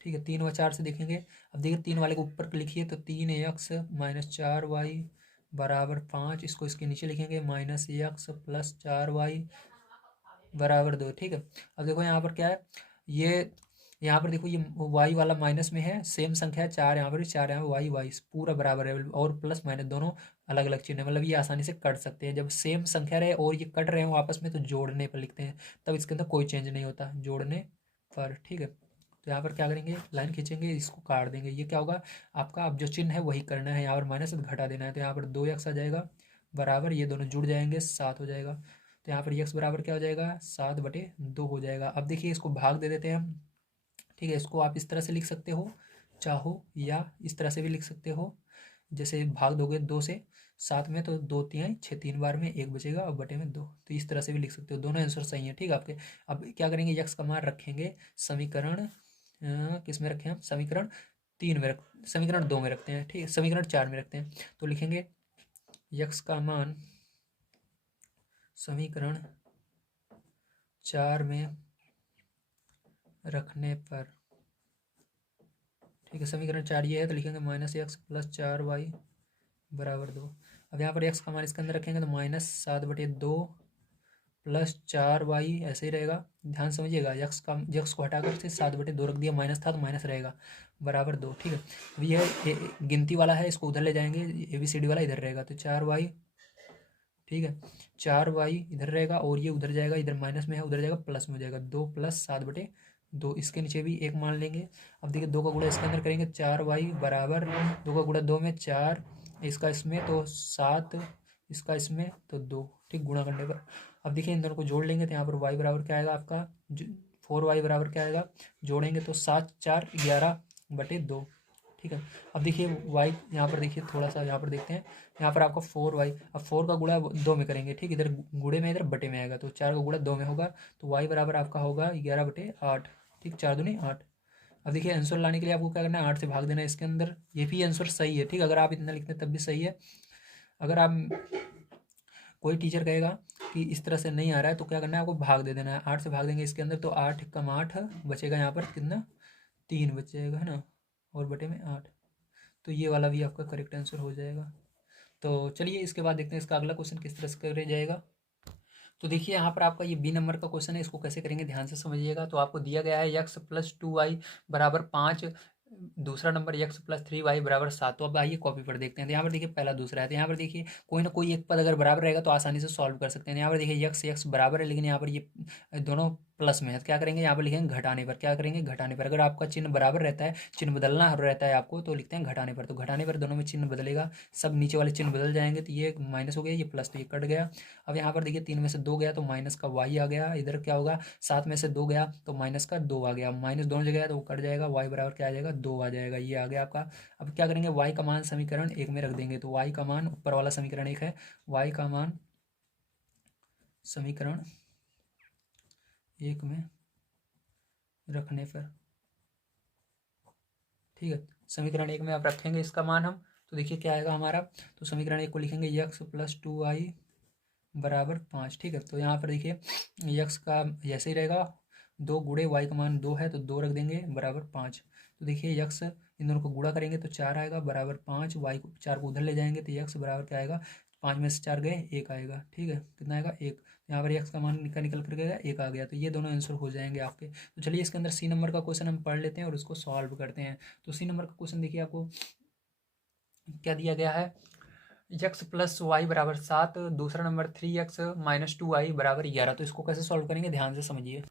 ठीक है। 3 व 4 से देखेंगे। अब देखिए 3 वाले को ऊपर लिखिए तो 3x-4y बराबर 5, इसको इसके नीचे लिखेंगे -x+4y बराबर 2, ठीक है। अब देखो यहाँ पर क्या है, ये यहाँ पर देखो, ये y वाला माइनस में है, सेम संख्या है, 4 यहाँ पर भी, 4 यहाँ पर, y पूरा बराबर है, और प्लस माइनस दोनों अलग अलग चिन्ह है, मतलब ये आसानी से कट सकते हैं। जब सेम संख्या रहे और ये कट रहे हो आपस में तो जोड़ने पर लिखते हैं, तब इसके अंदर कोई चेंज नहीं होता जोड़ने पर, ठीक है। तो यहाँ पर क्या करेंगे, लाइन खींचेंगे, इसको काट देंगे, ये क्या होगा आपका, अब जो चिन्ह है वही करना है, यहाँ पर माइनस घटा देना है। तो यहाँ पर 2x आ जाएगा बराबर, ये दोनों जुड़ जाएंगे, 7 हो जाएगा। तो यहाँ पर x बराबर क्या हो जाएगा, 7/2 हो जाएगा। अब देखिए इसको भाग दे देते हैं हम, ठीक है। इसको आप इस तरह से लिख सकते हो चाहो, या इस तरह से भी लिख सकते हो। जैसे भाग दोगे 2 से 7 में तो 2 तिहाई 6, 3 बार में 1 बचेगा और बटे में 2, तो इस तरह से भी लिख सकते हो। दोनों आंसर सही है, ठीक है आपके। अब क्या करेंगे, यक्स का मान रखेंगे समीकरण किस में रखें हम, समीकरण 3 में समीकरण 2 में रखते हैं, ठीक है, समीकरण 4 में रखते हैं। तो लिखेंगे यक्स का मान समीकरण 4 में रखने पर, ठीक है, समीकरण 4 ये है तो लिखेंगे -x+4y बराबर 2। अब यहाँ पर x का मान इसके अंदर रखेंगे तो -7/2 +4y ऐसे ही रहेगा। ध्यान समझिएगा, यक्स को हटाकर से 7/2 रख दिया, माइनस था तो माइनस रहेगा, बराबर 2, ठीक है। अब ये गिनती वाला है, इसको उधर ले जाएंगे, ABCD वाला इधर रहेगा, तो 4y, ठीक है, 4y इधर रहेगा और ये उधर जाएगा, इधर माइनस में है उधर जाएगा प्लस में हो जाएगा, 2 + 7/2। इसके नीचे भी 1 मान लेंगे। अब देखिए 2 का गुणा इसके अंदर करेंगे, 4y बराबर 2 का गुणा 2 में 4, इसका इसमें तो 7, इसका इसमें तो 2, ठीक, गुणा करने पर। अब देखिए इन दोनों को जोड़ लेंगे तो यहाँ पर y बराबर क्या आएगा आपका, 4y बराबर क्या आएगा, जोड़ेंगे तो 7 4 11/2, ठीक है। अब देखिए y यहाँ पर देखिए, थोड़ा सा यहाँ पर देखते हैं, यहाँ पर आपका 4y, अब 4 का गुणा 2 में करेंगे, ठीक, इधर गुणे में इधर बटे में आएगा, तो 4 का गुणा 2 में होगा तो y बराबर आपका होगा 11/8, ठीक, 4 दूनी 8। अब देखिए आंसर लाने के लिए आपको क्या करना है, 8 से भाग देना है इसके अंदर। ये भी आंसर सही है, ठीक है, अगर आप इतना लिखते हैं तब भी सही है। अगर आप कोई टीचर कहेगा कि इस तरह से नहीं आ रहा है तो क्या करना है, आपको भाग दे देना है। 8 से भाग देंगे इसके अंदर तो 8 कम 8 बचेगा यहाँ पर कितना, 3 बचेगा, है ना, और बटे में 8। तो ये वाला भी आपका करेक्ट आंसर हो जाएगा। तो चलिए इसके बाद देखते हैं इसका अगला क्वेश्चन किस तरह से करे जाएगा। तो देखिए यहाँ पर आपका ये बी नंबर का क्वेश्चन है, इसको कैसे करेंगे ध्यान से समझिएगा। तो आपको दिया गया है x+2y बराबर 5, दूसरा नंबर x+3y बराबर 7। तो अब आइए कॉपी पर देखते हैं। तो यहाँ पर देखिए पहला दूसरा है, तो यहाँ पर देखिए कोई ना कोई एक पद अगर बराबर रहेगा तो आसानी से सॉल्व कर सकते हैं। यहाँ पर देखिए x बराबर है, लेकिन यहाँ पर ये दोनों प्लस में है, तो क्या करेंगे, यहाँ पर लिखेंगे घटाने पर। क्या करेंगे, घटाने पर। अगर आपका चिन्ह बराबर रहता है, चिन्ह बदलना रहता है आपको, तो लिखते हैं घटाने पर। तो घटाने पर दोनों में चिन्ह बदलेगा, सब नीचे वाले चिन्ह बदल जाएंगे। तो ये माइनस हो गया, ये प्लस, तो ये कट गया। अब यहाँ पर देखिए 3 में से 2 गया तो माइनस का y आ गया। इधर क्या होगा, 7 में से 2 गया तो माइनस का 2 आ गया। माइनस दोनों जगह है तो वो कट जाएगा, y बराबर क्या आ जाएगा, 2 आ जाएगा। ये आ गया आपका। अब क्या करेंगे, y का मान समीकरण 1 में रख देंगे। तो y का मान, ऊपर वाला समीकरण 1 है, y का मान समीकरण 1 में रखने पर, ठीक है, समीकरण 1 में आप रखेंगे इसका मान हम, तो देखिए क्या आएगा हमारा। तो समीकरण 1 को लिखेंगे x+2y बराबर 5, ठीक है। तो यहाँ पर देखिए यक्स का जैसे ही रहेगा, 2 गुणे वाई का मान 2 है तो 2 रख देंगे बराबर 5। तो देखिए यक्स इन दोनों को गुणा करेंगे तो 4 आएगा बराबर 5, वाई को 4 को उधर ले जाएंगे तो यक्स बराबर क्या आएगा, 5 में से 4 गए 1 आएगा, ठीक है, कितना आएगा 1। यहाँ पर यक्स का मान निकल कर गया 1 आ गया। तो ये दोनों आंसर हो जाएंगे आपके। तो चलिए इसके अंदर सी नंबर का क्वेश्चन हम पढ़ लेते हैं और उसको सॉल्व करते हैं। तो सी नंबर का क्वेश्चन देखिए आपको क्या दिया गया है, x+y बराबर 7, दूसरा नंबर 3x-2y बराबर 11। तो इसको कैसे सॉल्व करेंगे ध्यान से समझिए।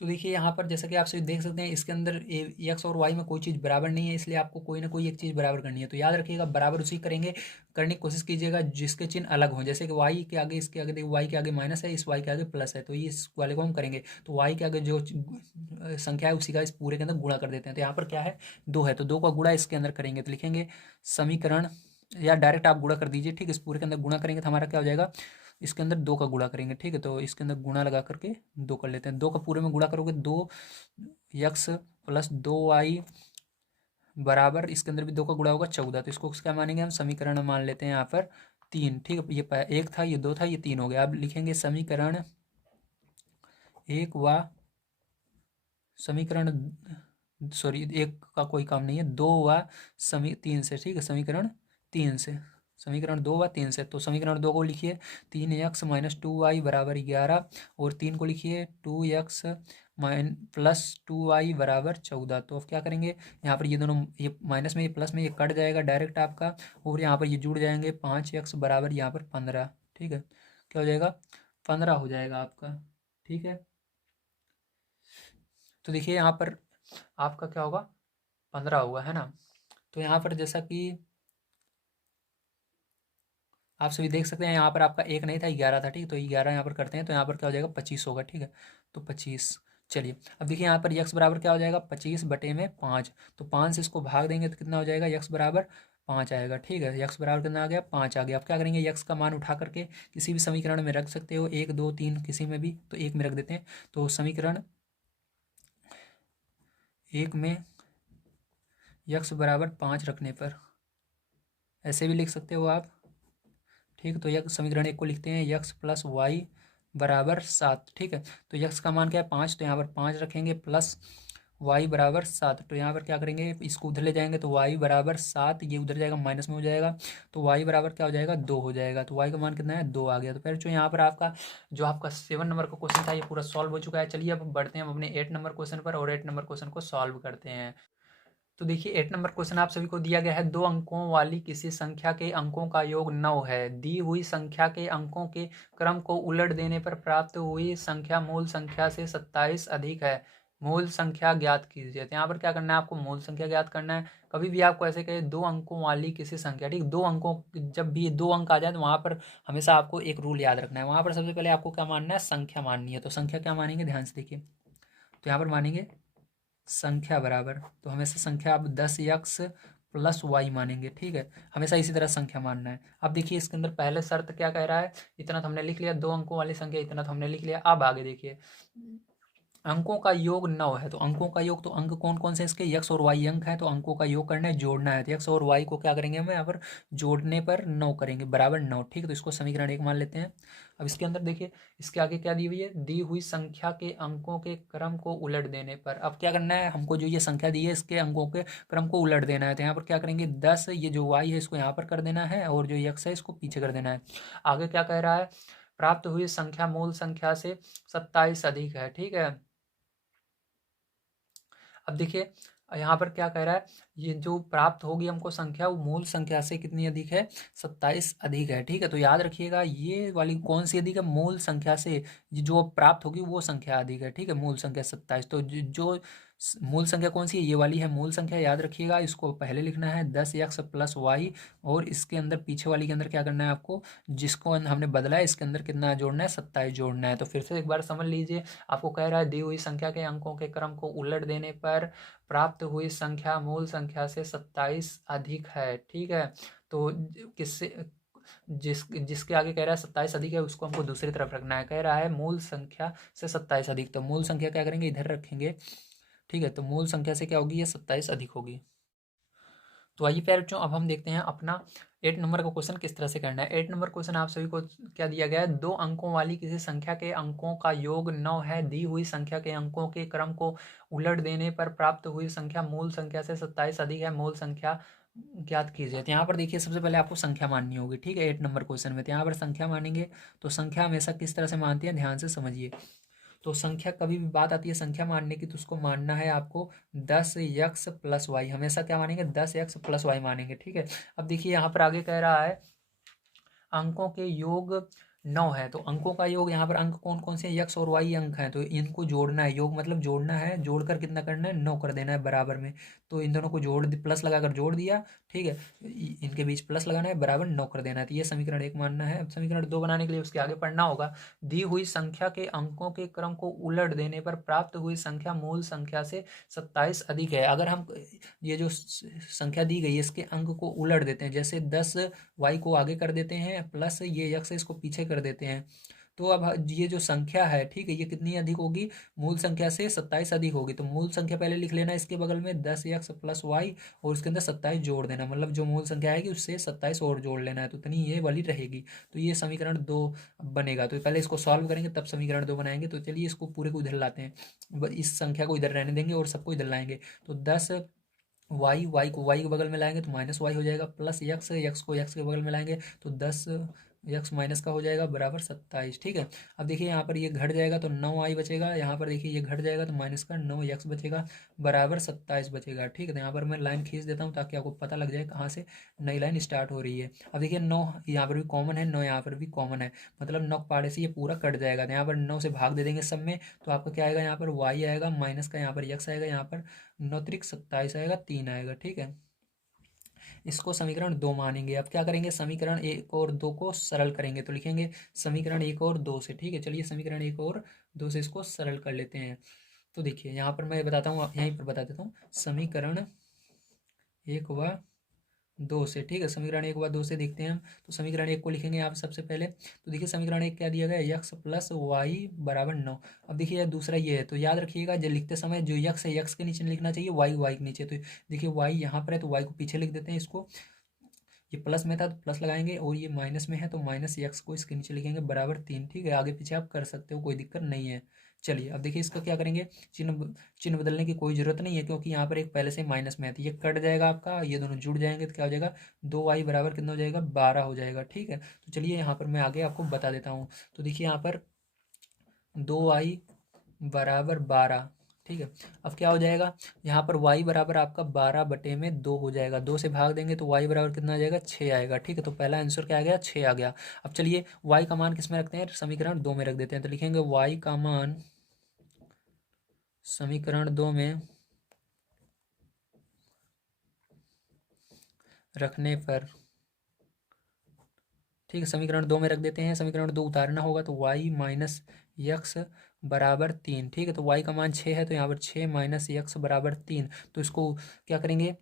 तो देखिए यहाँ पर जैसा कि आप सभी देख सकते हैं इसके अंदर x और y में कोई चीज़ बराबर नहीं है, इसलिए आपको कोई ना कोई एक चीज़ बराबर करनी है। तो याद रखिएगा बराबर उसी करेंगे, करने की कोशिश कीजिएगा जिसके चिन्ह अलग हों। जैसे कि y के आगे, इसके आगे देखिए y के आगे माइनस है, इस y के आगे प्लस है, तो ये इस वाले को हम करेंगे। तो y के आगे जो संख्या है उसी का इस पूरे के अंदर गुणा कर देते हैं। तो यहाँ पर क्या है, 2 है, तो 2 का गुणा इसके अंदर करेंगे। तो लिखेंगे समीकरण, या डायरेक्ट आप गुणा कर दीजिए, ठीक है, इस पूरे के अंदर गुणा करेंगे तो हमारा क्या हो जाएगा, इसके अंदर 2 का गुणा करेंगे, ठीक है। तो इसके अंदर गुणा लगा करके 2 कर लेते हैं। 2 का पूरे में गुणा करोगे 2x+2y बराबर, इसके अंदर भी 2 का गुणा होगा 14। तो इसको क्या मानेंगे हम, समीकरण मान लेते हैं यहाँ पर 3, ठीक है। ये 1 था, ये 2 था, ये 3 हो गया। अब लिखेंगे समीकरण 1 व समीकरण, सॉरी 1 का कोई काम नहीं है, 2 व 3 से, ठीक है, समीकरण 3 से, समीकरण 2 व 3 से। तो समीकरण 2 को लिखिए 3x-2y बराबर 11, और 3 को लिखिए 2x+2y बराबर 14। तो अब क्या करेंगे, यहाँ पर ये दोनों, ये माइनस में ये प्लस में ये कट जाएगा डायरेक्ट आपका, और यहाँ पर ये जुड़ जाएंगे, 5x बराबर यहाँ पर 15, ठीक है, क्या हो जाएगा 15 हो जाएगा आपका, ठीक है। तो देखिए यहाँ पर आपका क्या होगा, 15 होगा, है ना। तो यहाँ पर जैसा कि आप सभी देख सकते हैं यहाँ पर आपका 1 नहीं था, 11 था, ठीक। तो 11 यहाँ पर करते हैं तो यहाँ पर क्या हो जाएगा 25 होगा, ठीक है। तो 25, चलिए अब देखिए यहाँ पर यक्स बराबर क्या हो जाएगा, 25 बटे में 5। तो 5 से इसको भाग देंगे तो कितना हो जाएगा, यक्स बराबर 5 आएगा, ठीक है। यक्स बराबर कितना आ गया, 5 आ गया। अब क्या करेंगे, यक्स का मान उठा करके किसी भी समीकरण में रख सकते हो, 1 2 3 किसी में भी, तो 1 में रख देते हैं। तो समीकरण 1 में यक्स बराबर 5 रखने पर ऐसे भी लिख सकते हो आप, ठीक। तो यह समीकरण 1 को लिखते हैं x+y बराबर 7, ठीक है। तो यक्स का मान क्या है 5, तो यहाँ पर 5 रखेंगे, प्लस y बराबर 7। तो यहाँ पर क्या करेंगे, इसको उधर ले जाएंगे तो y बराबर 7, ये उधर जाएगा माइनस में हो जाएगा, तो y बराबर क्या हो जाएगा 2 हो जाएगा। तो y का मान कितना है 2 आ गया। तो फिर जो यहाँ पर आपका जो आपका 7 नंबर का क्वेश्चन था ये पूरा सॉल्व हो चुका है। चलिए अब बढ़ते हैं हम अपने 8 नंबर क्वेश्चन पर, और 8 नंबर क्वेश्चन को सॉल्व करते हैं। तो देखिए 8 नंबर क्वेश्चन आप सभी को दिया गया है, 2 अंकों वाली किसी संख्या के अंकों का योग 9 है। दी हुई संख्या के अंकों के क्रम को उलट देने पर प्राप्त हुई संख्या मूल संख्या से 27 अधिक है। मूल संख्या ज्ञात कीजिए। तो यहाँ पर क्या करना है, आपको मूल संख्या ज्ञात करना है। कभी भी आपको ऐसे कहे 2 अंकों वाली किसी संख्या, ठीक, 2 अंकों, जब भी 2 अंक आ जाए तो वहाँ पर हमेशा आपको एक रूल याद रखना है। वहाँ पर सबसे पहले आपको क्या मानना है, संख्या माननी है। तो संख्या क्या मानेंगे, ध्यान से देखिए। तो यहाँ पर मानेंगे संख्या बराबर, तो हमेशा संख्या अब 10x+y मानेंगे, ठीक है, हमेशा इसी तरह संख्या मानना है। अब देखिए इसके अंदर पहले शर्त क्या कह रहा है, इतना तो हमने लिख लिया, 2 अंकों वाली संख्या, इतना तो हमने लिख लिया। अब आगे देखिए अंकों का योग 9 है, तो अंकों का योग, तो अंक कौन कौन से इसके, यक्स और वाई अंक है, तो अंकों का योग करना है, जोड़ना है, तो यक्स और वाई को क्या करेंगे हम यहाँ पर जोड़ने पर 9 करेंगे बराबर 9। ठीक है, तो इसको समीकरण 1 मान लेते हैं। अब इसके अंदर देखिए, इसके आगे क्या दी हुई है, दी हुई संख्या के अंकों के क्रम को उलट देने पर, अब क्या करना है हमको, जो ये संख्या दी है इसके अंकों के क्रम को उलट देना है, तो यहाँ पर क्या करेंगे 10, ये जो वाई है इसको यहाँ पर कर देना है, और जो यक्स है इसको पीछे कर देना है। आगे क्या कह रहा है, प्राप्त हुई संख्या मूल संख्या से 27 अधिक है। ठीक है, अब देखिए यहाँ पर क्या कह रहा है, ये जो प्राप्त होगी हमको संख्या वो मूल संख्या से कितनी अधिक है, 27 अधिक है। ठीक है, तो याद रखिएगा ये वाली कौन सी अधिक है, मूल संख्या से ये जो प्राप्त होगी वो संख्या अधिक है। ठीक है, मूल संख्या 27, तो जो मूल संख्या कौन सी है, ये वाली है मूल संख्या, याद रखिएगा। इसको पहले लिखना है 10x प्लस वाई, और इसके अंदर पीछे वाली के अंदर क्या करना है आपको, जिसको हमने बदला है इसके अंदर कितना जोड़ना है, 27 जोड़ना है। तो फिर से एक बार समझ लीजिए, आपको कह रहा है दी हुई संख्या के अंकों के क्रम को उलट देने पर प्राप्त हुई संख्या मूल संख्या से 27 अधिक है। ठीक है, तो किससे, जिसके आगे कह रहा है 27 अधिक है उसको हमको दूसरी तरफ रखना है, कह रहा है मूल संख्या से 27 अधिक, तो मूल संख्या क्या करेंगे इधर रखेंगे। ठीक है, तो मूल संख्या से क्या होगी, ये 27 अधिक होगी। तो आइए प्यारे बच्चों, अब हम देखते हैं अपना 8 नंबर का क्वेश्चन किस तरह से करना है। 8 नंबर क्वेश्चन आप सभी को क्या दिया गया है, 2 अंकों वाली किसी संख्या के अंकों का योग 9 है, दी हुई संख्या के अंकों के क्रम को उलट देने पर प्राप्त हुई संख्या मूल संख्या से 27 अधिक है, मूल संख्या ज्ञात कीजिए। तो यहाँ पर देखिए सबसे पहले आपको संख्या माननी होगी। ठीक है, 8 नंबर क्वेश्चन में तो यहाँ पर संख्या मानेंगे, तो संख्या हमेशा किस तरह से मानती है, ध्यान से समझिए। तो संख्या कभी भी बात आती है संख्या मानने की, तो उसको मानना है आपको 10x प्लस वाई, हमेशा क्या मानेंगे, 10x प्लस वाई मानेंगे। ठीक है, अब देखिए यहाँ पर आगे कह रहा है अंकों के योग 9 है, तो अंकों का योग, यहाँ पर अंक कौन कौन से यक्स और वाई अंक हैं, तो इनको जोड़ना है, योग मतलब जोड़ना है, जोड़कर कितना करना है, 9 कर देना है बराबर में। तो इन दोनों को प्लस लगाकर जोड़ दिया। ठीक है, इनके बीच प्लस लगाना है, बराबर 9 कर देना है, तो ये समीकरण 1 मानना है। अब समीकरण 2 बनाने के लिए उसके आगे पढ़ना होगा, दी हुई संख्या के अंकों के क्रम को उलट देने पर प्राप्त हुई संख्या मूल संख्या से 27 अधिक है। अगर हम ये जो संख्या दी गई है इसके अंक को उलट देते हैं, जैसे 10 वाई को आगे कर देते हैं, प्लस ये यक्स इसको पीछे कर देते हैं, तो अब ये जो संख्या है, ठीक है, ये कितनी अधिक होगी, मूल संख्या से 27 अधिक होगी। तो मूल संख्या पहले लिख लेना, इसके बगल में 10x प्लस वाई, और उसके अंदर 27 जोड़ देना, मतलब जो मूल संख्या आएगी उससे 27 और जोड़ लेना है, तो इतनी ये वाली रहेगी। तो ये समीकरण 2 बनेगा। तो पहले इसको सॉल्व करेंगे तब समीकरण 2 बनाएंगे। तो चलिए इसको पूरे को इधर लाते हैं, इस संख्या को इधर रहने देंगे और सबको इधर लाएंगे। तो 10 वाई को वाई के बगल में लाएंगे तो माइनस वाई हो जाएगा, प्लस यक्स को यक्स के बगल में लाएंगे तो 10 यक्स माइनस का हो जाएगा बराबर 27। ठीक है, अब देखिए यहाँ पर ये घट जाएगा तो 9 आई बचेगा, यहाँ पर देखिए ये घट जाएगा तो माइनस का 9 यक्स बचेगा बराबर 27 बचेगा। ठीक है, तो यहाँ पर मैं लाइन खींच देता हूँ ताकि आपको पता लग जाए कहाँ से नई लाइन स्टार्ट हो रही है। अब देखिए 9 यहाँ पर भी कॉमन है, 9 यहाँ पर भी कॉमन है, मतलब 9 पाड़े से ये पूरा कट जाएगा, तो यहाँ पर 9 से भाग दे देंगे सब में, तो आपका क्या आएगा, यहाँ पर वाई आएगा, माइनस का यहाँ पर यक्स आएगा, यहाँ पर 9 त्रिक 27 आएगा, 3 आएगा। ठीक है, इसको समीकरण 2 मानेंगे। अब क्या करेंगे, समीकरण 1 और 2 को सरल करेंगे, तो लिखेंगे समीकरण 1 और 2 से। ठीक है, चलिए समीकरण 1 और 2 से इसको सरल कर लेते हैं। तो देखिए यहाँ पर मैं बताता हूँ, यहीं पर बता देता हूँ, समीकरण 1 व 2 से। ठीक है, समीकरण 1 व 2 से देखते हैं हम। तो समीकरण 1 को लिखेंगे आप सबसे पहले, तो देखिए समीकरण 1 क्या दिया गया है, यक्स प्लस वाई बराबर 9। अब देखिए दूसरा ये है, तो याद रखिएगा जो लिखते समय जो यक्स है यक्स के नीचे लिखना चाहिए, वाई वाई के नीचे। तो देखिए वाई यहाँ पर है तो वाई को पीछे लिख देते हैं, इसको ये प्लस में था तो प्लस लगाएंगे, और ये माइनस में है तो माइनस यक्स को इसके नीचे लिखेंगे बराबर 3। ठीक है, आगे पीछे आप कर सकते हो, कोई दिक्कत नहीं है। चलिए अब देखिए इसका क्या करेंगे, चिन्ह बदलने की कोई ज़रूरत नहीं है, क्योंकि यहाँ पर एक पहले से माइनस में है, तो ये कट जाएगा आपका, ये दोनों जुड़ जाएंगे तो क्या हो जाएगा, 2 वाई बराबर कितना हो जाएगा, 12 हो जाएगा। ठीक है, तो चलिए यहाँ पर मैं आगे आपको बता देता हूँ। तो देखिए यहाँ पर 2 वाई बराबर 12। ठीक है, अब क्या हो जाएगा, यहाँ पर y बराबर आपका 12/2 हो जाएगा, 2 से भाग देंगे तो y बराबर कितना आ जाएगा, 6 आएगा। ठीक है, तो पहला आंसर क्या आ गया, 6 आ गया। अब चलिए y का मान किस में रखते हैं, समीकरण 2 में रख देते हैं, तो लिखेंगे y का मान समीकरण 2 में रखने पर, ठीक है, समीकरण 2 में रख देते हैं, समीकरण 2 उतारना होगा तो y माइनस यक्स बराबर 3। ठीक है, तो y का मान 6 है, तो यहाँ पर 6 माइनस यक्स बराबर 3, तो इसको क्या करेंगे,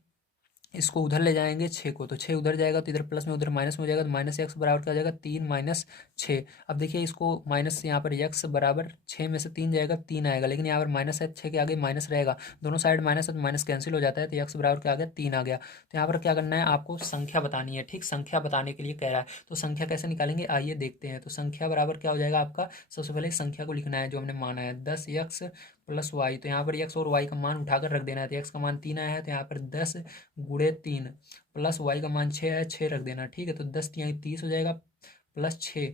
इसको उधर ले जाएंगे 6 को, तो 6 उधर जाएगा तो इधर प्लस में उधर माइनस में हो जाएगा, तो माइनस एक्स बराबर क्या हो जाएगा 3 माइनस 6। अब देखिए इसको माइनस यहाँ पर एक्स बराबर 6 में से 3 जाएगा 3 आएगा, लेकिन यहाँ पर माइनस है 6 के आगे माइनस रहेगा, दोनों साइड माइनस है तो माइनस कैंसिल हो जाता है, तो एक्स बराबर क्या आ गया 3 आ गया। तो यहाँ पर क्या करना है आपको संख्या बतानी है, ठीक, संख्या बताने के लिए कह रहा है, तो संख्या कैसे निकालेंगे आइए देखते हैं। तो संख्या बराबर क्या हो जाएगा आपका, सबसे पहले संख्या को लिखना है जो हमने माना है 10x प्लस वाई, तो यहाँ पर एक्स और वाई का मान उठाकर रख देना है, तो एक्स का मान 3 आया है तो यहाँ पर 10 गुणे 3 प्लस वाई का मान 6 है 6 रख देना, ठीक है, तो 10 यहाँ 30 हो जाएगा प्लस 6।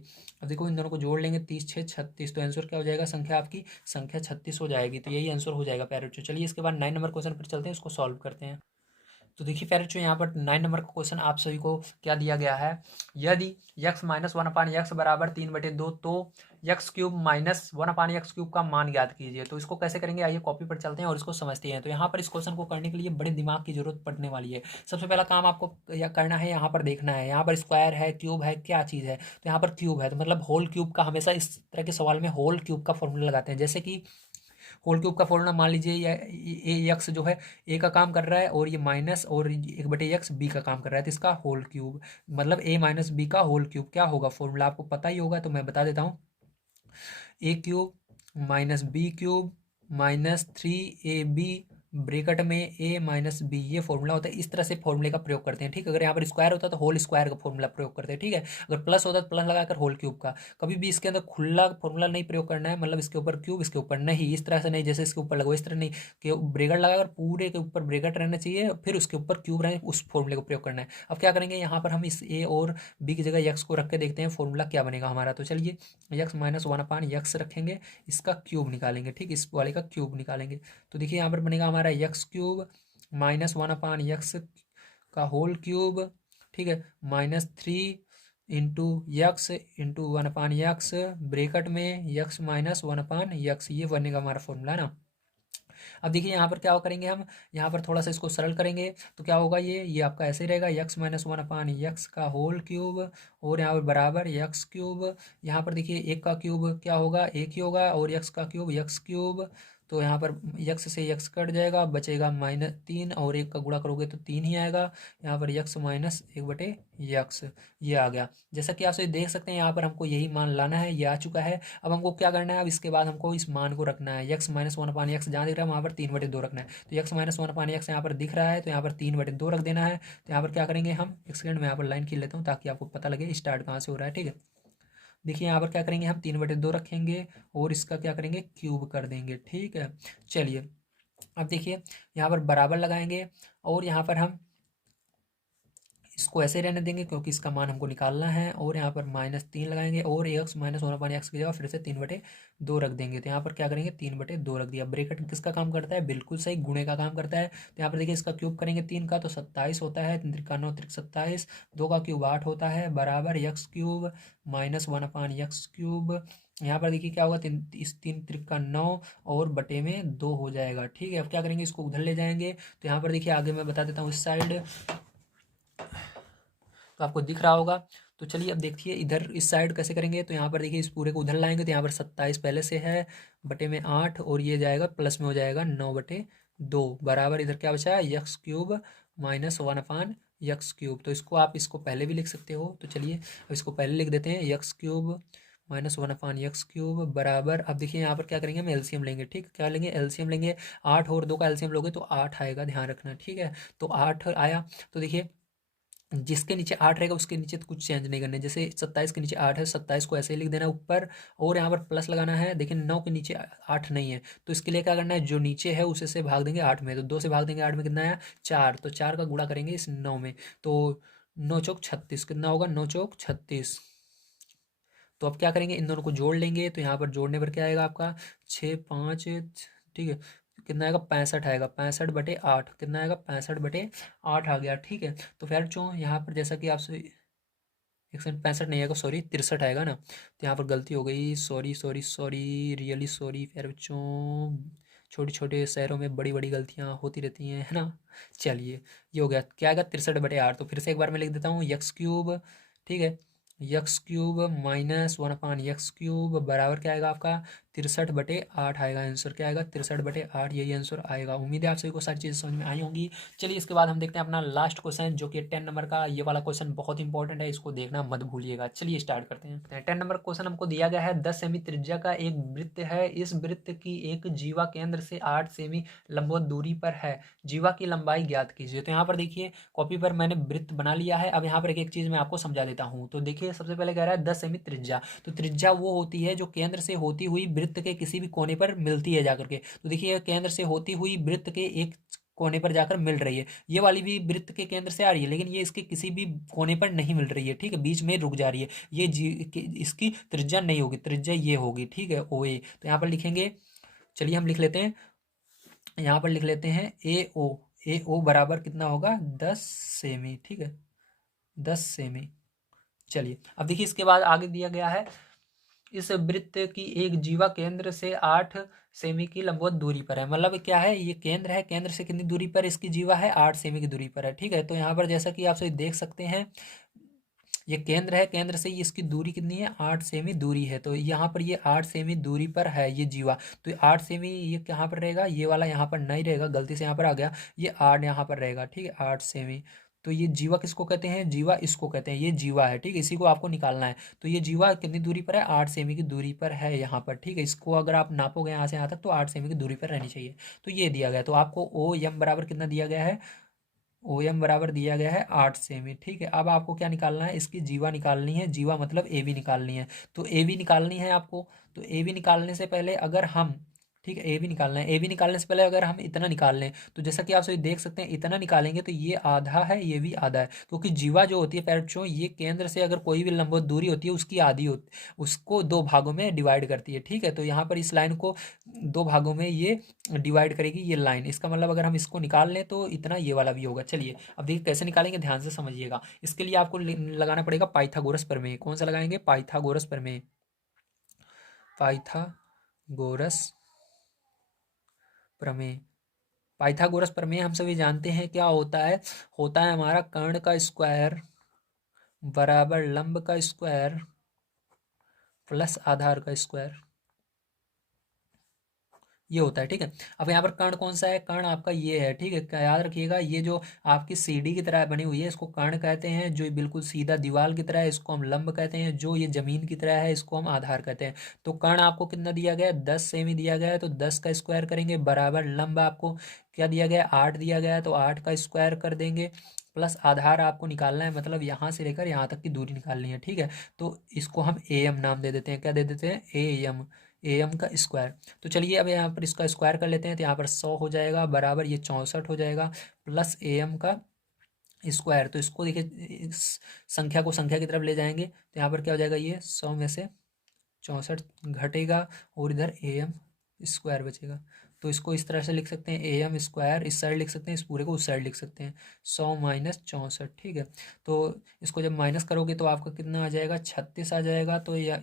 अब देखो इन दोनों को जोड़ लेंगे 30 6 36, तो आंसर क्या हो जाएगा, संख्या आपकी संख्या 36 हो जाएगी, तो यही आंसर हो जाएगा प्यारे बच्चों। चलिए इसके बाद 9 नंबर क्वेश्चन पर चलते हैं, उसको सॉल्व करते हैं। तो देखिए प्यारे बच्चों यहाँ पर 9 नंबर का क्वेश्चन आप सभी को क्या दिया गया है, यदि x माइनस 1/x बराबर 3/2 तो x cube minus 1/x cube का मान ज्ञात कीजिए। तो इसको कैसे करेंगे आइए कॉपी पर चलते हैं और इसको समझते हैं। तो यहाँ पर इस क्वेश्चन को करने के लिए बड़े दिमाग की जरूरत पड़ने वाली है। सबसे पहला काम आपको करना है, यहाँ पर देखना है यहाँ पर स्क्वायर है क्यूब है क्या चीज़ है, तो यहाँ पर क्यूब है तो मतलब होल क्यूब का, हमेशा इस तरह के सवाल में होल क्यूब का फॉर्मूला लगाते हैं। जैसे कि होल क्यूब का फॉर्मूला मान लीजिए ये एक्स जो है ए का काम कर रहा है और ये माइनस और 1/x बी का काम कर रहा है, तो इसका होल क्यूब मतलब ए माइनस बी का होल क्यूब क्या होगा, फॉर्मूला आपको पता ही होगा तो मैं बता देता हूँ, A cube minus B cube minus 3ab bracket में ए माइनस बी, ये फॉर्मूला होता है। इस तरह से फॉर्मूले का प्रयोग करते हैं, ठीक। अगर यहाँ पर स्क्वायर होता है तो होल स्क्वायर का फॉर्मूला प्रयोग करते हैं, ठीक है। अगर प्लस होता है तो प्लस लगाकर होल क्यूब का। कभी भी इसके अंदर खुला फॉर्मूला नहीं प्रयोग करना है, मतलब इसके ऊपर क्यूब इसके ऊपर नहीं, इस तरह से नहीं जैसे इसके ऊपर लगो इस तरह नहीं, कि ब्रेकेट लगाकर पूरे के ऊपर ब्रेकेट रहना चाहिए फिर उसके ऊपर क्यूब रहे, उस फॉर्मूले को प्रयोग करना है। अब क्या करेंगे यहाँ पर हम इस ए और बी की जगह एक्स को रख के देखते हैं फॉर्मूला क्या बनेगा हमारा। तो चलिए एक्स माइनस 1/x रखेंगे, इसका क्यूब निकालेंगे, ठीक, इस वाले का क्यूब निकालेंगे। तो देखिए यहाँ पर बनेगा हमारा एक्स क्यूब माइनस 1/x का होल क्यूब, ठीक है, minus 3 into x into 1/x bracket में यक्स माइनस 1/x, ये बनेगा हमारा फॉर्मूला ना। अब देखिए यहाँ पर क्या करेंगे हम, यहाँ पर थोड़ा सा इसको सरल करेंगे तो क्या होगा, ये आपका ऐसे ही रहेगा यक्स माइनस 1/x का होल क्यूब और यहाँ पर बराबर यक्स क्यूब। यहाँ पर देखिए एक का क्यूब क्या होगा एक ही होगा और यक्स का क्यूब यक्स क्यूब, तो यहाँ पर यक्स से यक्स कट जाएगा बचेगा -3 और एक का गुणा करोगे तो 3 ही आएगा। यहाँ पर यक्स माइनस 1/x ये आ गया। जैसा कि आप सभी देख सकते हैं यहाँ पर हमको यही मान लाना है, ये आ चुका है। अब हमको क्या करना है, अब इसके बाद हमको इस मान को रखना है, यक्स माइनस 1/x जहाँ दिख रहा है वहाँ पर 3/2 रखना है। तो यक्स माइनस 1/x यहाँ पर दिख रहा है तो यहाँ पर 3/2 रख देना है। तो यहाँ पर क्या करेंगे हम, एक सेकंड में यहाँ पर लाइन खींच लेता हूँ ताकि आपको पता लगे स्टार्ट कहाँ से हो रहा है, ठीक है। देखिए यहाँ पर क्या करेंगे हम 3/2 रखेंगे और इसका क्या करेंगे क्यूब कर देंगे, ठीक है। चलिए अब देखिए यहाँ पर बराबर लगाएंगे और यहाँ पर हम इसको ऐसे रहने देंगे क्योंकि इसका मान हमको निकालना है, और यहाँ पर -3 लगाएंगे और एक्स माइनस 1/x की जगह फिर से 3/2 रख देंगे। तो यहाँ पर क्या करेंगे 3/2 रख दिया। ब्रेकेट किसका काम करता है, बिल्कुल सही गुणे का काम करता है। तो यहाँ पर देखिए इसका क्यूब करेंगे 3 का तो 27 होता है, 3 का 9 3 27, 2 का क्यूब 8 होता है बराबर x cube minus 1/x cube. यहाँ पर देखिए क्या होगा, इस 3 3 का 9 और बटे में 2 हो जाएगा, ठीक है। अब क्या करेंगे इसको उधर ले जाएंगे, तो यहाँ पर देखिए आगे मैं बता देता हूँ इस साइड, तो आपको दिख रहा होगा। तो चलिए अब देखिए इधर इस साइड कैसे करेंगे, तो यहाँ पर देखिए इस पूरे को उधर लाएंगे तो यहाँ पर 27 पहले से है बटे में 8 और ये जाएगा प्लस में हो जाएगा 9/2 बराबर इधर क्या बचा है x cube minus 1/x cube. तो इसको पहले भी लिख सकते हो, तो चलिए अब इसको पहले लिख देते हैं x cube minus 1/x cube बराबर। अब देखिए यहाँ पर क्या करेंगे हम एलसीएम लेंगे, ठीक, क्या लेंगे एलसीएम लेंगे। 8 और 2 का एलसीएम लोगे तो 8 आएगा, ध्यान रखना, ठीक है। तो 8 आया, तो देखिए जिसके नीचे 8 रहेगा उसके नीचे तो कुछ चेंज नहीं करना है। जैसे 27 के नीचे 8 है, 27 को ऐसे ही लिख देना ऊपर और यहाँ पर प्लस लगाना है। देखिए 9 के नीचे 8 नहीं है तो इसके लिए क्या करना है, जो नीचे है उसे से भाग देंगे 8 में, तो 2 से भाग देंगे 8 में कितना है 4, तो 4 का गुणा करेंगे इस 9 में, तो 9 चौक 36 कितना होगा 9 चौक 36। तो अब क्या करेंगे इन दोनों को जोड़ लेंगे, तो यहाँ पर जोड़ने पर क्या आएगा आपका 6 5, ठीक है, कितना आएगा 65 आएगा, 65/8 कितना आएगा 65/8 आ गया, ठीक है। तो फिर जो यहाँ पर जैसा कि आपसे 165 नहीं आएगा, सॉरी 63 आएगा ना, तो यहाँ पर गलती हो गई, sorry sorry sorry really sorry. फिर बच्चों छोटे छोटे शहरों में बड़ी बड़ी गलतियाँ होती रहती हैं, है ना। चलिए ये हो गया क्या आएगा 63/8। तो फिर से एक बार मैं लिख देता हूँ यक्स क्यूब, ठीक है, यक्स क्यूब माइनस 1/x³ बराबर क्या आएगा आपका 63/8 आएगा आंसर। क्या आएगा 63/8, यही आंसर आएगा। उम्मीद है आप सभी को सारी चीज़ें समझ में आई होंगी। चलिए इसके बाद हम देखते हैं अपना लास्ट क्वेश्चन, जो कि 10 नंबर का। ये वाला क्वेश्चन बहुत इंपॉर्टेंट है, इसको देखना मत भूलिएगा। चलिए स्टार्ट करते हैं। 10 नंबर क्वेश्चन हमको दिया गया है, 10 सेमी त्रिज्या का एक वृत्त है। इस वृत्त की एक जीवा केंद्र से 8 सेमी लंबवत दूरी पर है। जीवा की लंबाई ज्ञात कीजिए। तो यहाँ पर देखिए कॉपी पर मैंने वृत्त बना लिया है। अब यहाँ पर एक एक चीज़ मैं आपको समझा देता हूँ। तो देखिए सबसे पहले कह रहा है 10 सेमी त्रिज्या। तो त्रिज्या वो होती है जो केंद्र से होती हुई वृत्त के किसी भी कोने पर मिलती है जाकर के। तो देखिए केंद्र से होती हुई वृत्त के एक कोने पर जाकर मिल रही है। ये वाली भी वृत्त के केंद्र से आ रही है, लेकिन ये इसके किसी भी कोने पर नहीं मिल रही है। ठीक है, बीच में रुक जा रही है। ये इसकी त्रिज्या नहीं होगी, त्रिज्या ये होगी। ठीक है, ओ ए। तो यहाँ पर लिखेंगे, चलिए हम लिख लेते हैं, यहाँ पर लिख लेते हैं ए ओ। ए ओ बराबर कितना होगा 10 सेमी। ठीक है, 10 सेमी। चलिए अब देखिए इसके बाद आगे दिया गया है, इस वृत्त की एक जीवा केंद्र से 8 सेमी की लंबवत दूरी पर है। मतलब क्या है, ये केंद्र है, केंद्र से कितनी दूरी पर इसकी जीवा है 8 सेमी की दूरी पर है। ठीक है, तो यहाँ पर जैसा कि आप सभी देख सकते हैं, ये केंद्र है, केंद्र से इसकी दूरी कितनी है 8 सेमी दूरी है। तो यहाँ पर ये 8 सेमी दूरी पर है ये जीवा। तो 8 सेमी ये कहाँ पर रहेगा, ये वाला यहाँ पर नहीं रहेगा, गलती से यहाँ पर आ गया, ये 8 यहाँ पर रहेगा। ठीक है, 8 सेमी। तो ये जीवा किसको कहते हैं, जीवा इसको कहते हैं, ये जीवा है। ठीक है, इसी को आपको निकालना है। तो ये जीवा कितनी दूरी पर है 8 सेमी की दूरी पर है यहाँ पर। ठीक है, इसको अगर आप नापोगे यहाँ से यहाँ तक तो 8 सेमी की दूरी पर रहनी चाहिए। तो ये दिया गया है। तो आपको ओ एम बराबर कितना दिया गया है, ओ एम बराबर दिया गया है 8 सेमी। ठीक है, अब आपको क्या निकालना है, इसकी जीवा निकालनी है। जीवा मतलब ए बी निकालनी है। तो ए बी निकालनी है आपको। तो ए बी निकालने से पहले अगर हम, ठीक है, ए बी निकालना है। ए बी निकालने से पहले अगर हम इतना निकाल लें, तो जैसा कि आप सभी देख सकते हैं, इतना निकालेंगे तो ये आधा है, ये भी आधा है। क्योंकि जीवा जो होती है पैरचो, ये केंद्र से अगर कोई भी लंबवत दूरी होती है उसकी आधी होती, उसको 2 भागों में डिवाइड करती है। ठीक है, तो यहाँ पर इस लाइन को 2 भागों में ये डिवाइड करेगी ये लाइन। इसका मतलब अगर हम इसको निकाल लें तो इतना ये वाला भी होगा। चलिए अब देखिए कैसे निकालेंगे, ध्यान से समझिएगा। इसके लिए आपको लगाना पड़ेगा पाइथागोरस प्रमेय। कौन सा लगाएंगे, पाइथागोरस प्रमेय। पाइथागोरस प्रमेय, पाइथागोरस प्रमेय हम सभी जानते हैं क्या होता है हमारा कर्ण का स्क्वायर बराबर लंब का स्क्वायर प्लस आधार का स्क्वायर, ये होता है। ठीक है, अब यहाँ पर कर्ण कौन सा है, कर्ण आपका ये है। ठीक है, याद रखिएगा, ये जो आपकी सीढ़ी की तरह बनी हुई है इसको कर्ण कहते हैं। जो बिल्कुल सीधा दीवार की तरह है इसको हम लंब कहते हैं। जो ये जमीन की तरह है इसको हम आधार कहते हैं। तो कर्ण आपको कितना दिया गया है 10 सेमी दिया गया है, तो 10 का स्क्वायर करेंगे बराबर लंब आपको क्या दिया गया है 8 दिया गया है, तो 8 का स्क्वायर कर देंगे प्लस आधार आपको निकालना है, मतलब यहाँ से लेकर यहाँ तक की दूरी निकालनी है। ठीक है, तो इसको हम ए एम नाम दे देते हैं। क्या दे देते हैं, ए एम, ए एम का स्क्वायर। तो चलिए अब यहाँ पर इसका स्क्वायर कर लेते हैं। तो यहाँ पर 100 हो जाएगा बराबर ये 64 हो जाएगा प्लस ए एम का स्क्वायर। तो इसको देखिए इस संख्या को संख्या की तरफ ले जाएंगे तो यहाँ पर क्या हो जाएगा, ये 100 में से 64 घटेगा और इधर ए एम स्क्वायर बचेगा। तो इसको इस तरह से लिख सकते हैं, ए एम स्क्वायर इस साइड लिख सकते हैं, इस पूरे को उस साइड लिख सकते हैं, 100 माइनस 64। ठीक है, तो इसको जब माइनस करोगे तो आपका कितना आ जाएगा 36 आ जाएगा। तो या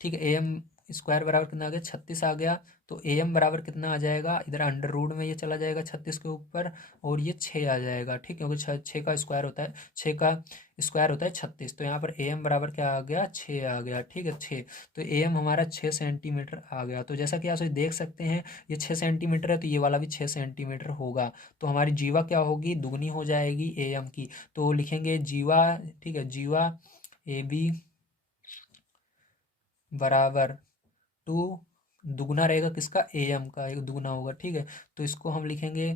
ठीक है, ए एम स्क्वायर बराबर कितना आ गया 36 आ गया। तो ए एम बराबर कितना आ जाएगा, इधर अंडर रूट में ये चला जाएगा 36 के ऊपर और ये 6 आ जाएगा। ठीक है, क्योंकि 6 का स्क्वायर होता है, 6 का स्क्वायर होता है 36। तो यहाँ पर ए एम बराबर क्या आ गया 6 आ गया। ठीक है, 6। तो ए एम हमारा 6 सेंटीमीटर आ गया। तो जैसा कि आप देख सकते हैं ये 6 सेंटीमीटर है, तो ये वाला भी 6 सेंटीमीटर होगा। तो हमारी जीवा क्या होगी, दुगनी हो जाएगी ए एम की। तो लिखेंगे जीवा, ठीक है, जीवा ए बी बराबर 2, दुगना रहेगा किसका, ए एम का, एक दुगना होगा। ठीक है, तो इसको हम लिखेंगे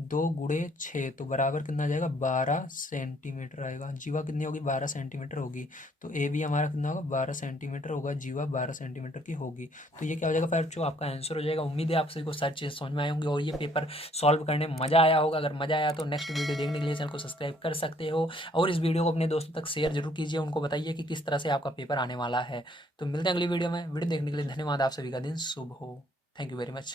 2 × 6, तो बराबर कितना आ जाएगा 12 सेंटीमीटर आएगा। जीवा कितनी होगी 12 सेंटीमीटर होगी। तो ए भी हमारा कितना होगा 12 सेंटीमीटर होगा, जीवा 12 सेंटीमीटर की होगी। तो ये क्या हो जाएगा फिर जो आपका आंसर हो जाएगा। उम्मीद है आप सभी को सारी चीज़ें समझ में आई होंगी और ये पेपर सॉल्व करने में मज़ा आया होगा। अगर मज़ा आया तो नेक्स्ट वीडियो देखने के लिए चैनल को सब्सक्राइब कर सकते हो और इस वीडियो को अपने दोस्तों तक शेयर जरूर कीजिए, उनको बताइए कि किस तरह से आपका पेपर आने वाला है। तो मिलते हैं अगली वीडियो में। वीडियो देखने के लिए धन्यवाद। आप सभी का दिन शुभ हो। Thank you very much.